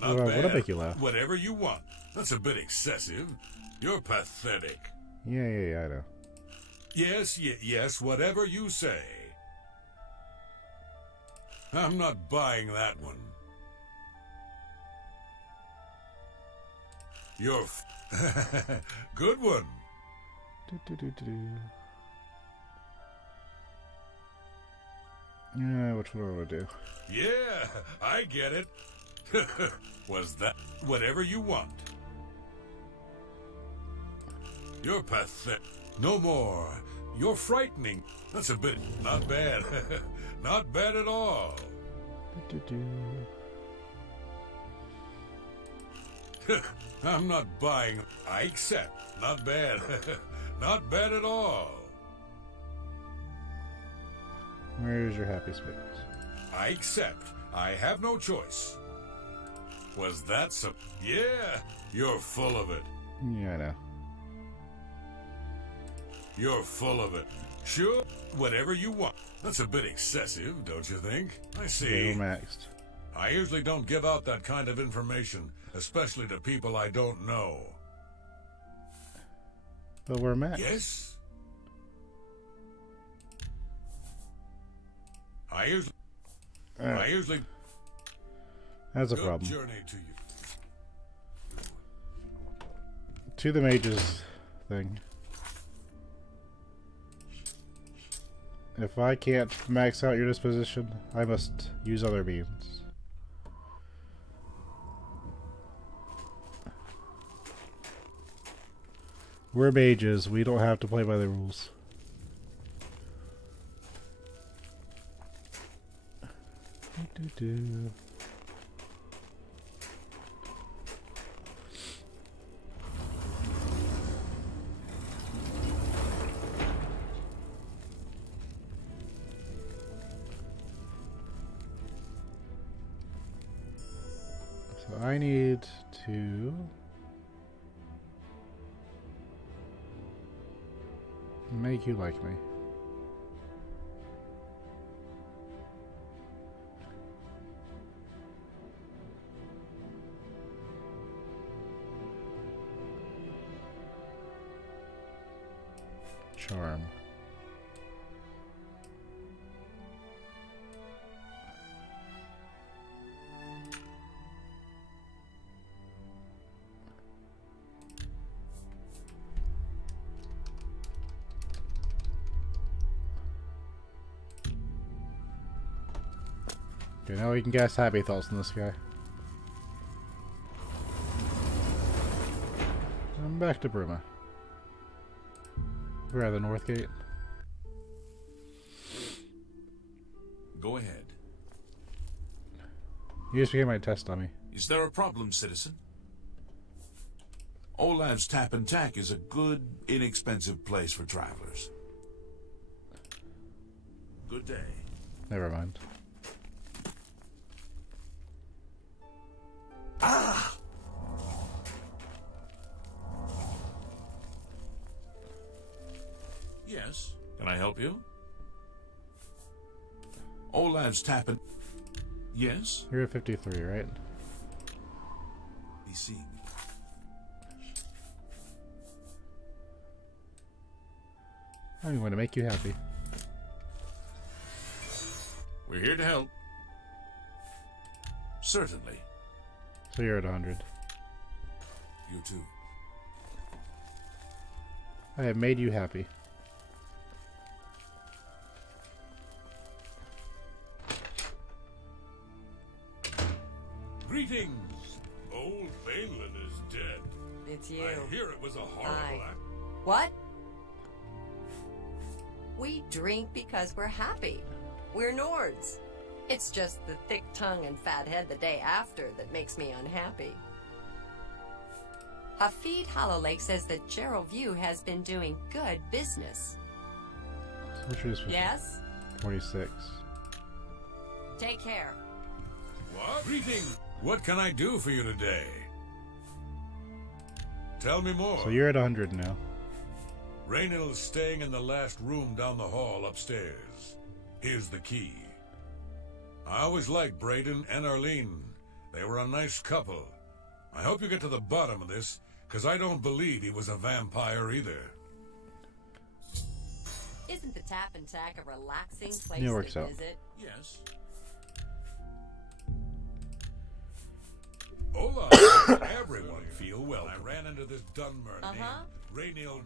Not bad. What'll make you laugh? Whatever you want. That's a bit excessive. You're pathetic. Yeah, I know. Yes, whatever you say. I'm not buying that one. You're good one. Yeah, which one do I want to do? Yeah, I get it. Was that whatever you want? You're pathetic. No more. You're frightening. That's a bit not bad. Not bad at all. I'm not buying. I accept. Not bad. Not bad at all. Where's your happy space? I accept. I have no choice. Was that so? Yeah, you're full of it. Yeah, I know. You're full of it. Sure, whatever you want. That's a bit excessive, don't you think? I see. Yeah, we're maxed. I usually don't give out that kind of information, especially to people I don't know. But we're maxed. Yes? I usually That's a good problem. Journey to you. To the mages thing. If I can't max out your disposition, I must use other means. We're mages. We don't have to play by the rules. Do-do-do. So I need to make you like me. Charm. Okay, now we can cast happy thoughts on this guy. I'm back to Bruma. We're at the North Gate. Go ahead. You just became my test dummy. Is there a problem, citizen? Olaf's Tap and Tack is a good, inexpensive place for travelers. Good day. Never mind. Ah! Yes. Can I help you? Olaf's Tap and... Yes? You're at 53, right? Be seeing me. I'm going to make you happy. We're here to help. Certainly. So you're at 100. You too. I have made you happy. Greetings! Old Bainland is dead. It's you. I hear it was a horrible Hi. act. What? We drink because we're happy. We're Nords. It's just the thick tongue and fat head the day after that makes me unhappy. Hafid Hollowlake says that Gerald View has been doing good business. Which is Yes? 46. Take care. What? Greetings! What can I do for you today? Tell me more. So you're at 100 now. Raynill's staying in the last room down the hall upstairs. Here's the key. I always liked Braden and Arlene. They were a nice couple. I hope you get to the bottom of this, because I don't believe he was a vampire either. Isn't the Tap and Tack a relaxing place It works to out. visit? Yes. Olaf makes everyone feel well. I ran into this Dunmer named Rayniel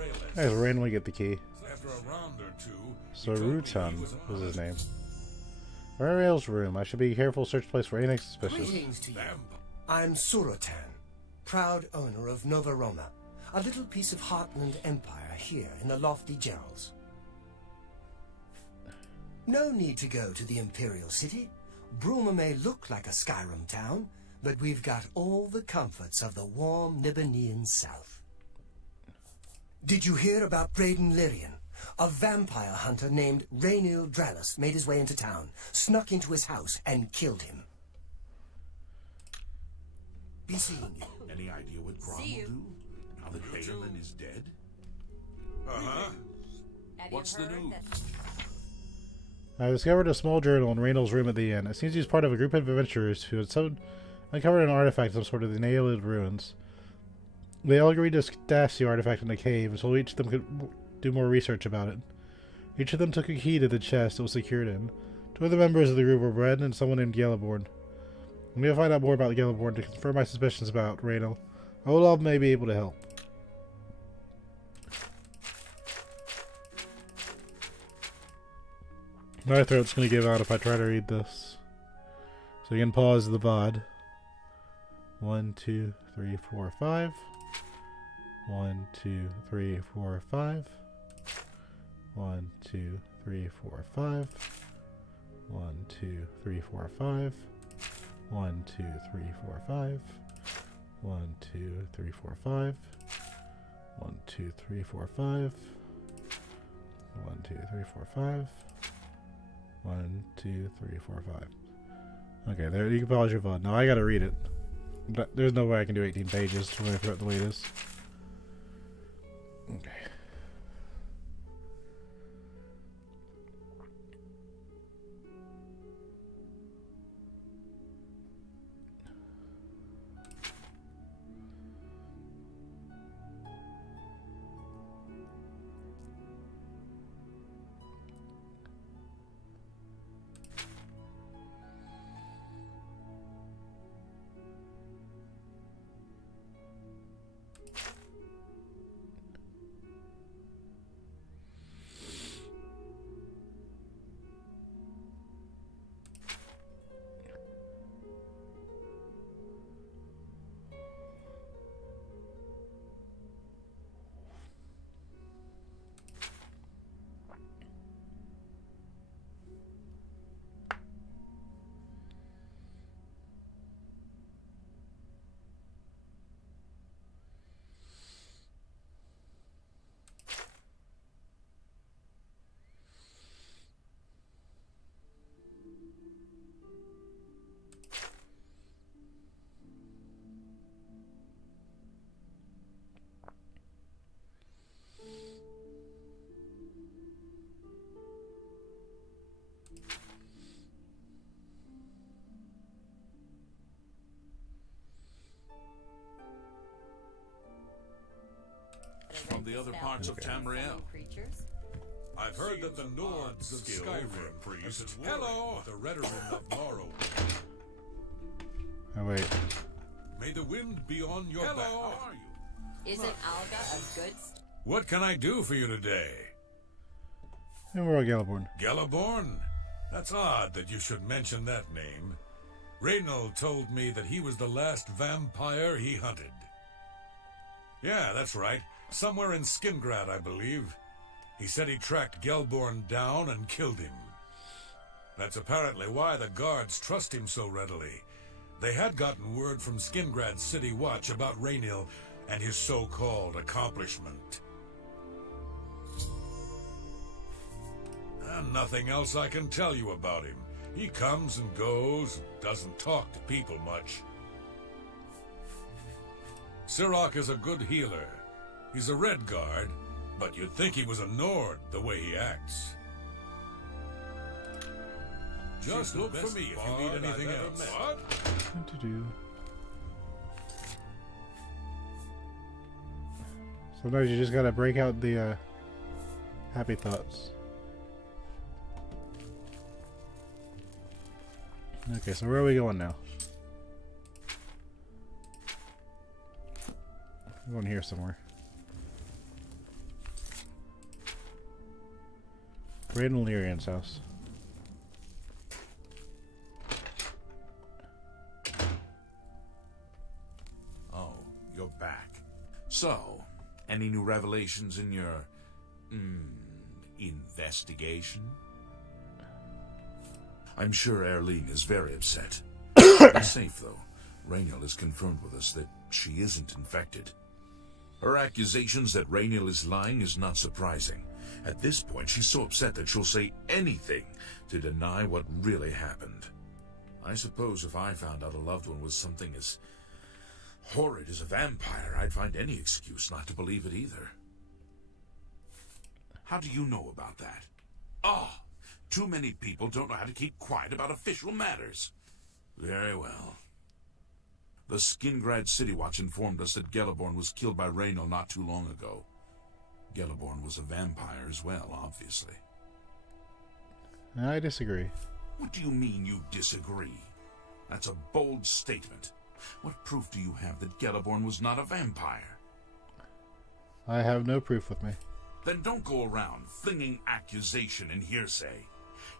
I just randomly get the key. After a round or two, So he told me he Rutan was an was his honest name. Ariel's room. I should be careful search the place for anything suspicious. Greetings to you. vampire. I'm Suratan, proud owner of Nova Roma, a little piece of Heartland Empire here in the lofty Gerals. No need to go to the Imperial City. Bruma may look like a Skyrim town, but we've got all the comforts of the warm Nibbanean south. Did you hear about Braden Lyrian? A vampire hunter named Raynil Dralus made his way into town, snuck into his house, and killed him. Be seeing you. Any idea what Grom See will you. do now that Balin is dead? Uh-huh. Have you What's the heard news? that- I discovered a small journal in Raynol's room at the inn. It seems he's part of a group of adventurers who had uncovered an artifact of some sort of the Naelid ruins. They all agreed to stash the artifact in a cave until each of them could do more research about it. Each of them took a key to the chest it was secured in. Two of the members of the group were Brad and someone named Yellowborn. I'm going to find out more about Yellowborn to confirm my suspicions about Raynal. Olaf may be able to help. My throat's going to give out if I try to read this. So you can pause the VOD. 1, 2, 3, 4, 5. 1, 2, 3, 4, 5. 1, 2, 3, 4, 5. 1, 2, 3, 4, 5. 1, 2, 3, 4, 5. 1, 2, 3, 4, 5. 1, 2, 3, 4, 5. 1, 2, 3, 4, 5. 1, 2, 3, 4, 5. Okay, there you can pause your VOD. Now I gotta read it. But there's no way I can do 18 pages when I forgot the way it is. Okay. From the other parts of Tamriel. Creatures. I've heard that the Nords of Skyrim priest hello the Redderin of Morrow. Oh wait. May the wind be on your back. How are you? Isn't Alga a good What can I do for you today? And we're on Galaborn. Galaborn? That's odd that you should mention that name. Reynald told me that he was the last vampire he hunted. Yeah, that's right. Somewhere in Skingrad, I believe. He said he tracked Gelborn down and killed him. That's apparently why the guards trust him so readily. They had gotten word from Skingrad's City Watch about Raynil and his so-called accomplishment. And nothing else I can tell you about him. He comes and goes, and doesn't talk to people much. Sirach is a good healer. He's a Red Guard, but you'd think he was a Nord the way he acts. Just look for me if you need anything else. What? What to do? Sometimes you just gotta break out the happy thoughts. Okay, so where are we going now? I'm going here somewhere. Raiden Lyrian's house. Oh, you're back. So, any new revelations in your investigation? I'm sure Erling is very upset. Be safe, though. Raynil has confirmed with us that she isn't infected. Her accusations that Raynil is lying is not surprising. At this point, she's so upset that she'll say anything to deny what really happened. I suppose if I found out a loved one was something as horrid as a vampire, I'd find any excuse not to believe it either. How do you know about that? Too many people don't know how to keep quiet about official matters. Very well. The Skingrad City Watch informed us that Galaborn was killed by Raynil not too long ago. Galaborn was a vampire as well, obviously. I disagree. What do you mean you disagree? That's a bold statement. What proof do you have that Galaborn was not a vampire? I have no proof with me. Then don't go around flinging accusation and hearsay.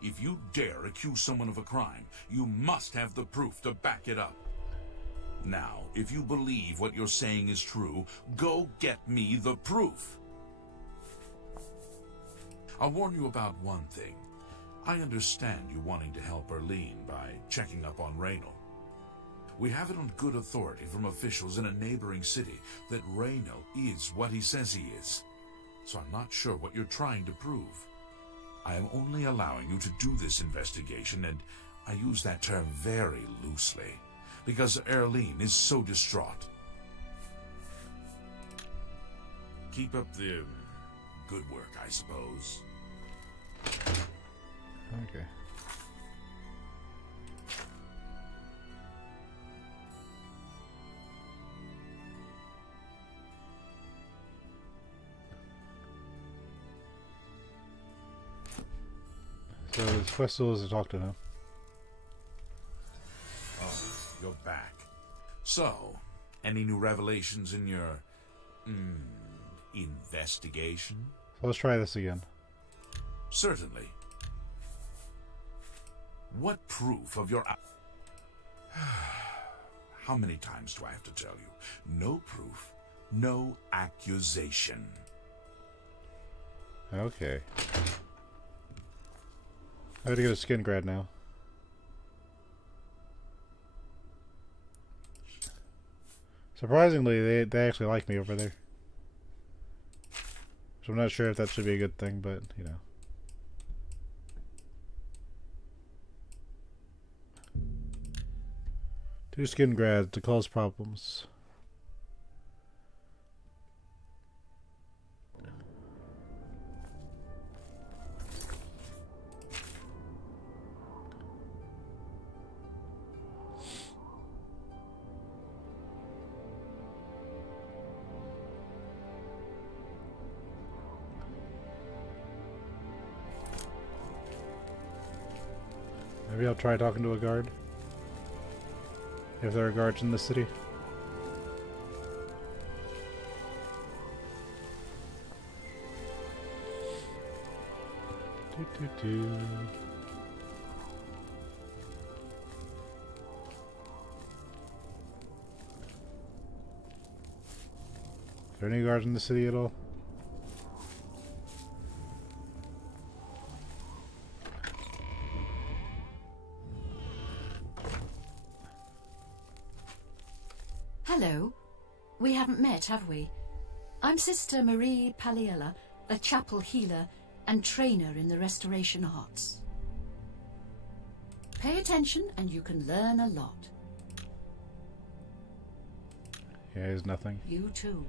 If you dare accuse someone of a crime, you must have the proof to back it up. Now, if you believe what you're saying is true, go get me the proof. I'll warn you about one thing. I understand you wanting to help Erlene by checking up on Raynal. We have it on good authority from officials in a neighboring city that Raynal is what he says he is. So I'm not sure what you're trying to prove. I am only allowing you to do this investigation, and I use that term very loosely, because Erlene is so distraught. Keep up the good work, I suppose. Okay. So his quest still is to talk to him. Oh, you're back. So, any new revelations in your investigation? So let's try this again. Certainly. What proof of your... How many times do I have to tell you? No proof, no accusation. Okay. I gotta get a skin grad now. Surprisingly, they actually like me over there. So I'm not sure if that should be a good thing, but, you know. Two skin grads to cause problems. Maybe I'll try talking to a guard. If there are guards in the city. Is there any guards in the city at all? Hello. We haven't met, have we? I'm Sister Marie Paliella, a chapel healer and trainer in the restoration arts. Pay attention and you can learn a lot. Yeah, there's nothing. You too.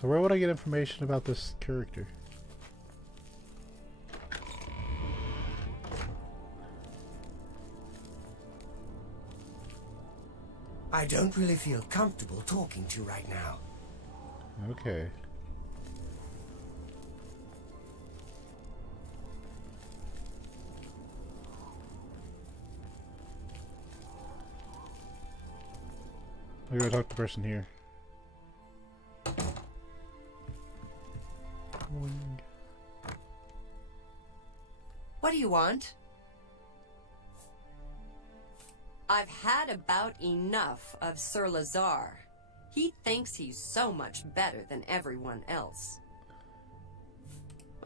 So where would I get information about this character? I don't really feel comfortable talking to you right now. Okay. I'm gonna talk to the person here. What do you want? I've had about enough of Sir Lazar. He thinks he's so much better than everyone else.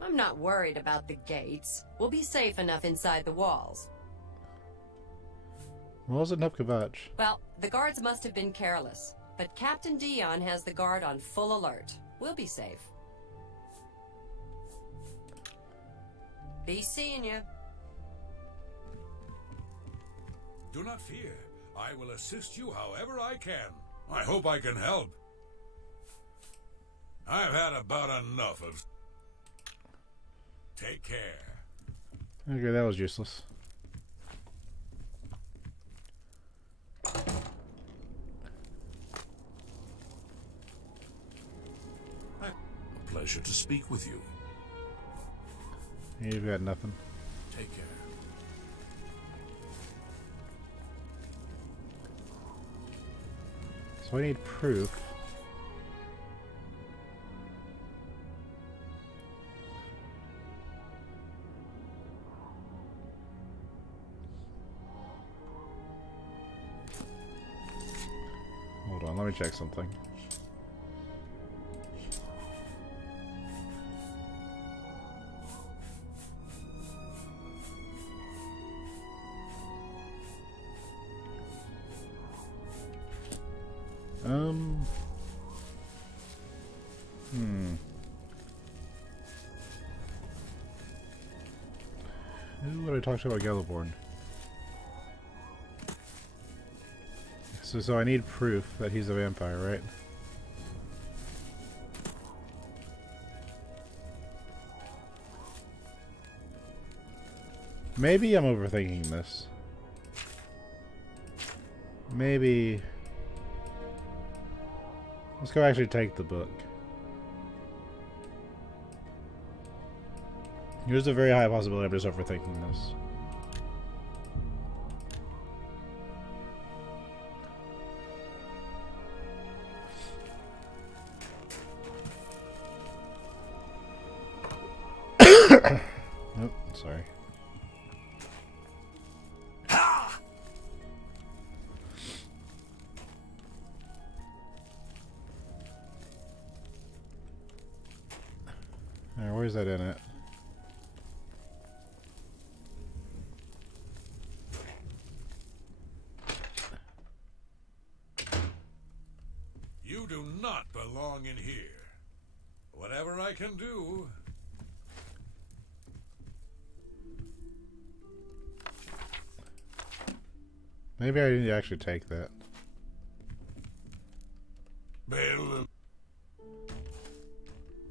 I'm not worried about the gates. We'll be safe enough inside the walls. What was it, Nupkavach? Well, the guards must have been careless, but Captain Dion has the guard on full alert. We'll be safe. Be seeing you. Do not fear. I will assist you however I can. I hope I can help. I've had about enough of... Take care. Okay, that was useless. A pleasure to speak with you. You've got nothing. Take care. So I need proof. me check something. Who would I talk to about Galaborn? So I need proof that he's a vampire, right? Maybe I'm overthinking this. Maybe... Let's go actually take the book. There's a very high possibility I'm just overthinking this. Nope, sorry. Alright, where's that in it? You do not belong in here. Whatever I can do. Maybe I need to actually take that. Bill.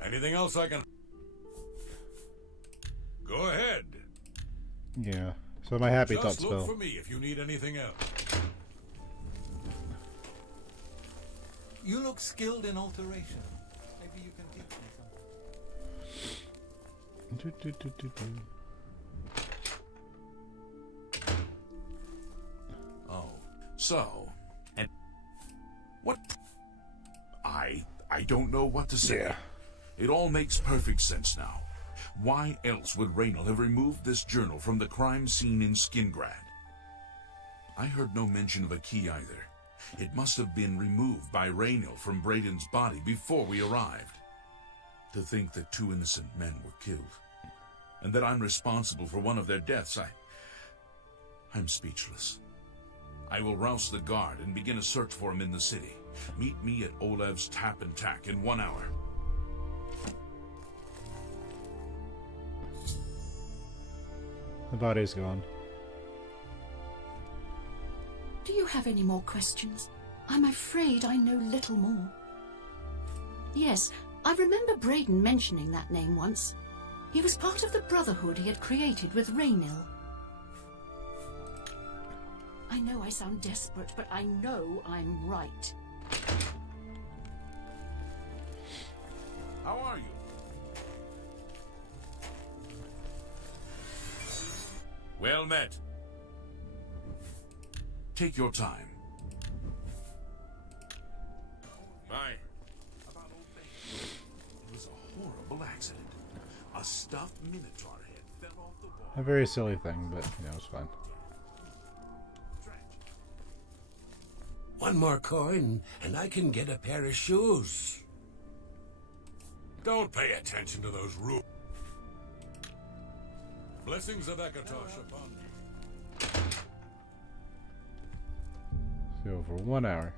Anything else I can... Go ahead. Yeah. So my happy thought Just look spell. for me if you need anything else. You look skilled in alteration. Maybe you can teach me something. Oh, so, and what? I don't know what to say. Yeah. It all makes perfect sense now. Why else would Raynal have removed this journal from the crime scene in Skingrad? I heard no mention of a key either. It must have been removed by Raynal from Braden's body before we arrived. To think that 2 innocent men were killed, and that I'm responsible for one of their deaths, I'm speechless. I will rouse the guard and begin a search for him in the city. Meet me at Olev's Tap and Tack in 1 hour. The body's gone. Do you have any more questions? I'm afraid I know little more. Yes, I remember Braden mentioning that name once. He was part of the brotherhood he had created with Raynal. I know I sound desperate, but I know I'm right. How are you? Well met. Take your time. Bye. About old Baby. It was a horrible accident. A stuffed minotaur head fell off the wall. A very silly thing, but you know, it's fine. One more coin, and I can get a pair of shoes. Don't pay attention to those rules. Blessings of Akatosh upon you. So for 1 hour.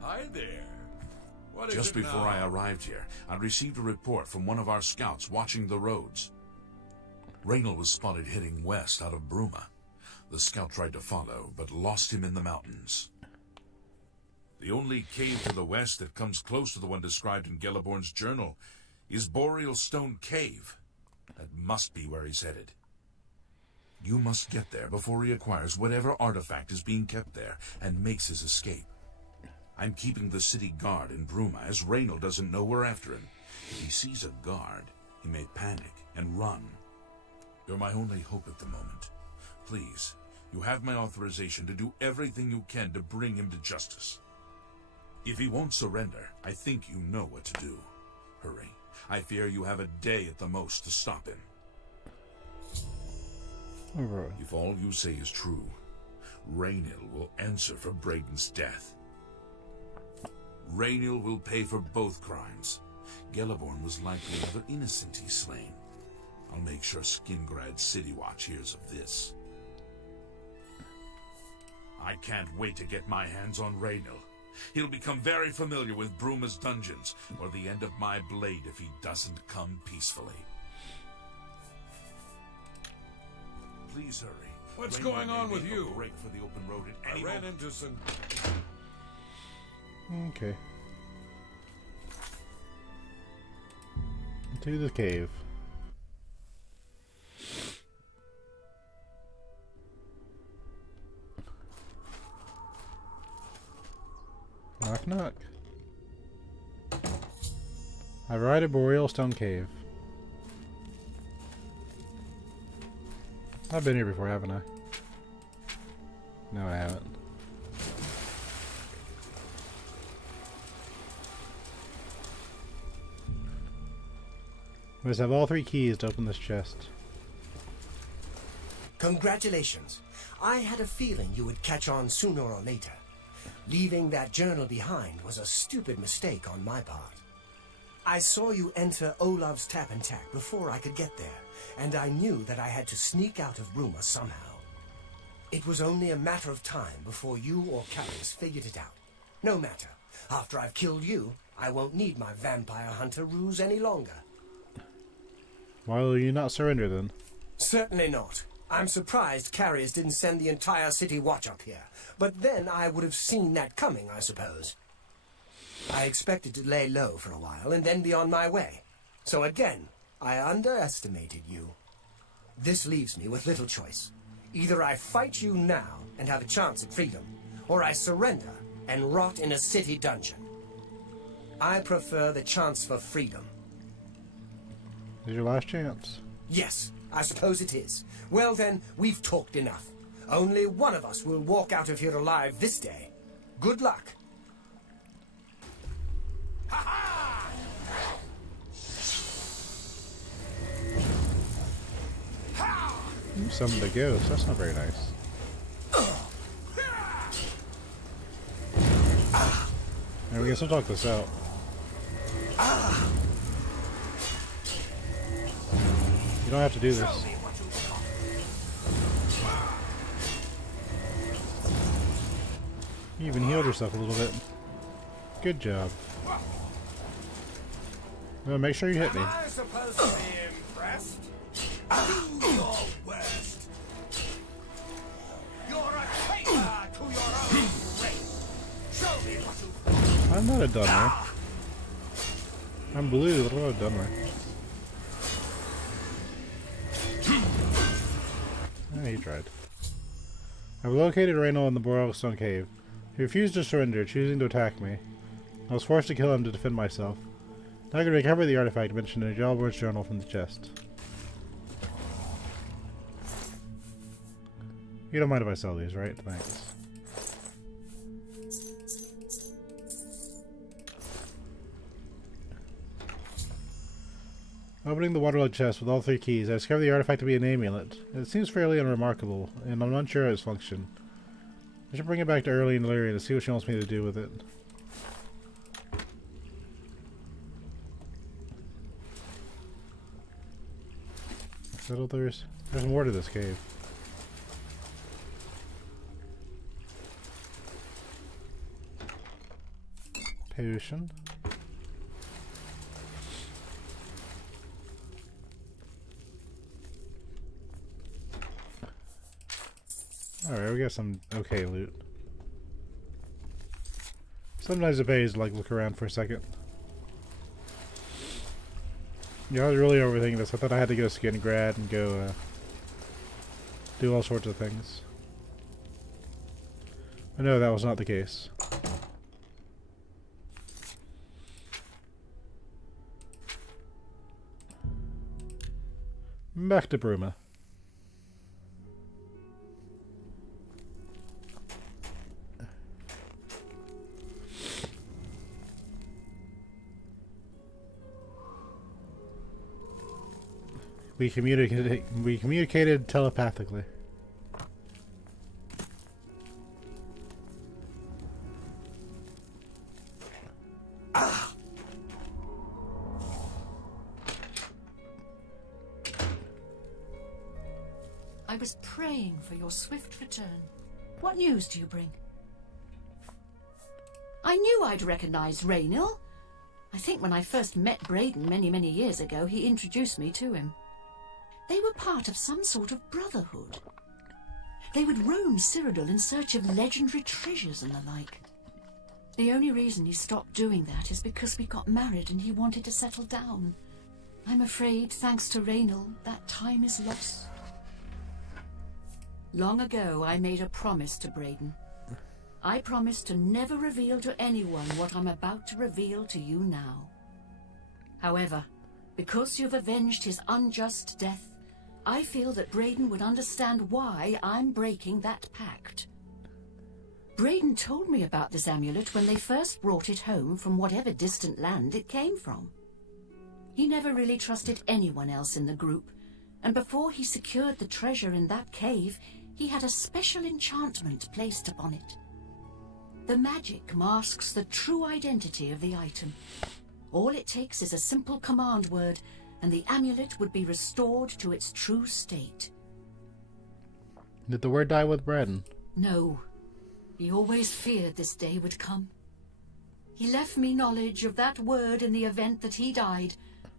Hi there. What is Just it before now? I arrived here, I received a report from one of our scouts watching the roads. Raynal was spotted heading west out of Bruma. The scout tried to follow, but lost him in the mountains. The only cave to the west that comes close to the one described in Galaborn's journal is Boreal Stone Cave. That must be where he's headed. You must get there before he acquires whatever artifact is being kept there and makes his escape. I'm keeping the city guard in Bruma, as Raynal doesn't know we're after him. If he sees a guard, he may panic and run. You're my only hope at the moment. Please, you have my authorization to do everything you can to bring him to justice. If he won't surrender, I think you know what to do. Hurry. I fear you have a day at the most to stop him. Alright. If all you say is true, Raynil will answer for Braden's death. Raynil will pay for both crimes. Gelliborn was likely another innocent he's slain. I'll make sure Skingrad City Watch hears of this. I can't wait to get my hands on Raynil. He'll become very familiar with Bruma's dungeons, or the end of my blade if he doesn't come peacefully. Please hurry. What's Raynil going may on with make a you? break for the open road at any I ran moment. into some... Okay. To the cave. Knock knock. I've arrived at Boreal Stone Cave. I've been here before, haven't I? No, I haven't. We must have all 3 keys to open this chest. Congratulations. I had a feeling you would catch on sooner or later. Leaving that journal behind was a stupid mistake on my part. I saw you enter Olav's Tap and Tack before I could get there, and I knew that I had to sneak out of Bruma somehow. It was only a matter of time before you or Callus figured it out. No matter. After I've killed you, I won't need my vampire hunter ruse any longer. Why will you not surrender then? Certainly not. I'm surprised Carriers didn't send the entire city watch up here. But then I would have seen that coming, I suppose. I expected to lay low for a while and then be on my way. So again, I underestimated you. This leaves me with little choice. Either I fight you now and have a chance at freedom, or I surrender and rot in a city dungeon. I prefer the chance for freedom. This is your last chance. Yes, I suppose it is. Well then, we've talked enough. Only one of us will walk out of here alive this day. Good luck. You summoned a ghost. That's not very nice. Alright, we can still talk this out. You don't have to do this. You even healed yourself a little bit. Good job. Well, make sure you hit me. Am I supposed to be impressed? Do your worst. You're a traitor to your own race. Show me what you... I'm not a dumber. I'm blue, but I'm not a dumber. He tried. I've located Raynil in the Boreal Stone Cave. He refused to surrender, choosing to attack me. I was forced to kill him to defend myself. Now I can recover the artifact mentioned in Gelliborn's journal from the chest. You don't mind if I sell these, right? Thanks. Opening the waterlogged chest with all 3 keys, I discovered the artifact to be an amulet. It seems fairly unremarkable, and I'm unsure of its function. I should bring it back to Early and Lyria to see what she wants me to do with it. There's more to this cave. Potion. Alright, we got some okay loot. Sometimes it pays to like look around for a second. Yeah, I was really overthinking this. I thought I had to go skin grad and go do all sorts of things. But no, that was not the case. Back to Bruma. We communicated telepathically. I was praying for your swift return. What news do you bring? I knew I'd recognized Raynil. I think when I first met Braden many years ago, he introduced me to him. They were part of some sort of brotherhood. They would roam Cyrodiil in search of legendary treasures and the like. The only reason he stopped doing that is because we got married and he wanted to settle down. I'm afraid, thanks to Raynil, that time is lost. Long ago, I made a promise to Braden. I promised to never reveal to anyone what I'm about to reveal to you now. However, because you've avenged his unjust death, I feel that Braden would understand why I'm breaking that pact. Braden told me about this amulet when they first brought it home from whatever distant land it came from. He never really trusted anyone else in the group, and before he secured the treasure in that cave, he had a special enchantment placed upon it. The magic masks the true identity of the item. All it takes is a simple command word, and the amulet would be restored to its true state. Did the word die with Braden? No. He always feared this day would come. He left me knowledge of that word in the event that he died,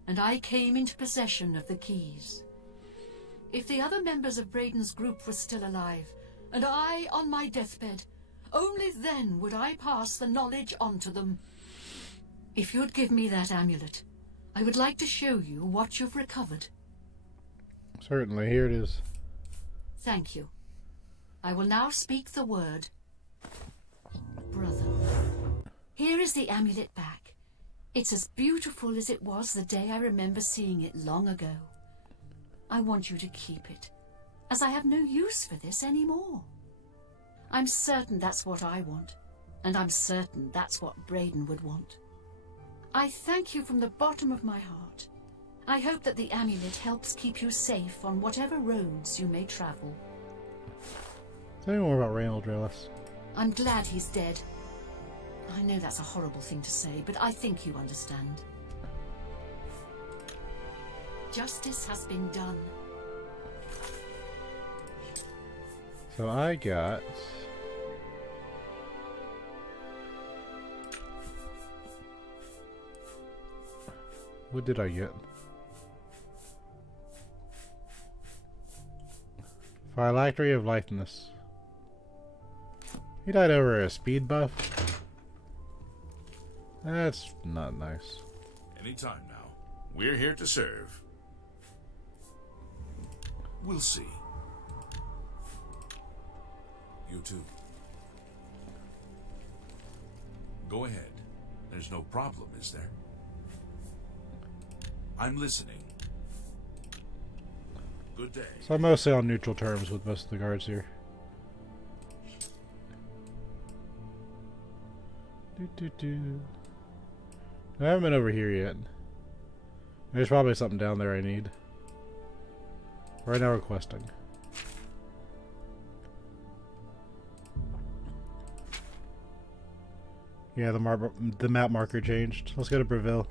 and I came into possession of the keys. If the other members of Braden's group were still alive, and I on my deathbed, only then would I pass the knowledge on to them. If you'd give me that amulet, I would like to show you what you've recovered. Certainly, here it is. Thank you. I will now speak the word. Brother. Here is the amulet back. It's as beautiful as it was the day I remember seeing it long ago. I want you to keep it, as I have no use for this anymore. I'm certain that's what I want, and I'm certain that's what Braden would want. I thank you from the bottom of my heart. I hope that the amulet helps keep you safe on whatever roads you may travel. Tell me more about Raynil Drelis. I'm glad he's dead. I know that's a horrible thing to say, but I think you understand. Justice has been done. So I got... What did I get? Phylactery of Litheness. He died over a speed buff? That's not nice. Anytime now. We're here to serve. We'll see. You too. Go ahead. There's no problem, is there? I'm listening. Good day. So I'm mostly on neutral terms with most of the guards here. I haven't been over here yet. There's probably something down there I need. Right now requesting. Yeah, the map marker changed. Let's go to Breville.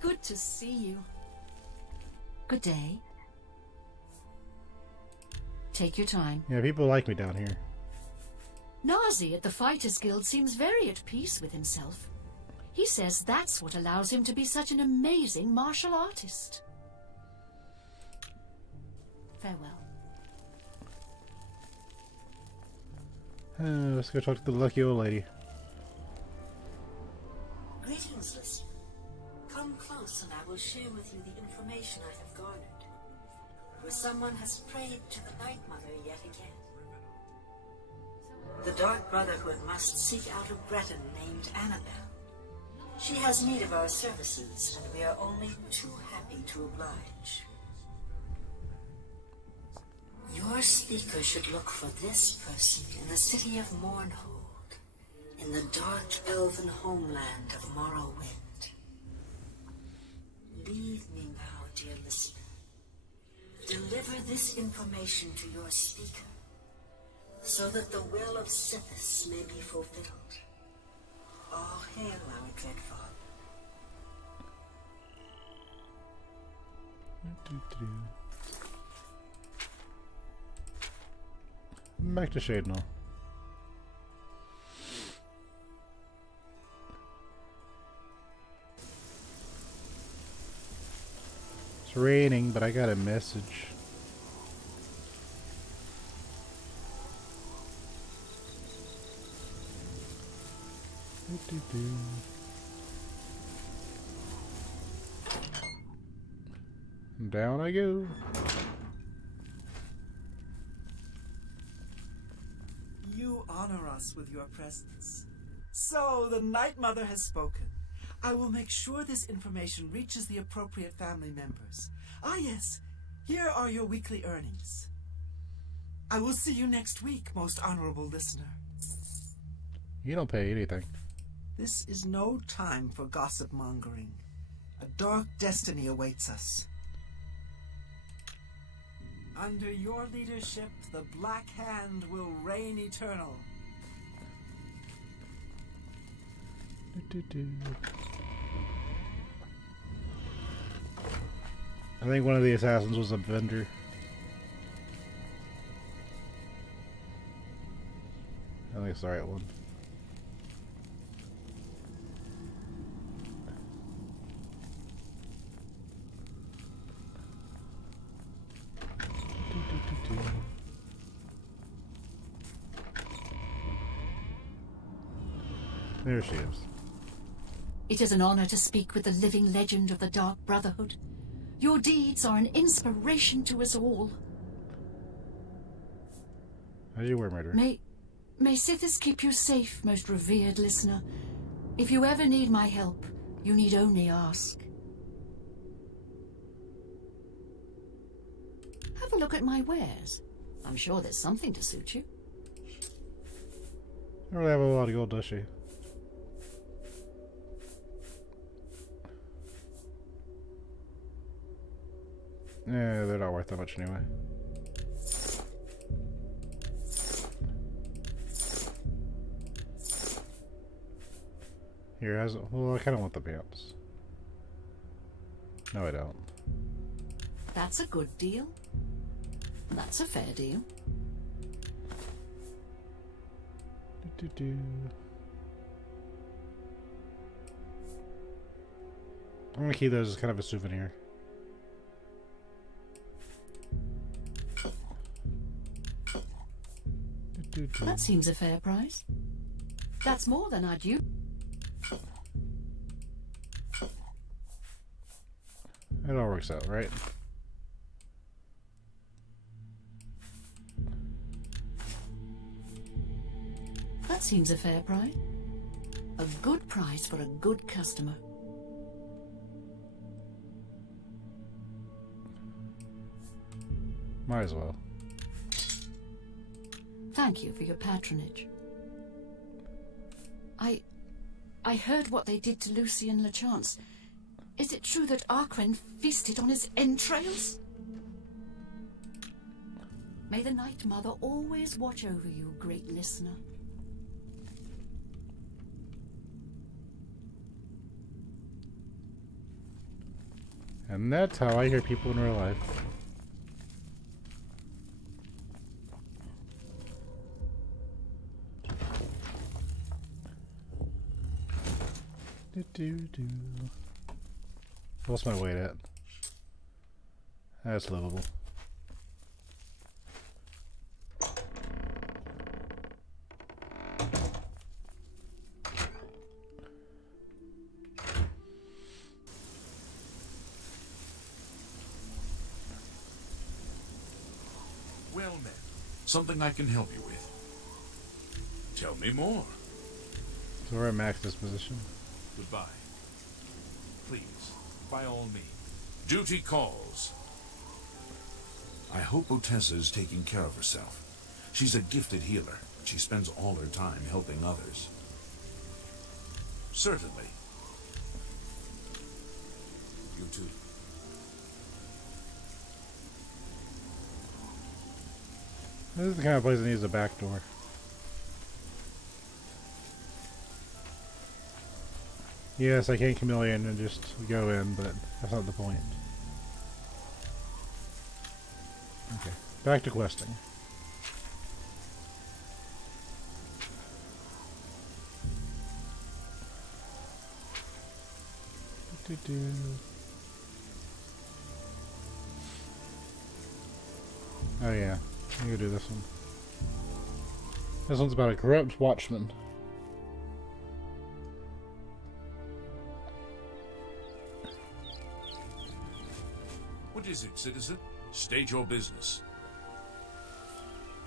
Good to see you. Good day. Take your time. Yeah, people like me down here. Nazi at the Fighters Guild seems very at peace with himself. He says that's what allows him to be such an amazing martial artist. Farewell. Let's go talk to the lucky old lady. Greetings, listener. Come close and I will share with you the information I have garnered. For someone has prayed to the Night Mother yet again. The Dark Brotherhood must seek out a Breton named Annabelle. She has need of our services, and we are only too happy to oblige. Your speaker should look for this person in the city of Mournhold, in the dark elven homeland of Morrowind. Leave me now, dear listener. Deliver this information to your speaker, so that the will of Sithis may be fulfilled. All hail our dread father. Back to Shade now. It's raining, but I got a message. Down I go. You honor us with your presence. So, the Night Mother has spoken. I will make sure this information reaches the appropriate family members. Ah, yes. Here are your weekly earnings. I will see you next week, most honorable listener. You don't pay anything. This is no time for gossip mongering. A dark destiny awaits us. Under your leadership, the Black Hand will reign eternal. I think one of the assassins was a vendor. I think it's the right one. There she is. It is an honor to speak with the living legend of the Dark Brotherhood. Your deeds are an inspiration to us all. How do you wear murder? May Sithis keep you safe, most revered listener. If you ever need my help, you need only ask. Have a look at my wares. I'm sure there's something to suit you. I don't really have a lot of gold, does she? Yeah, they're not worth that much anyway. Here, well, I kind of want the pants. No, I don't. That's a good deal. That's a fair deal. I'm gonna keep those as kind of a souvenir. That seems a fair price. That's more than I'd use. It all works out, right? That seems a fair price. A good price for a good customer. Might as well. Thank you for your patronage. I heard what they did to Lucien LeChance. Is it true that Arquen feasted on his entrails? May the Night Mother always watch over you, great listener. And that's how I hear people in real life. What's my weight at? That's livable. Well met. Something I can help you with. Tell me more. So we're at max disposition. Goodbye. Please, by all means. Duty calls. I hope Otessa's taking care of herself. She's a gifted healer, but she spends all her time helping others. Certainly. You too. This is the kind of place that needs a back door. Yes, I can chameleon and just go in, but that's not the point. Okay, back to questing. Oh yeah, I'm gonna do this one. This one's about a corrupt watchman. What is it, citizen? State your business.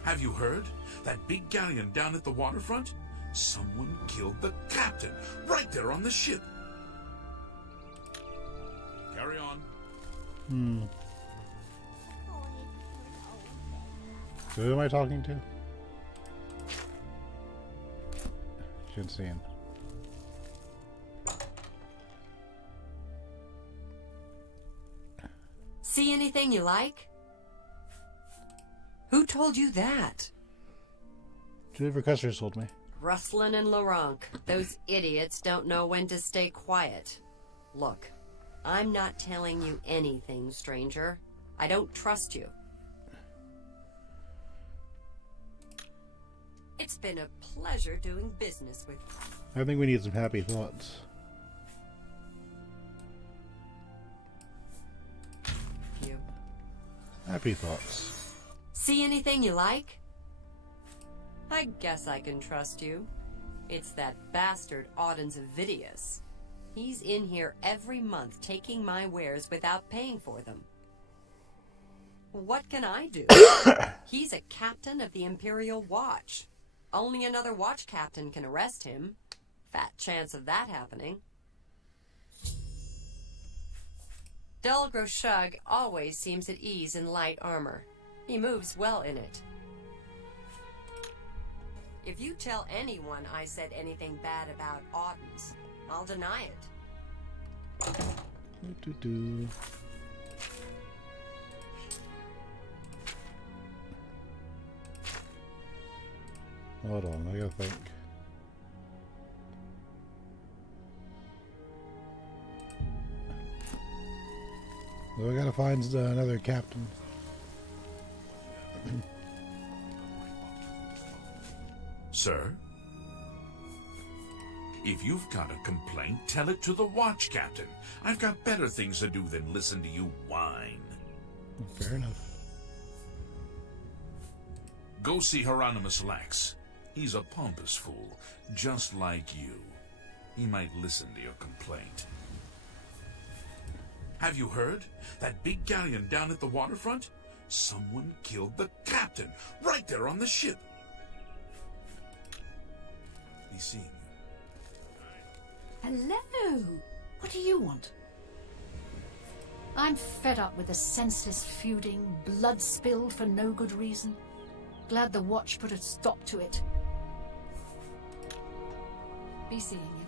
Have you heard? That big galleon down at the waterfront? Someone killed the captain right there on the ship. Carry on. So who am I talking to? Should see him. See anything you like? Who told you that? Two of your customers told me. Rustlin and Laronk. Those idiots don't know when to stay quiet. Look, I'm not telling you anything, stranger. I don't trust you. It's been a pleasure doing business with you. I think we need some happy thoughts. Happy thoughts. See anything you like? I guess I can trust you. It's that bastard Auden's Avidius. He's in here every month taking my wares without paying for them. What can I do? He's a captain of the Imperial Watch. Only another watch captain can arrest him. Fat chance of that happening. Delgro Shug always seems at ease in light armor. He moves well in it. If you tell anyone I said anything bad about Auden's, I'll deny it. Hold on, I gotta think. So I gotta find another captain. Sir? If you've got a complaint, tell it to the watch captain. I've got better things to do than listen to you whine. Fair enough. Go see Hieronymus Lax. He's a pompous fool, just like you. He might listen to your complaint. Have you heard? That big galleon down at the waterfront? Someone killed the captain right there on the ship. Be seeing you. Hello! What do you want? I'm fed up with the senseless feuding, blood spilled for no good reason. Glad the Watch put a stop to it. Be seeing you.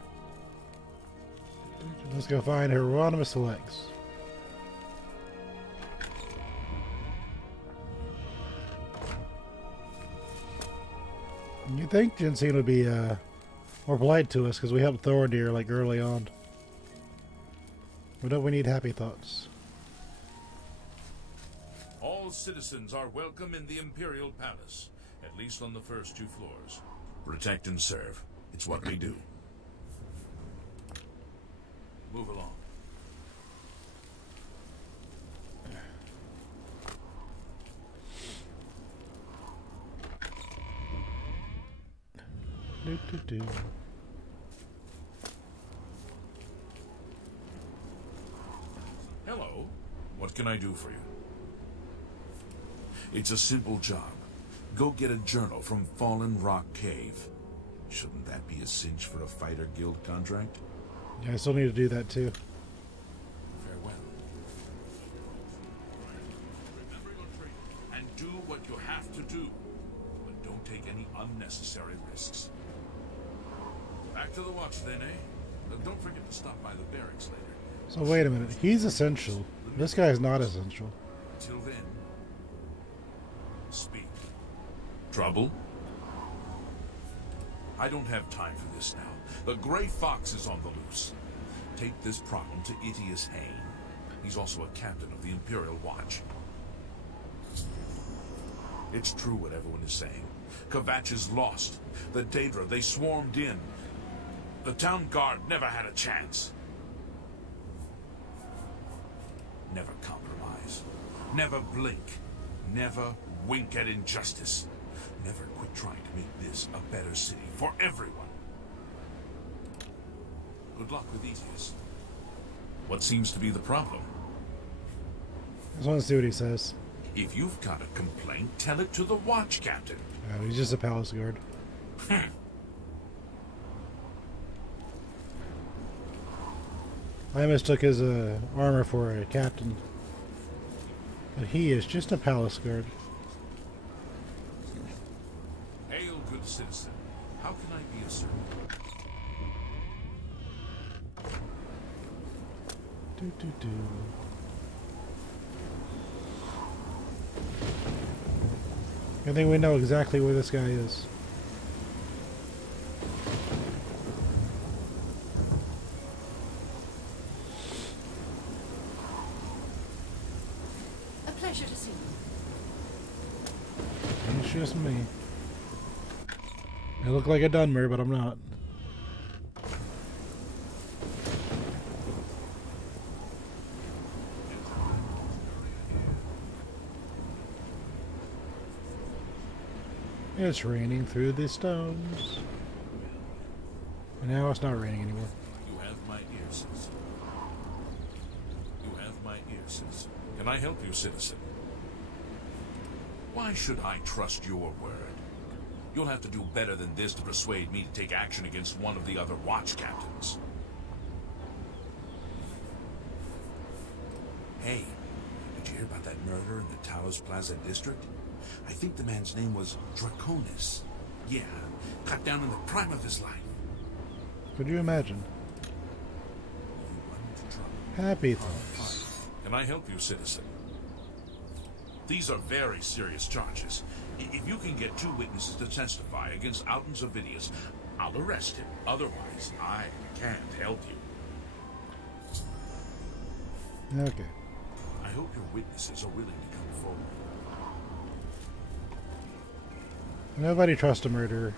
Let's go find Hieronymus Lex. You'd think Jensine would be more polite to us because we helped Thorndeer like early on. But don't we need happy thoughts? All citizens are welcome in the Imperial Palace, at least on the first 2 floors. Protect and serve. It's what we do. Move along. Do. Hello. What can I do for you? It's a simple job. Go get a journal from Fallen Rock Cave. Shouldn't that be a cinch for a fighter guild contract? Yeah, I still need to do that too. Farewell. Remember your training and do what you have to do. But don't take any unnecessary risks. Back to the watch then, eh? But don't forget to stop by the barracks later. So wait a minute. He's essential. This guy is not essential. Till then, speak. Trouble? I don't have time for this now. The Grey Fox is on the loose. Take this problem to Itius Hain. He's also a captain of the Imperial Watch. It's true what everyone is saying. Kvatch is lost. The Daedra, they swarmed in. The town guard never had a chance. Never compromise. Never blink. Never wink at injustice. Never quit trying to make this a better city for everyone. Good luck with Itius. What seems to be the problem? I just want to see what he says. If you've got a complaint, tell it to the watch captain. Oh, he's just a palace guard. I mistook his armor for a captain. But he is just a palace guard. Hail, good citizen. How can I be of service? Do. I think we know exactly where this guy is. A pleasure to see you. It's just me. I look like a Dunmer, but I'm not. It's raining through the stones. And now it's not raining anymore. You have my ear, citizen. You have my ear, citizen. Can I help you, citizen? Why should I trust your word? You'll have to do better than this to persuade me to take action against one of the other watch captains. Hey, did you hear about that murder in the Talos Plaza district? I think the man's name was Draconis. Yeah, cut down in the prime of his life. Could you imagine? You run into trouble. Happy thoughts. Can I help you, citizen? These are very serious charges. If you can get 2 witnesses to testify against Alton Zavidius, I'll arrest him. Otherwise, I can't help you. Okay. I hope your witnesses are willing to come forward. Nobody trusts a murderer.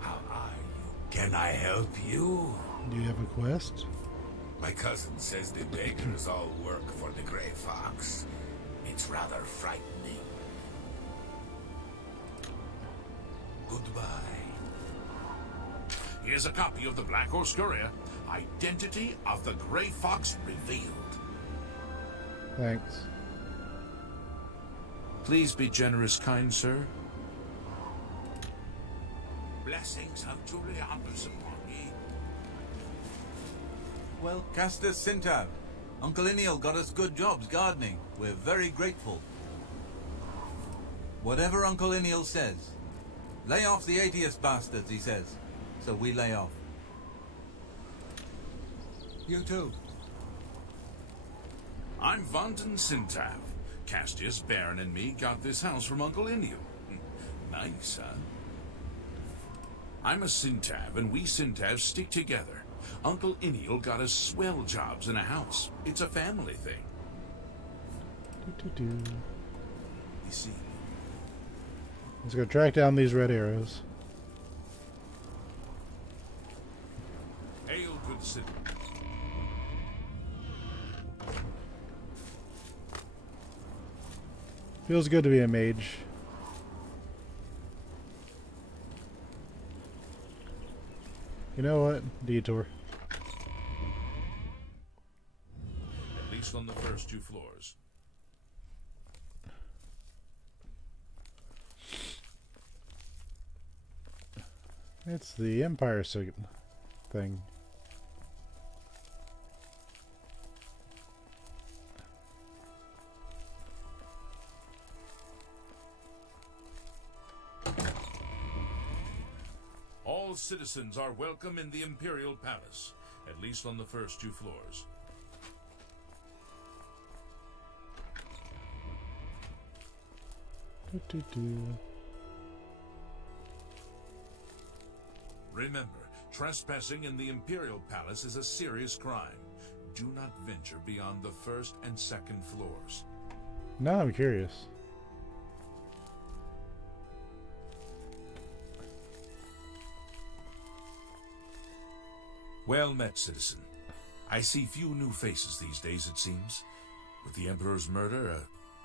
How are you? Can I help you? Do you have a quest? My cousin says the beggars all work for the Grey Fox. It's rather frightening. Goodbye. Here's a copy of the Black Horse Courier. Identity of the Grey Fox revealed. Thanks. Please be generous, kind sir. Blessings of Julianus upon ye. Well, Castus Sintav, Uncle Iniel got us good jobs gardening. We're very grateful. Whatever Uncle Iniel says. Lay off the atheist bastards, he says. So we lay off. You too. I'm Vanton Sintav. Castius, Baron, and me got this house from Uncle Iniel. Nice, huh? I'm a Sintav, and we Sintavs stick together. Uncle Iniel got us swell jobs in a house. It's a family thing. You see? Let's go track down these red arrows. Hail, good city. Feels good to be a mage. You know what? Detour. At least on the first 2 floors. It's the Empire thing. All citizens are welcome in the Imperial Palace, at least on the first 2 floors. Remember, trespassing in the Imperial Palace is a serious crime. Do not venture beyond the first and second floors. Now I'm curious. Well met, citizen. I see few new faces these days, it seems. With the Emperor's murder, a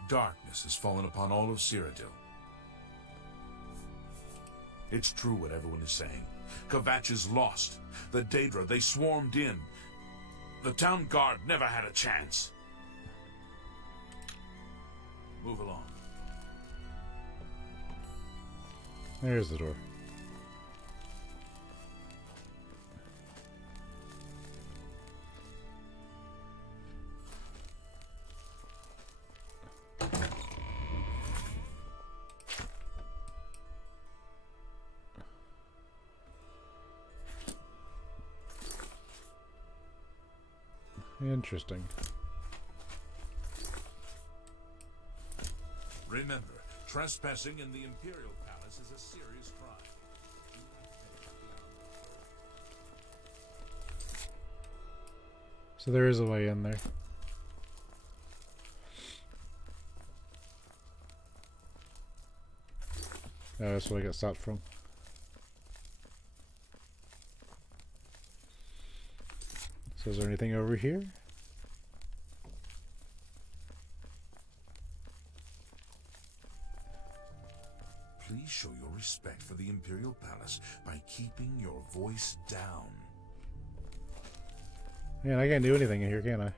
darkness has fallen upon all of Cyrodiil. It's true what everyone is saying. Kvatch is lost. The Daedra, they swarmed in. The town guard never had a chance. Move along. There's the door. Interesting. Remember, trespassing in the Imperial Palace is a serious crime. So there is a way in there. Oh, that's where I got stopped from. So is there anything over here? Please show your respect for the Imperial Palace by keeping your voice down. Man, I can't do anything in here, can I?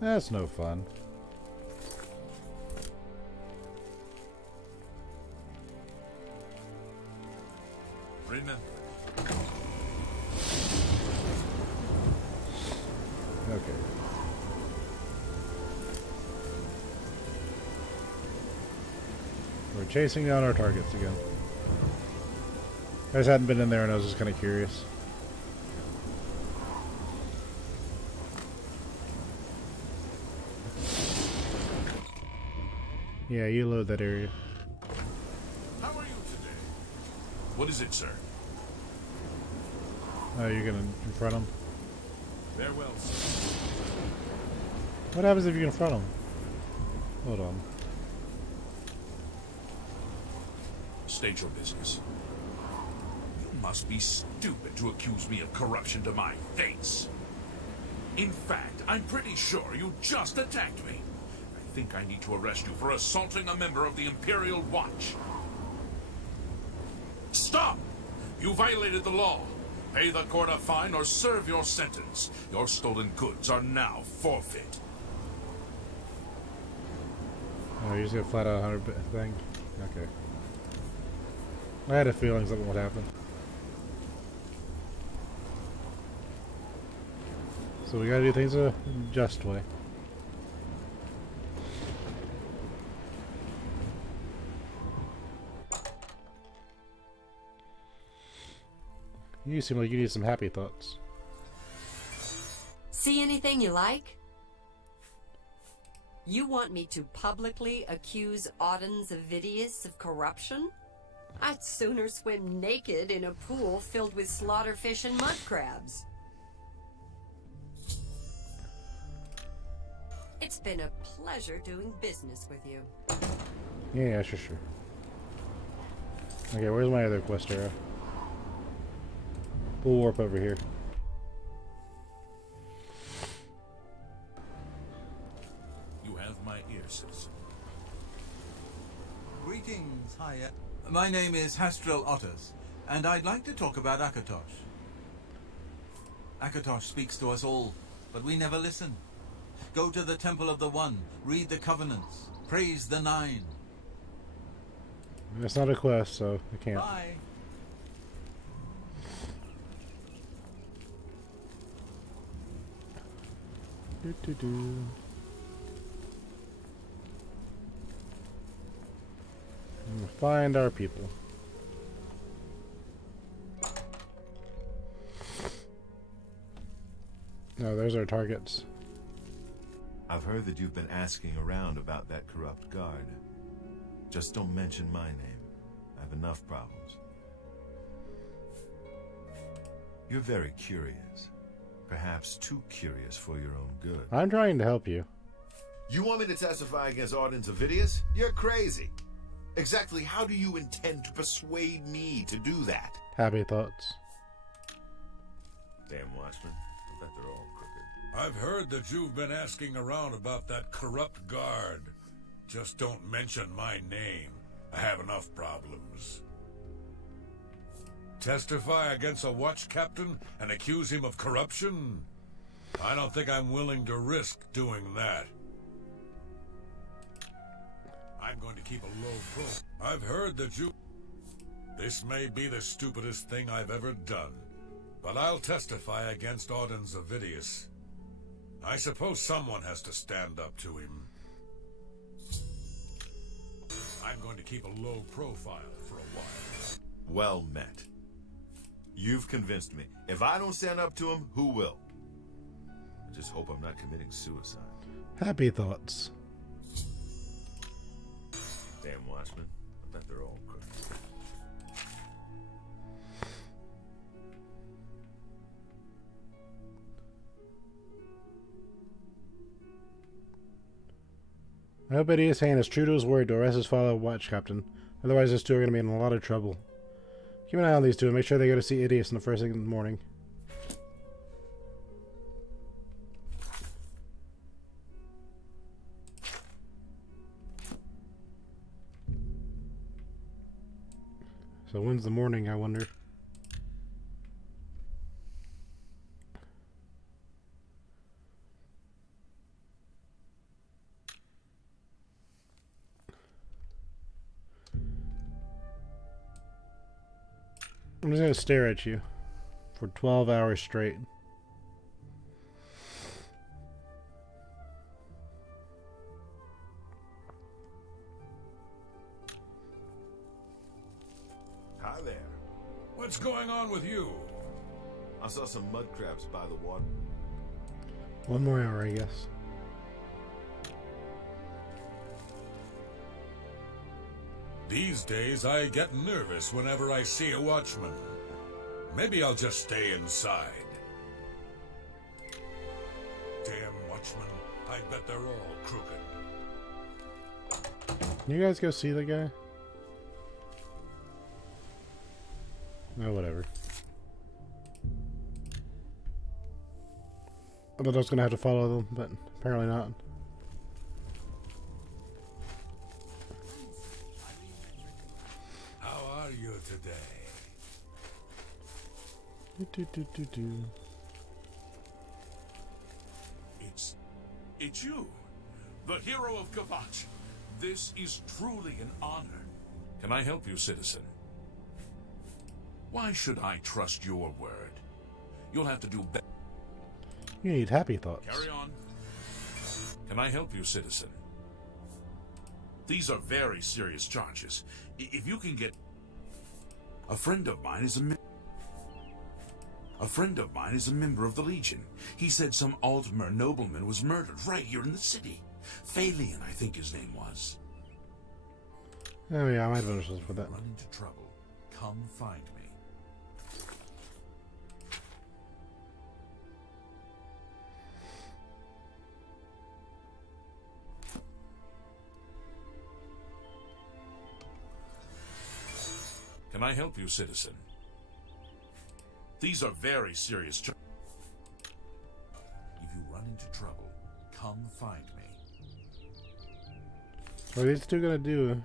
That's no fun. Remember. Okay. We're chasing down our targets again. I just hadn't been in there and I was just kind of curious. Yeah, you load that area. How are you today? What is it, sir? Oh, you're gonna confront him? Farewell, sir. What happens if you confront him? Hold on. State your business. You must be stupid to accuse me of corruption to my face. In fact, I'm pretty sure you just attacked me. I think I need to arrest you for assaulting a member of the Imperial Watch. Stop! You violated the law. Pay the court a fine or serve your sentence. Your stolen goods are now forfeit. Oh, you just got flat out 100 thing? Okay. I had a feeling something would happen. So we gotta do things a just way. You seem like you need some happy thoughts. See anything you like? You want me to publicly accuse Audens Avidius of corruption? I'd sooner swim naked in a pool filled with slaughterfish and mud crabs. It's been a pleasure doing business with you. Yeah, sure. Okay, where's my other quest arrow? We'll warp over here. You have my ear, citizen. Greetings, High. My name is Hastrel Otters, and I'd like to talk about Akatosh. Akatosh speaks to us all, but we never listen. Go to the Temple of the One, read the Covenants, praise the Nine. It's not a quest, so I can't. Bye. And find our people. No, those are targets. I've heard that you've been asking around about that corrupt guard. Just don't mention my name. I have enough problems. You're very curious. Perhaps too curious for your own good. I'm trying to help you. You want me to testify against Arden Zavidius? You're crazy. Exactly how do you intend to persuade me to do that? Happy thoughts. Damn Watchmen. I bet they're all crooked. I've heard that you've been asking around about that corrupt guard. Just don't mention my name. I have enough problems. Testify against a watch captain and accuse him of corruption? I don't think I'm willing to risk doing that. I'm going to keep a low profile. I've heard that you... This may be the stupidest thing I've ever done, but I'll testify against Arden Zavidius. I suppose someone has to stand up to him. I'm going to keep a low profile for a while. Well met. You've convinced me. If I don't stand up to him, who will? I just hope I'm not committing suicide. Happy thoughts. Damn Watchmen. I bet they're all crooked. I hope Eddie is saying is true to his word to arrest his father, Watch Captain. Otherwise, those two are going to be in a lot of trouble. Keep an eye on these two and make sure they go to see Idius in the first thing in the morning. So when's the morning, I wonder? I'm just going to stare at you for 12 hours straight. Hi there. What's going on with you? I saw some mud crabs by the water. One more hour, I guess. These days, I get nervous whenever I see a watchman. Maybe I'll just stay inside. Damn watchmen. I bet they're all crooked. Can you guys go see the guy? No, whatever. I thought I was going to have to follow them, but apparently not. How are you today? It's you, the hero of Kavach. This is truly an honor. Can I help you, citizen? Why should I trust your word? You'll have to do better. You need happy thoughts. Carry on. Can I help you, citizen? These are very serious charges. If you can get... A friend of mine is a member of the Legion. He said some Altmer nobleman was murdered right here in the city. Phalion, I think his name was. Oh yeah, I might have understood for that. Run into trouble. Come find me. Can I help you, citizen? These are very serious charges. If you run into trouble, come find me. What are these two gonna do?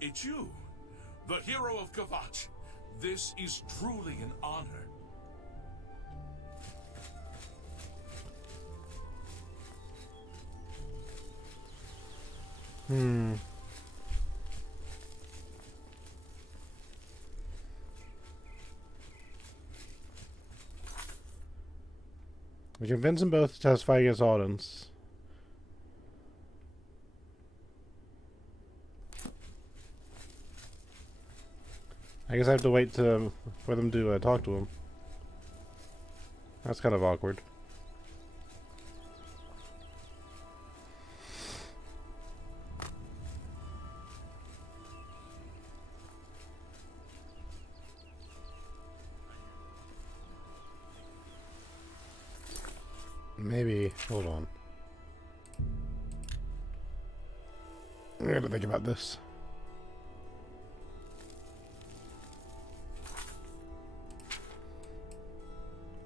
It's you, the hero of Kavach. This is truly an honor. We convince them both to testify against Audens. I guess I have to wait for them to talk to him. That's kind of awkward. Maybe, hold on. I gotta think about this.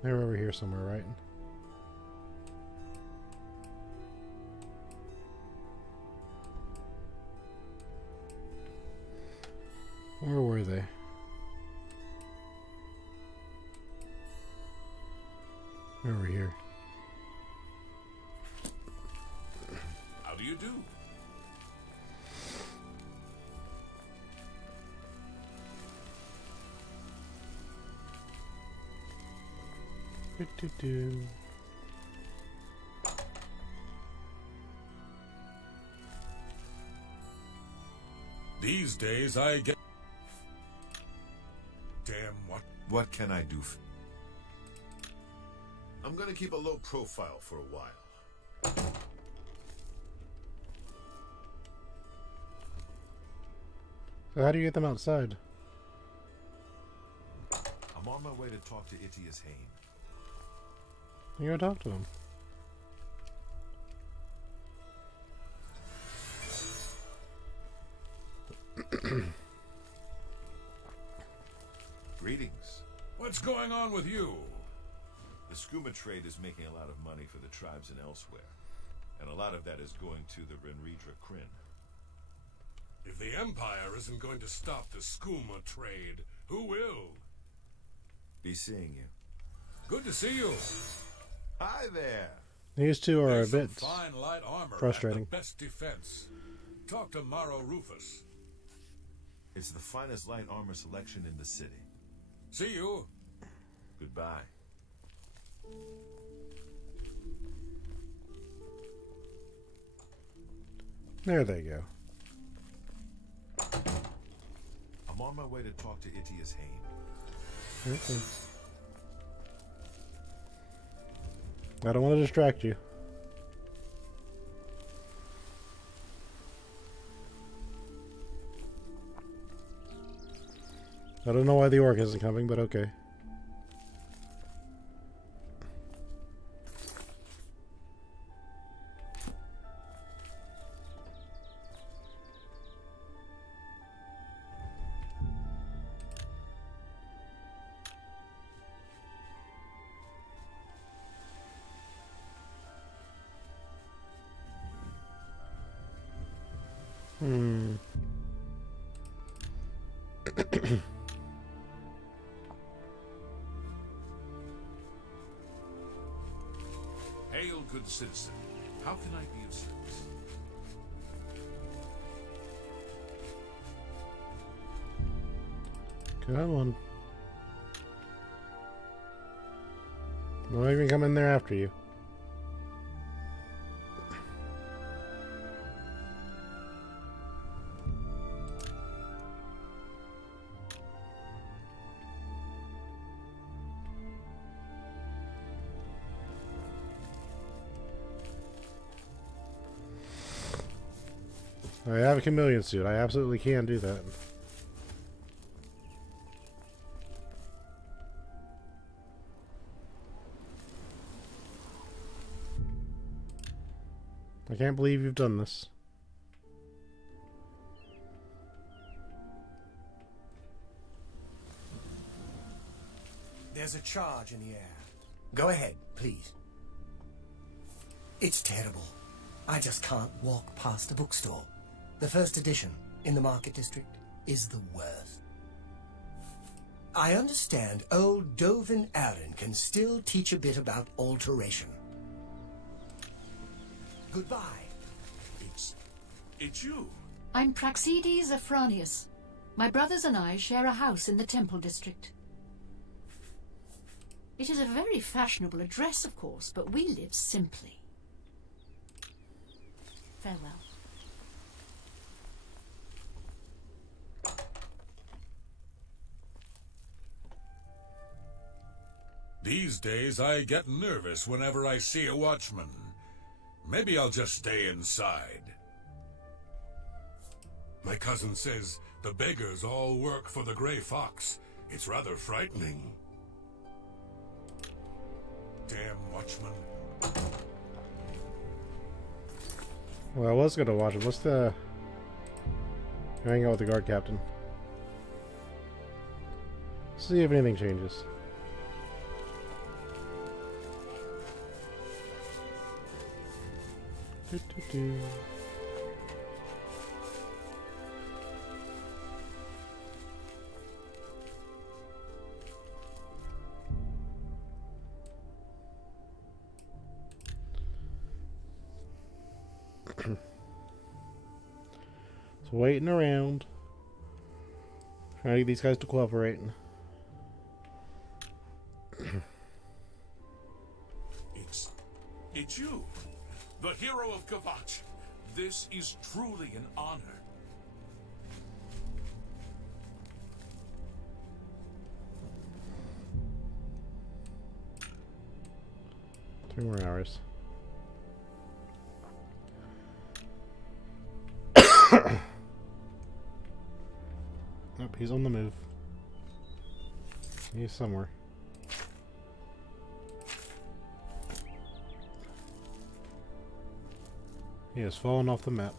They're over here somewhere, right? Where were they? Over here. How do you do? These days I get... Damn, What can I do? I'm gonna keep a low profile for a while. So how do you get them outside? I'm on my way to talk to Itius Hain. You gotta talk to him. Greetings. What's going on with you? The skooma trade is making a lot of money for the tribes and elsewhere, and a lot of that is going to the Renridra Kryn. If the Empire isn't going to stop the skooma trade, who will? Be seeing you. Good to see you. Hi there. These two are There's a bit some fine light armor frustrating. at the best defense. Talk to Maro Rufus. It's the finest light armor selection in the city. See you. Goodbye. There they go. I'm on my way to talk to Itius Hain. Okay. I don't want to distract you. I don't know why the orc isn't coming, but okay. Hail, good citizen. How can I be of service? Come on. I'll even come in there after you. I have a chameleon suit. I absolutely can do that. I can't believe you've done this. There's a charge in the air. Go ahead, please. It's terrible. I just can't walk past a bookstore. The first edition in the Market District is the worst. I understand old Dovin Aaron can still teach a bit about alteration. Goodbye. It's you. I'm Praxides Afranius. My brothers and I share a house in the Temple District. It is a very fashionable address, of course, but we live simply. Farewell. These days, I get nervous whenever I see a watchman. Maybe I'll just stay inside. My cousin says the beggars all work for the Grey Fox. It's rather frightening. Damn watchman. Well, I was gonna watch it. What's the... Hang out with the guard captain. See if anything changes. Do. So waiting around, trying to get these guys to cooperate. It's you, the hero of Kvatch. This is truly an honor. Three more hours. Nope, he's on the move. He's somewhere. He has fallen off the map.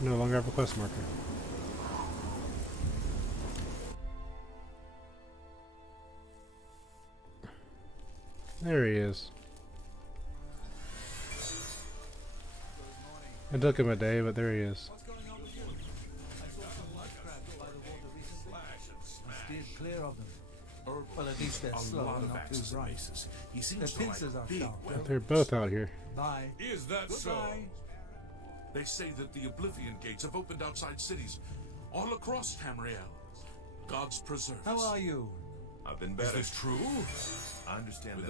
No longer have a quest marker. There he is. It took him a day, but there he is. Steer clear of them. Or, well, at least they're slow and not too bright. He seems The to like pincers are big sharp. weapons. They're both out here. Bye. Is that so? Goodbye. They say that the Oblivion gates have opened outside cities, all across Tamriel. God's preserve us. How are you? I've been Is better. this true? I understand With